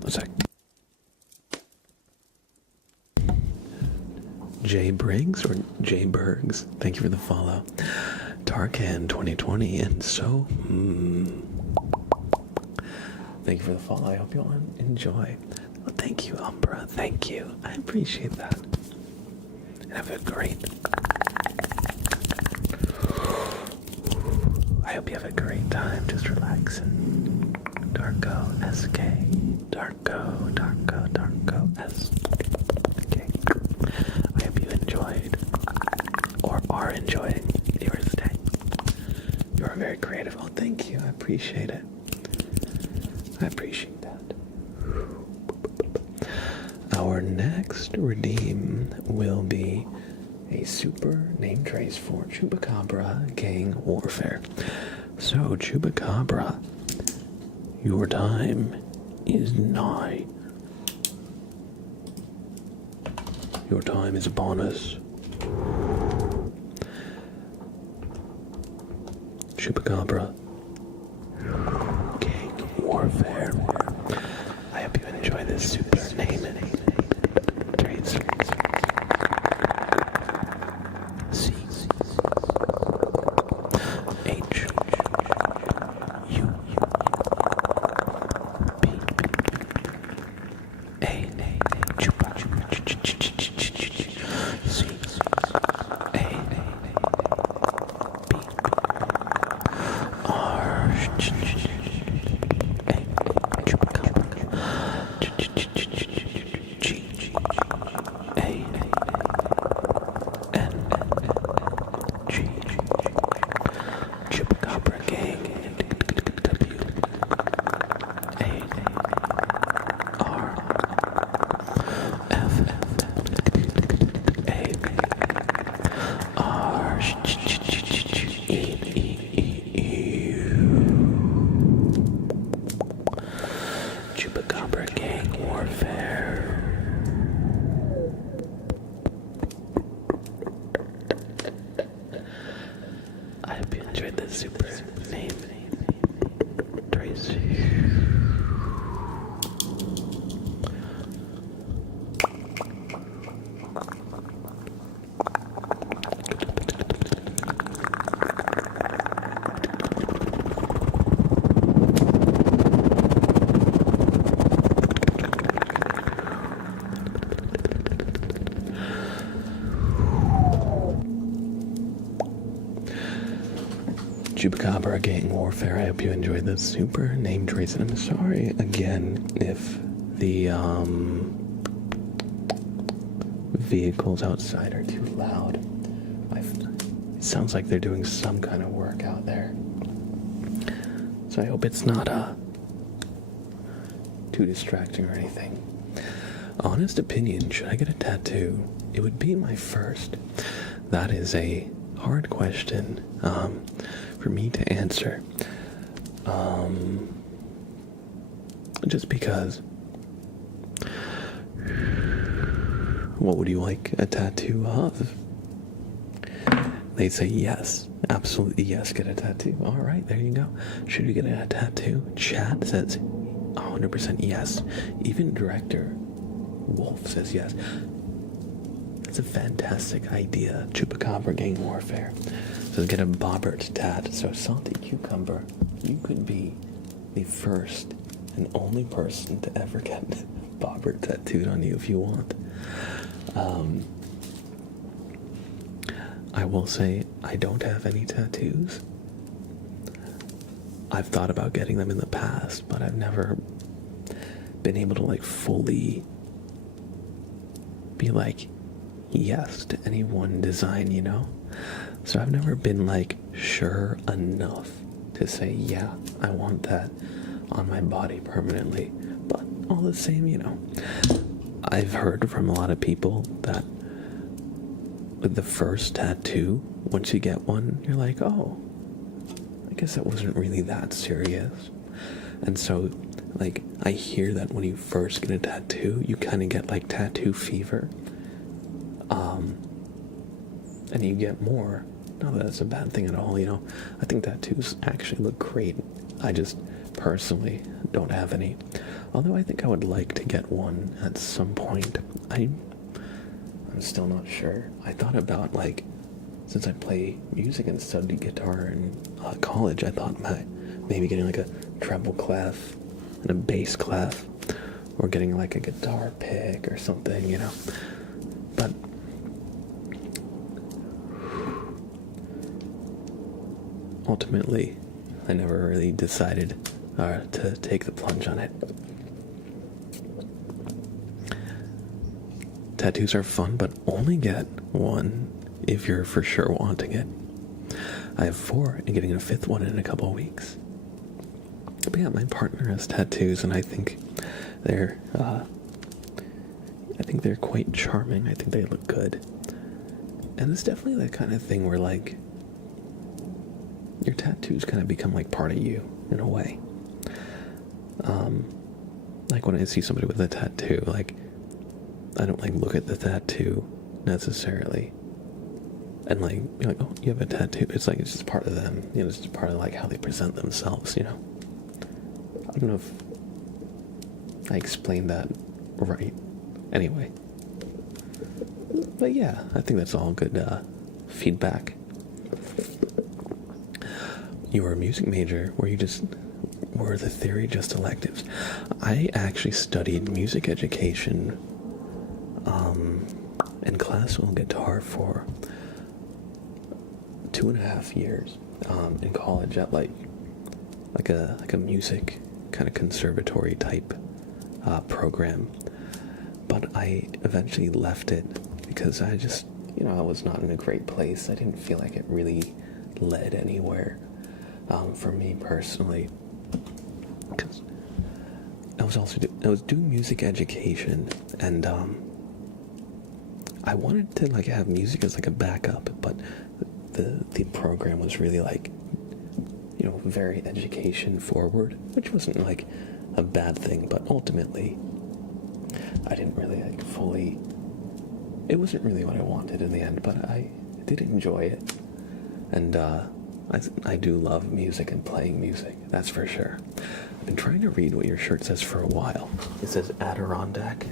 What's that? Jay Briggs or Jay Bergs? Thank you for the follow. Tarkan 2020 and so thank you for the follow. I hope you all enjoy. Well, thank you, Umbra. Thank you. I appreciate that. And have a great... I hope you have a great time just relaxing. Darko SK. Darko SK. I hope you enjoyed or are enjoying your stay. You are very creative. Oh, thank you. I appreciate it. I appreciate that. Our next redeem will be a super name trace for Chupacabra Gang Warfare. So, Chupacabra, your time is nigh. Your time is upon us. Chupacabra Gang Warfare. I hope you enjoy this super name trace. C H U P A Chupa C A B R Chupacabra Gang Warfare. I hope you enjoyed the super name trace, and I'm sorry again if the vehicles outside are too loud. It sounds like they're doing some kind of work out there, so I hope it's not too distracting or anything. Honest opinion, should I get a tattoo? It would be my first. That is a hard question for me to answer. Just because. What would you like a tattoo of? They'd say yes. Absolutely yes, get a tattoo. Alright, there you go. Should you get a tattoo? Chat says 100% yes. Even director Wolf says yes. That's a fantastic idea. Chupacabra Gang Warfare. So get a bobbert tat. So Salty Cucumber, you could be the first and only person to ever get bobbert tattooed on you if you want. I will say I don't have any tattoos. I've thought about getting them in the past, but I've never been able to like fully be like yes to any one design, you know? So I've never been like sure enough to say, yeah, I want that on my body permanently. But all the same, you know, I've heard from a lot of people that with the first tattoo, once you get one, you're like, oh, I guess that wasn't really that serious. And so, like, I hear that when you first get a tattoo, you kind of get like tattoo fever. And you get more. Not that it's a bad thing at all, you know. I think tattoos actually look great. I just personally don't have any. Although I think I would like to get one at some point. I'm still not sure. I thought about, like, since I play music and studied guitar in college, I thought maybe getting like a treble clef and a bass clef, or getting like a guitar pick or something, you know. But ultimately, I never really decided to take the plunge on it. Tattoos are fun, but only get one if you're for sure wanting it. I have 4 and getting a 5th one in a couple of weeks. But yeah, my partner has tattoos, and I think they're quite charming. I think they look good. And it's definitely that kind of thing where, like, your tattoos kind of become like part of you in a way. Like when I see somebody with a tattoo, like, I don't like look at the tattoo necessarily and like you're like, oh, you have a tattoo. It's like it's just part of them, you know. It's just part of like how they present themselves, you know. I don't know if I explained that right. Anyway, but yeah, I think that's all good feedback. You were a music major, were the theory just electives? I actually studied music education and classical guitar for 2.5 years in college at like a music kind of conservatory type program. But I eventually left it because I just, you know, I was not in a great place. I didn't feel like it really led anywhere for me personally. Because I was doing music education, and I wanted to like have music as like a backup, but the program was really like, you know, very education forward, which wasn't like a bad thing, but ultimately I didn't really like fully, it wasn't really what I wanted in the end, but I did enjoy it. And I do love music and playing music, that's for sure. I've been trying to read what your shirt says for a while. It says Adirondack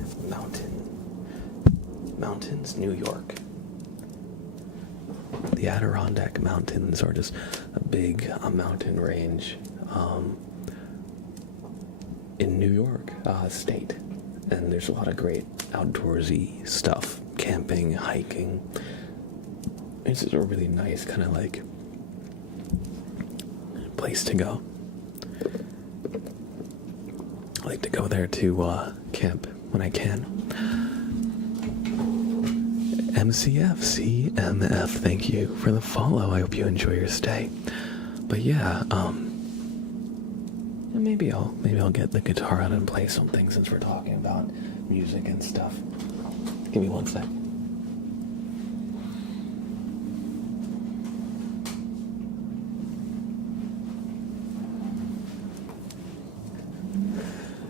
Mountains, New York. The Adirondack Mountains are just a big mountain range in New York State. And there's a lot of great outdoorsy stuff, camping, hiking. It's just a really nice kind of like place to go. I like to go there to camp when I can. MCF, CMF, thank you for the follow. I hope you enjoy your stay. But yeah, maybe I'll get the guitar out and play something since we're talking about music and stuff. Give me one sec.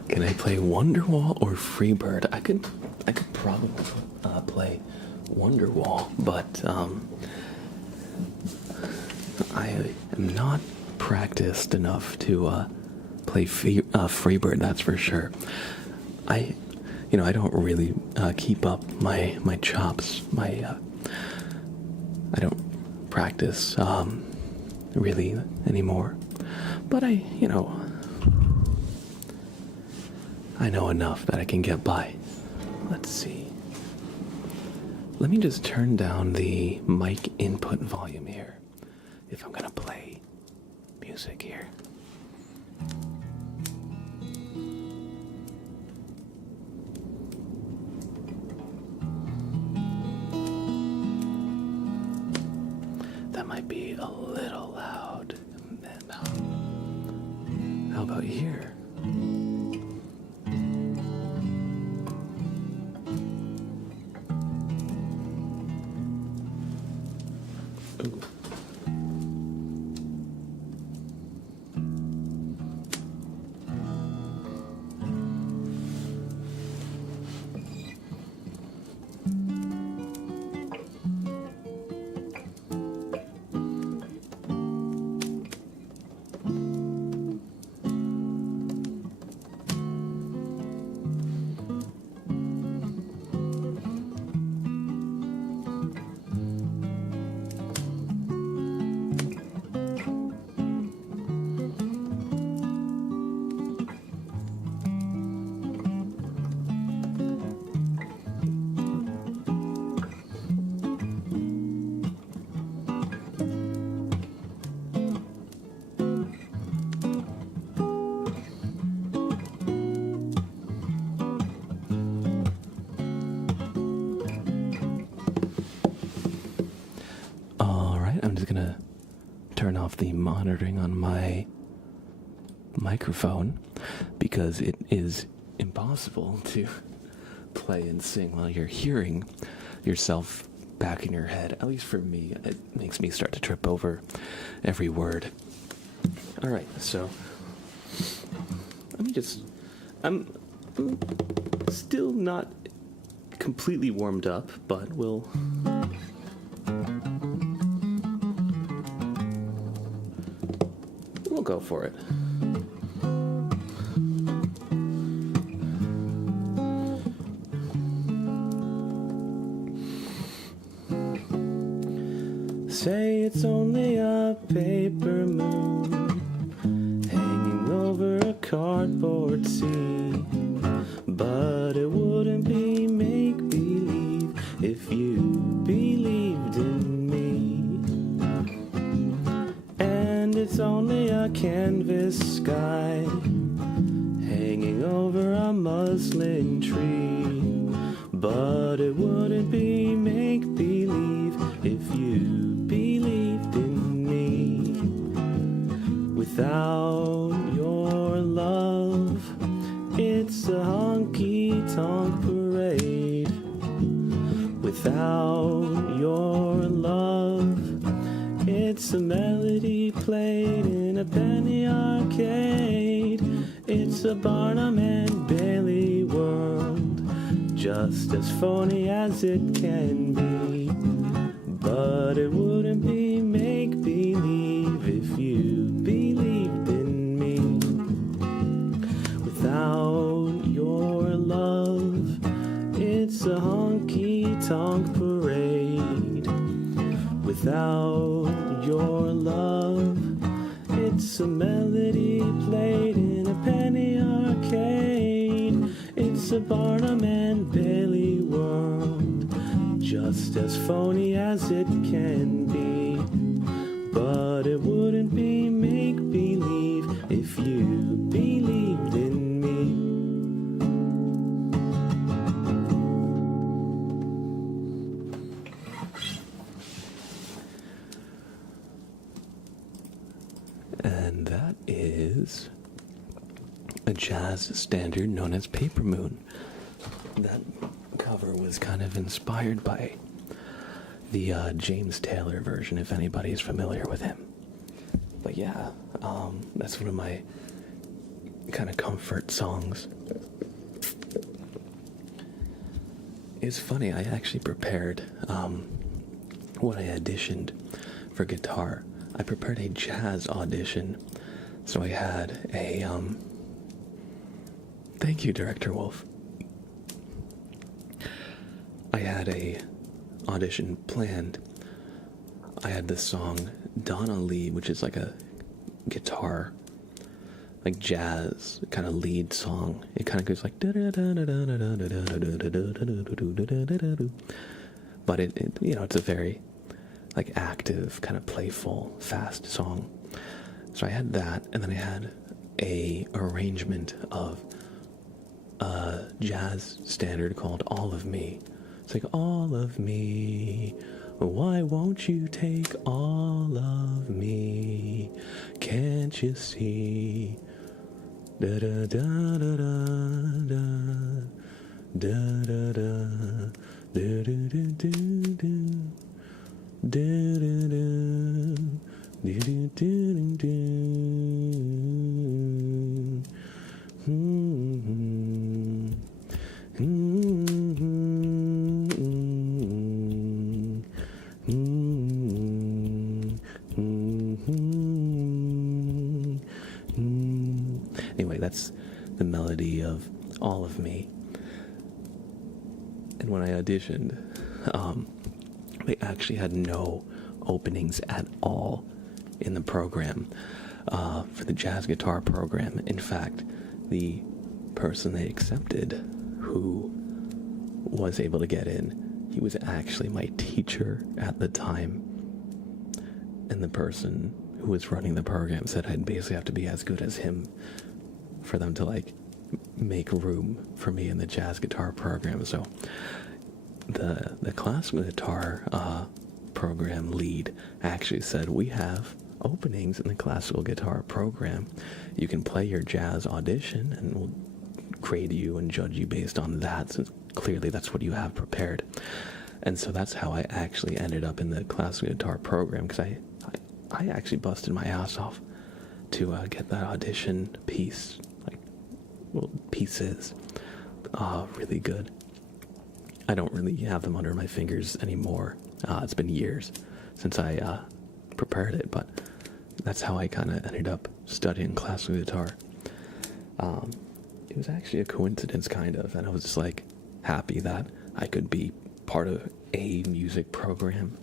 Can I play Wonderwall or Freebird? I could probably play Wonderwall, but I am not practiced enough to play Freebird. That's for sure. I don't really keep up my chops. I don't practice really anymore. But I know enough that I can get by. Let's see. Let me just turn down the mic input volume here if I'm gonna play music here. That might be a little loud. How about here? Turn off the monitoring on my microphone because it is impossible to play and sing while you're hearing yourself back in your head. At least for me, it makes me start to trip over every word. All right, so I'm still not completely warmed up, but we'll go for it. Say it's only a paper moon hanging over a cardboard sea, but it wouldn't be make-believe if you believed in me. And it's only a canvas sky hanging over a muslin tree, but it wouldn't be make-believe if you believed in me. Without your love, it's a honky-tonk parade. Without your love, it's a melody played in a penny arcade. It's a Barnum and Bailey world, just as phony as it can be. But it wouldn't be make-believe if you believed in me. Without your love, it's a honky-tonk parade. Without your love, it's a melody played in a penny arcade. It's a Barnum and Bailey world, just as phony as it can be. But it wouldn't be make-believe a jazz standard known as Paper Moon. That cover was kind of inspired by the James Taylor version, if anybody's familiar with him. But yeah, that's one of my kind of comfort songs. It's funny, I actually prepared, when I auditioned for guitar, I prepared a jazz audition. So I had a, thank you, Director Wolf. I had a audition planned. I had this song, Donna Lee, which is like a guitar, like jazz kind of lead song. It kind of goes like, but it you know, it's a very like active, kind of playful, fast song. So I had that, and then I had a arrangement of a jazz standard called All of Me. It's like, all of me, why won't you take all of me? Can't you see? Da da da da da da da da da do do do do do do do do do do. Anyway, that's the melody of All of Me. And when I auditioned, they actually had no openings at all in the program for the jazz guitar program. In fact, the person they accepted who was able to get in, he was actually my teacher at the time. And the person who was running the program said I'd basically have to be as good as him for them to like make room for me in the jazz guitar program. So the classical guitar program lead actually said, we have openings in the classical guitar program. You can play your jazz audition and we'll grade you and judge you based on that, since clearly that's what you have prepared. And so that's how I actually ended up in the classical guitar program, because I actually busted my ass off to get that audition piece, like, well, pieces, really good. I don't really have them under my fingers anymore. It's been years since I prepared it, but that's how I kind of ended up studying classical guitar. It was actually a coincidence, kind of, and I was just like happy that I could be part of a music program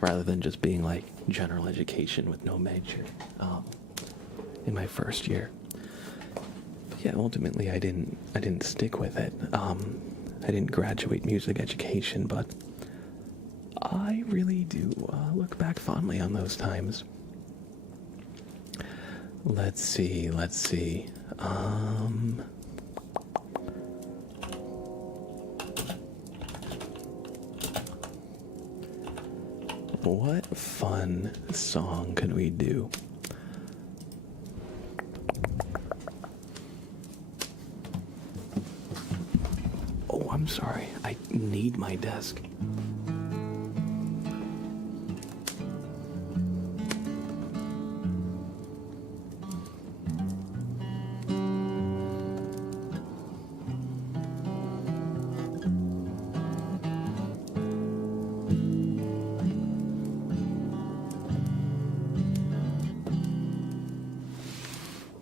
rather than just being like general education with no major in my first year. But yeah, ultimately I didn't stick with it. I didn't graduate music education, but I really do look back fondly on those times. Let's see. What fun song could we do? Oh, I'm sorry. I need my desk.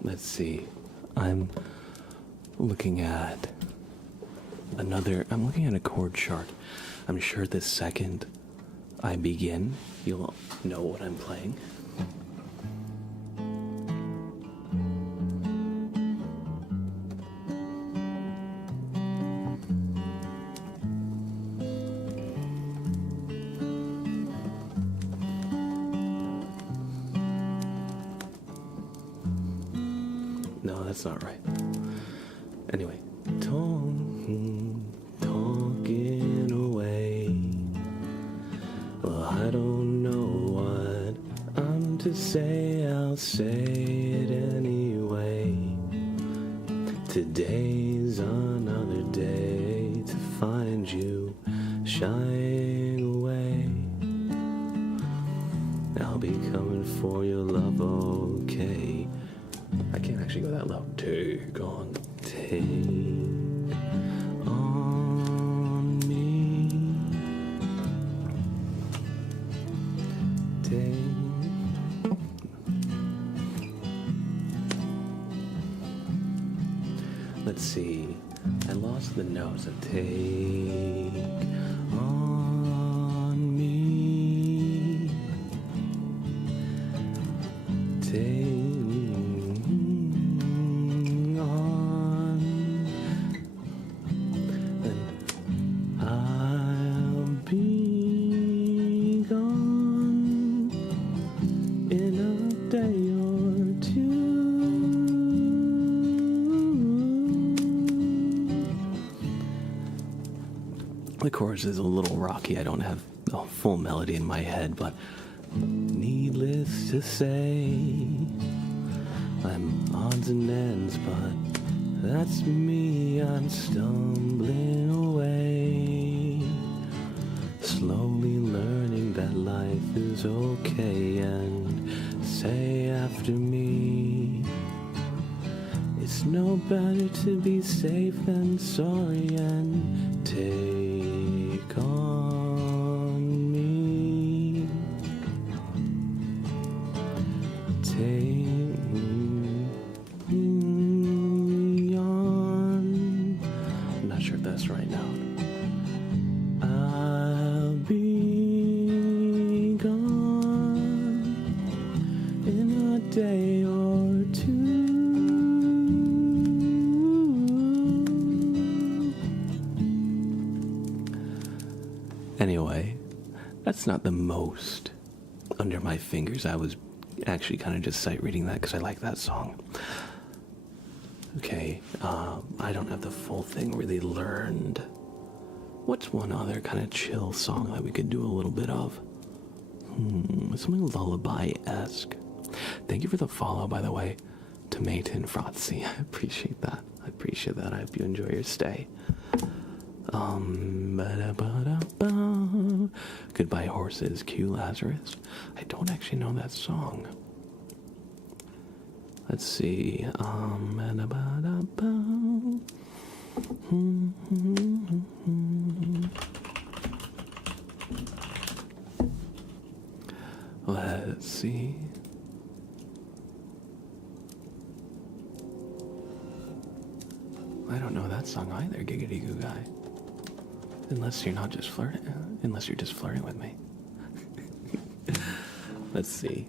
Let's see. I'm looking at a chord chart. I'm sure the second I begin, you'll know what I'm playing. No, that's not right. Anyway, talking away. Well, I don't know what I'm to say. I'll say it anyway. find you shying away. I'll be coming for your love, okay? I can't actually go that low. Take on me. Let's see. I lost the notes of take on me. Take on. Then I'll be gone in a day or two. The chorus is a little rocky. I don't have a full melody in my head, but needless to say, I'm odds and ends, but that's me. I'm stumbling away, slowly learning that life is okay, and say after me, it's no better to be safe than sorry, and take on me. Take me on. I'm not sure if that's right now. I'll be gone in a day or two. Anyway, that's not the most under my fingers. I was actually kind of just sight reading that because I like that song. Okay, I don't have the full thing really learned. What's one other kind of chill song that we could do a little bit of? Something lullaby-esque. Thank you for the follow, by the way, to Mayton Frotzy. I appreciate that. I hope you enjoy your stay. Goodbye Horses, Q Lazarus. I don't actually know that song. Let's see. Let's see. I don't know that song either, Giggity Goo Guy. Unless you're just flirting with me. Let's see.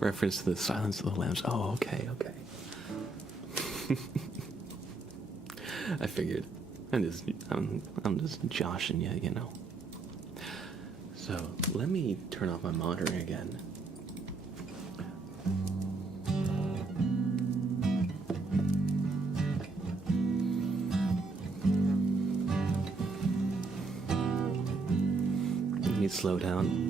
Reference to the Silence of the Lambs. Oh, okay. I figured. I'm just joshing you, you know. So let me turn off my monitor again. You need to slow down.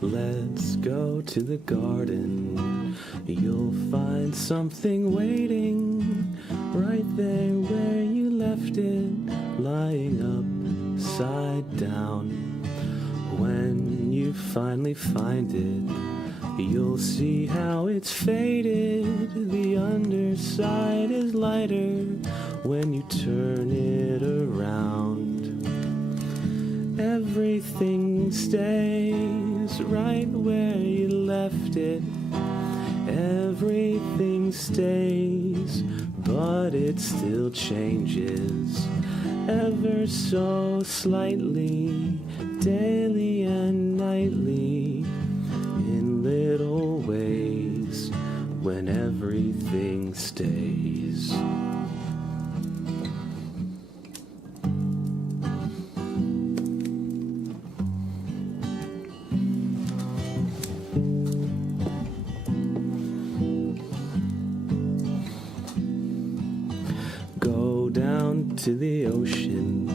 Let's go to the garden. You'll find something waiting right there where you left it, lying upside down. When you finally find it, you'll see how it's faded. The underside is lighter when you turn it around. Everything stays right where you left it. Everything stays, but it still changes ever so slightly, daily and nightly, in little ways, when everything stays. to the ocean.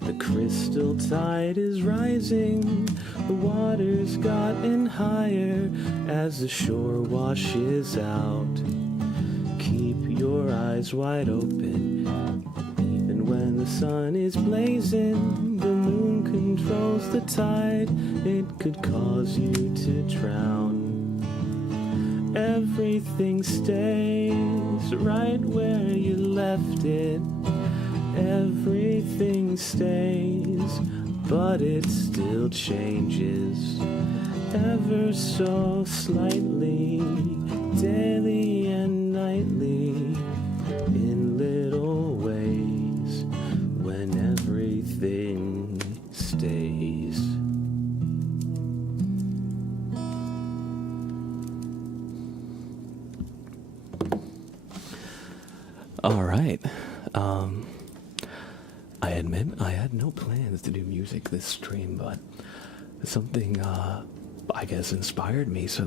The crystal tide is rising. The water's gotten higher as the shore washes out. Keep your eyes wide open. Even when the sun is blazing, the moon controls the tide. It could cause you to drown. Everything stays right where you left it. Everything stays, but it still changes ever so slightly, daily and nightly, in little ways, when everything stays. All right. I admit I had no plans to do music this stream, but something, I guess, inspired me, so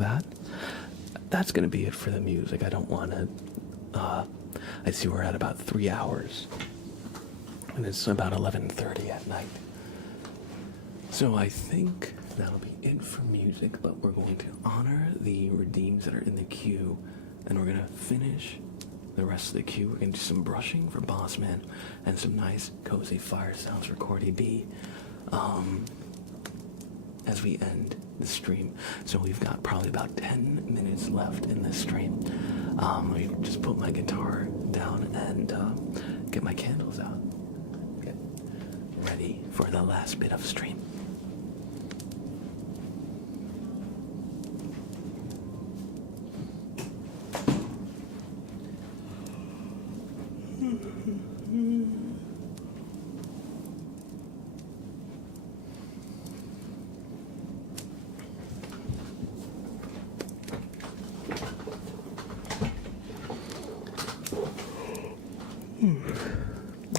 that's gonna be it for the music. I don't want to, I see we're at about 3 hours, and it's about 11:30 at night. So I think that'll be it for music, but we're going to honor the redeems that are in the queue, and we're gonna finish the rest of the queue. We're gonna do some brushing for Bossman and some nice cozy fire sounds for Cordy B as we end the stream. So we've got probably about 10 minutes left in this stream. Let me just put my guitar down and get my candles out. Get ready for the last bit of stream.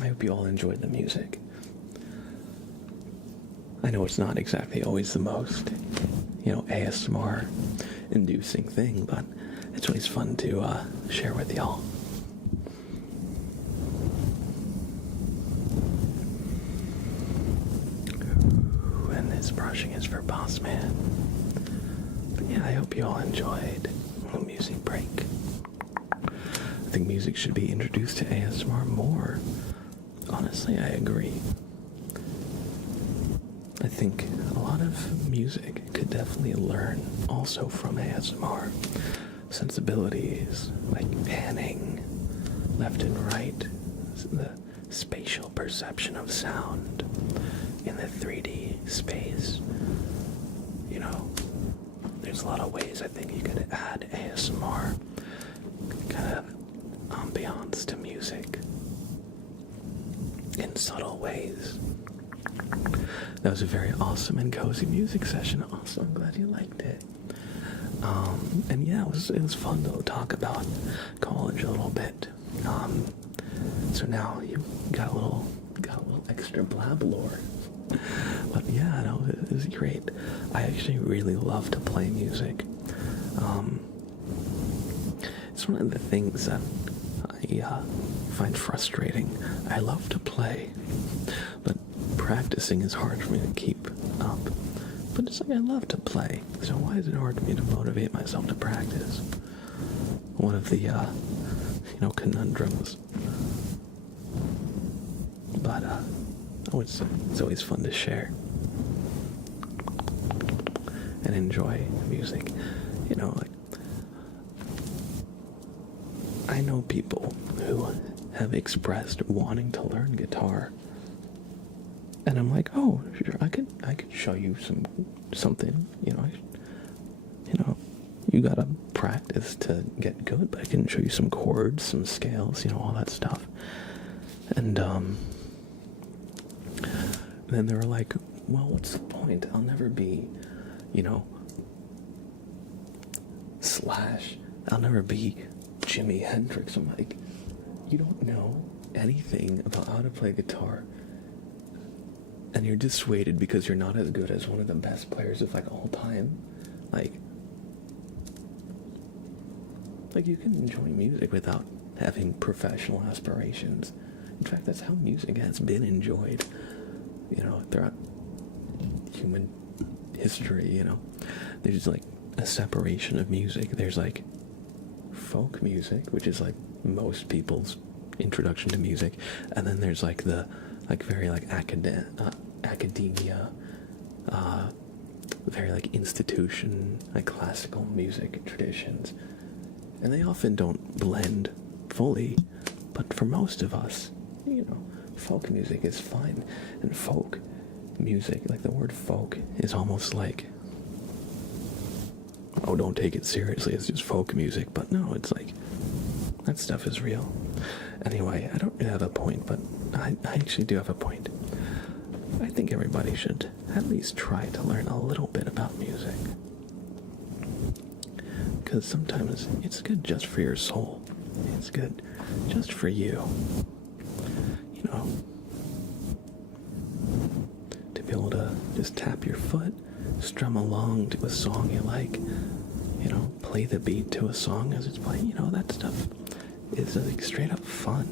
I hope you all enjoyed the music. I know it's not exactly always the most, ASMR inducing thing, but it's always fun to share with y'all. And this brushing is for Bossman. But yeah, I hope you all enjoyed the music break. I think music should be introduced to ASMR more. Honestly, I agree. I think a lot of music could definitely learn also from ASMR. Sensibilities like panning, left and right, the spatial perception of sound in the 3D space. There's a lot of ways I think you could add ASMR, kind of ambiance to music in subtle ways. That was a very awesome and cozy music session. Also, I'm glad you liked it. And yeah, it was fun to talk about college a little bit. So now you got a little extra blab lore. But yeah, no, it was great. I actually really love to play music. It's one of the things that I find frustrating. I love to play, but practicing is hard for me to keep up. But it's like I love to play, so why is it hard for me to motivate myself to practice? One of the, conundrums. But, it's always fun to share and enjoy music. I know people who have expressed wanting to learn guitar, and I'm like, oh, sure, I could show you something. You gotta practice to get good, but I can show you some chords, some scales, all that stuff. And then they were like, well, what's the point? I'll never be, Slash. I'll never be Jimi Hendrix. I'm like, you don't know anything about how to play guitar, and you're dissuaded because you're not as good as one of the best players of all time. Like you can enjoy music without having professional aspirations. In fact, that's how music has been enjoyed, throughout human history, There's like a separation of music. There's like folk music, which is like most people's introduction to music, and then there's like the very like academia, very like institution, like classical music traditions, and they often don't blend fully, but for most of us, folk music is fine. And folk music, like the word folk, is almost like, oh, don't take it seriously, it's just folk music. But no, it's like, that stuff is real. Anyway, I don't really have a point, but I actually do have a point. I think everybody should at least try to learn a little bit about music. Because sometimes it's good just for your soul. It's good just for you. To be able to just tap your foot, strum along to a song you like, play the beat to a song as it's playing, that stuff is like straight up fun.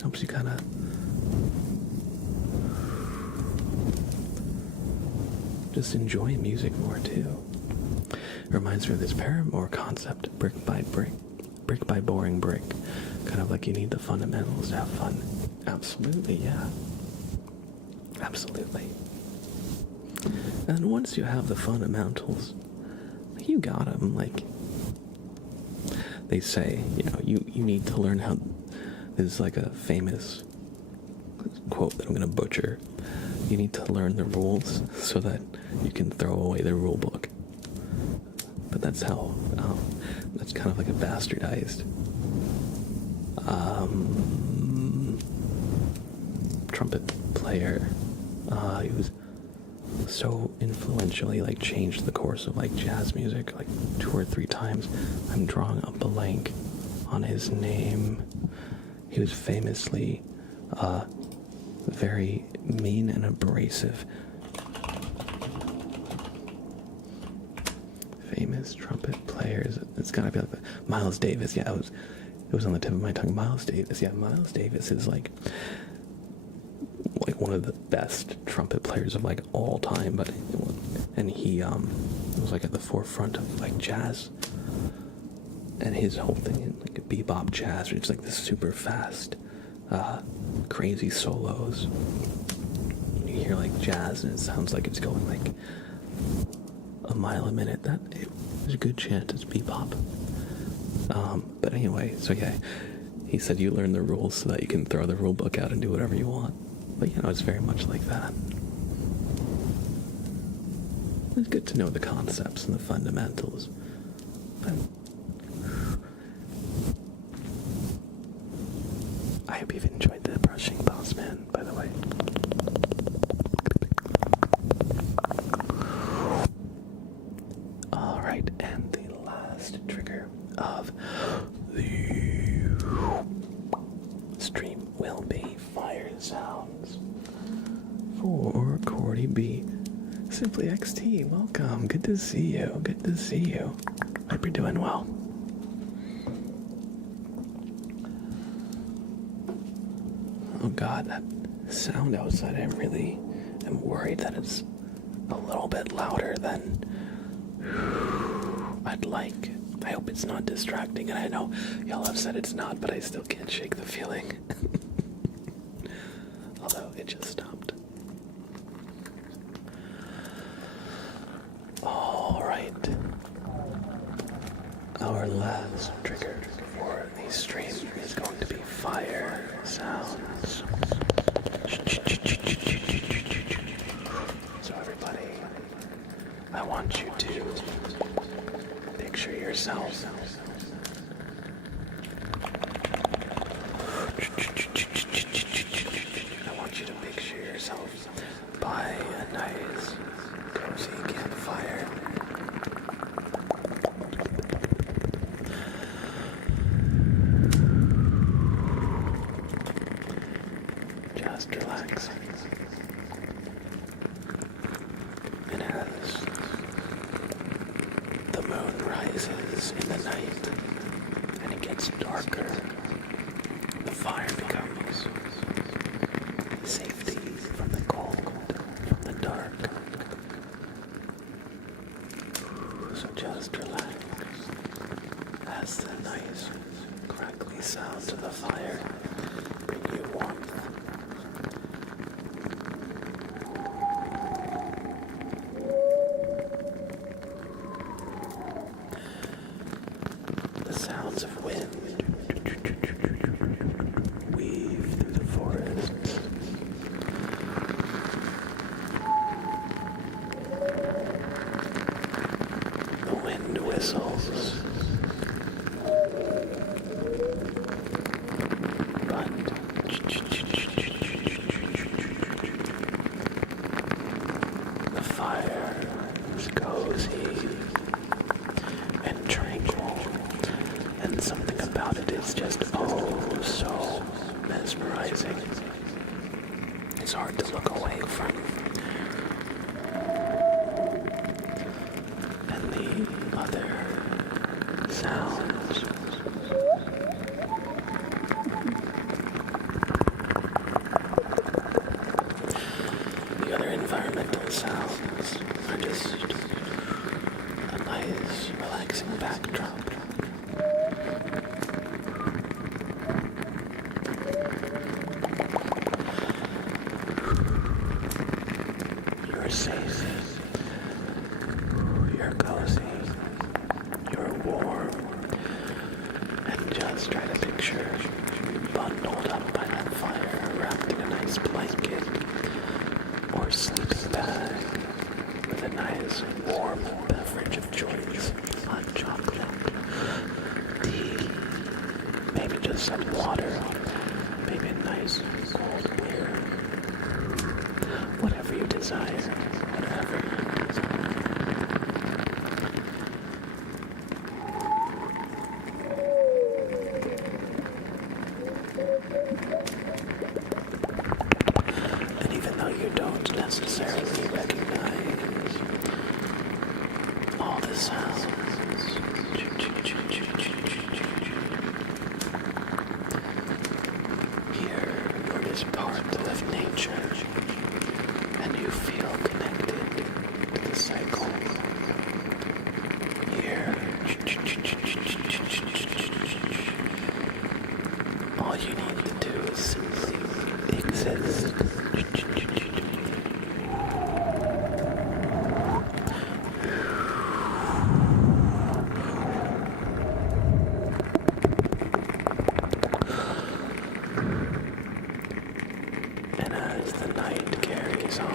Helps you kind of just enjoy music more too. It reminds me of this Paramore concept, brick by boring brick. Kind of like you need the fundamentals to have fun. Absolutely, yeah. Absolutely. And once you have the fundamentals, you got them. Like they say, you need to learn how. This is like a famous quote that I'm going to butcher. You need to learn the rules so that you can throw away the rule book. But that's how. That's kind of like a bastardized trumpet player. He was so influentially changed the course of jazz music 2 or 3 times. I'm drawing a blank on his name. He was famously very mean and abrasive. Famous trumpet players. It's gotta be Miles Davis. Yeah, it was on the tip of my tongue. Miles Davis. Yeah, Miles Davis is like one of the best trumpet players of all time. And he was at the forefront of jazz. And his whole thing in bebop jazz, which is this super fast, crazy solos. You hear jazz and it sounds like it's going a mile a minute. There's a good chance it's bebop. But anyway, so yeah, he said you learn the rules so that you can throw the rule book out and do whatever you want. But it's very much like that. It's good to know the concepts and the fundamentals. I hope you've enjoyed the brushing boss man, by the way. Alright, and the last trigger of the stream will be fire sounds for Cordy B. Simply XT, welcome. Good to see you. Good to see you. Hope you're doing well. Oh god, that sound outside, I really am worried that it's a little bit louder than I'd like. I hope it's not distracting, and I know y'all have said it's not, but I still can't shake the feeling. Although it just stopped. Alright. Our last trigger for the stream is going to be fire sounds. So everybody, I want you to picture yourself by a nice cozy campfire. Just relax. And as the moon rises in the night and it gets darker, the fire becomes safety from the cold, from the dark. So just relax as the nice crackly sounds of the fire bring you warmth. The sounds of wind weave through the forests. The wind whistles, but the fire is cozy and tranquil, and something about it is just oh so mesmerizing. It's hard to look away from. And the other sounds. The other environmental sounds are just a nice, relaxing backdrop. You're safe. You're cozy. You're warm. And just try to picture bundled up by that fire, wrapped in a nice blanket or sleeping bag with a nice warm beverage of choice. Hot chocolate, tea, maybe just some water, maybe a nice cold beer. Whatever you desire, whatever you desire. And even though you don't necessarily recognize all the sounds, here you're just part of nature, and you feel connected to the cycle. Here, all you need to do is simply exist. And as the night carries on,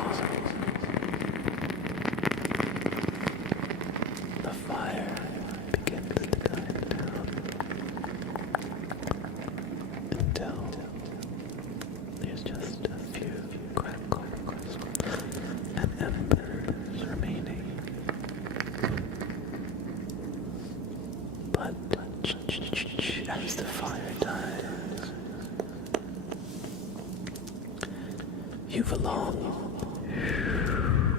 the fire begins to die down until there's just a few crackles and embers remaining. But as the fire dies, you've long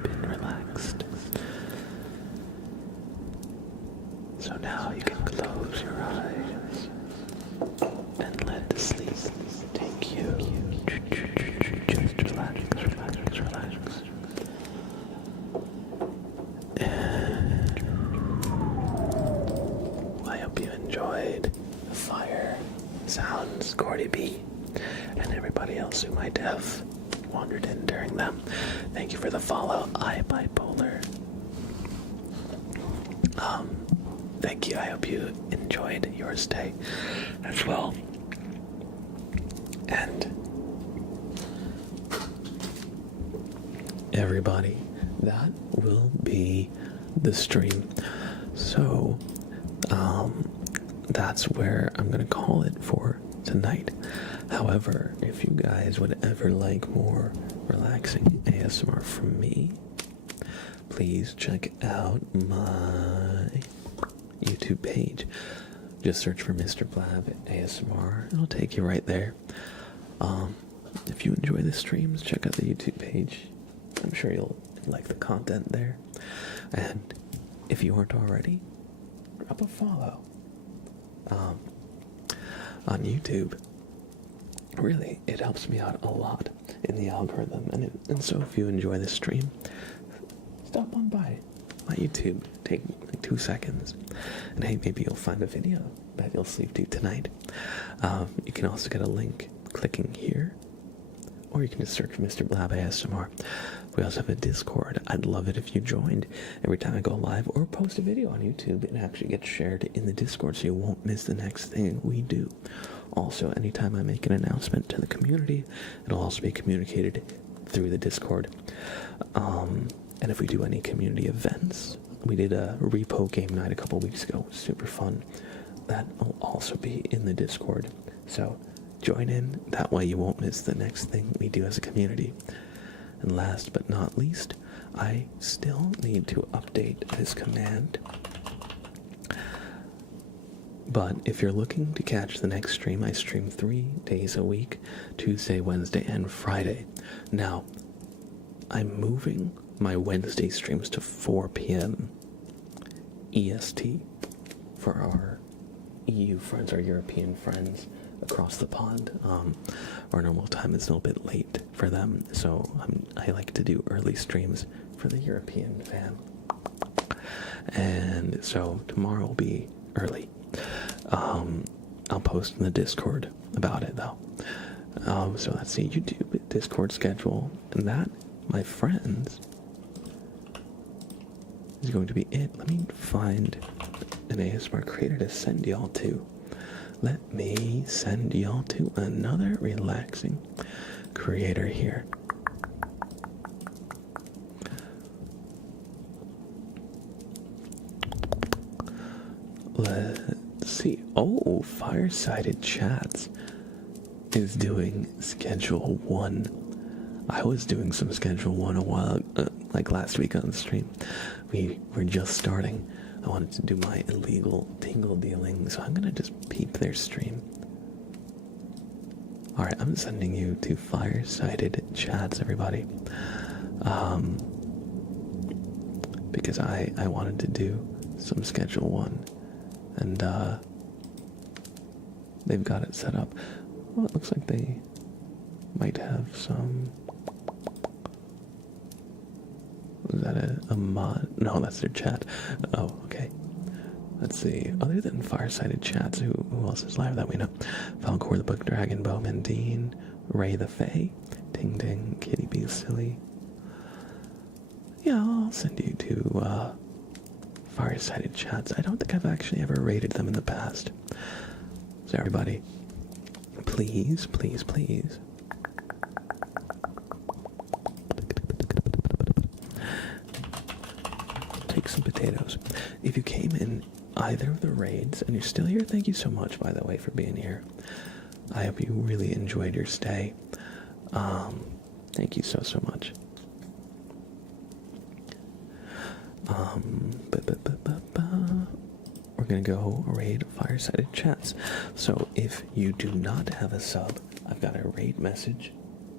been relaxed. So now you can close your eyes and let the sleep take you. Just relax, relax, relax. And I hope you enjoyed the fire sounds, Cordy B, and everybody else who might have wandered in during them. Thank you for the follow, iBipolar. Thank you. I hope you enjoyed your stay as well. And everybody, that will be the stream. So, that's where I'm gonna call it for tonight. However, if you guys would ever like more relaxing ASMR from me, please check out my YouTube page. Just search for Mr. Blab ASMR. It'll take you right there. If you enjoy the streams, check out the YouTube page. I'm sure you'll like the content there. And if you aren't already, drop a follow on YouTube. really, it helps me out a lot in the algorithm. And so if you enjoy this stream, stop on by my YouTube. Take like 2 seconds. And hey, maybe you'll find a video that you'll sleep to tonight. You can also get a link clicking here. Or you can just search Mr. Blab ASMR. We also have a Discord. I'd love it if you joined. Every time I go live or post a video on YouTube, it actually gets shared in the Discord so you won't miss the next thing we do. Also, anytime I make an announcement to the community, it'll also be communicated through the Discord. And if we do any community events, we did a repo game night a couple weeks ago. Super fun. That will also be in the Discord. So join in. That way you won't miss the next thing we do as a community. And last but not least, I still need to update this command. But if you're looking to catch the next stream, I stream 3 days a week, Tuesday, Wednesday, and Friday. Now, I'm moving my Wednesday streams to 4 p.m. EST for our EU friends, our European friends across the pond. Our normal time is a little bit late for them, so I like to do early streams for the European fam. And so tomorrow will be early. I'll post in the Discord about it though. So that's the YouTube Discord schedule, and that, my friends, is going to be it. Let me find an ASMR creator to send y'all to. Let me send y'all to another relaxing creator here. Let's see. Oh, Firesided Chats is doing Schedule 1. I was doing some Schedule 1 a while, like last week on the stream. We were just starting. I wanted to do my illegal tingle dealing, so I'm gonna just peep their stream. Alright, I'm sending you to Firesided Chats, everybody. Because I wanted to do some Schedule 1. And they've got it set up. Well, it looks like they might have some... Was that a mod? No, that's their chat. Oh, okay. Let's see. Other than Firesided Chats, who else is live that we know? Falcor the Book Dragon, Bowman Dean, Ray the Fae, Ting Ting, Kitty B Silly. Yeah, I'll send you to Firesided Chats. I don't think I've actually ever rated them in the past. So everybody, please, please, please. Take some potatoes. If you came in either of the raids and you're still here, thank you so much, by the way, for being here. I hope you really enjoyed your stay. Thank you so, so much. We're gonna go raid Firesided Chats. So if you do not have a sub, I've got a raid message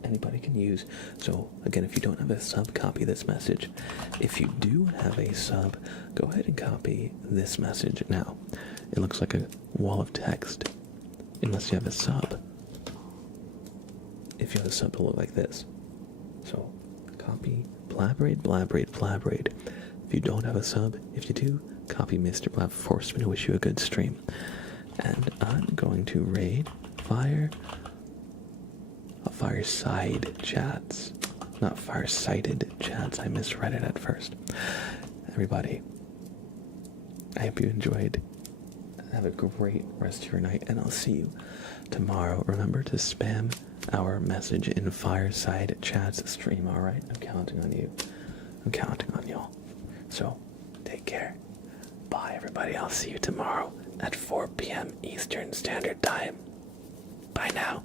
anybody can use. So again, if you don't have a sub, copy this message. If you do have a sub, go ahead and copy this message. Now, it looks like a wall of text, unless you have a sub. If you have a sub, it'll look like this. So copy Blabrade, Blabrade, Blabrade. If you don't have a sub, if you do, copy Mr. Blab Force me to wish you a good stream. And I'm going to raid Fireside Chats. Not Firesighted Chats. I misread it at first. Everybody, I hope you enjoyed. Have a great rest of your night, and I'll see you tomorrow. Remember to spam our message in Fireside Chats stream, alright? I'm counting on you. I'm counting on y'all. So, take care. Bye, everybody. I'll see you tomorrow at 4 p.m. Eastern Standard Time. Bye now.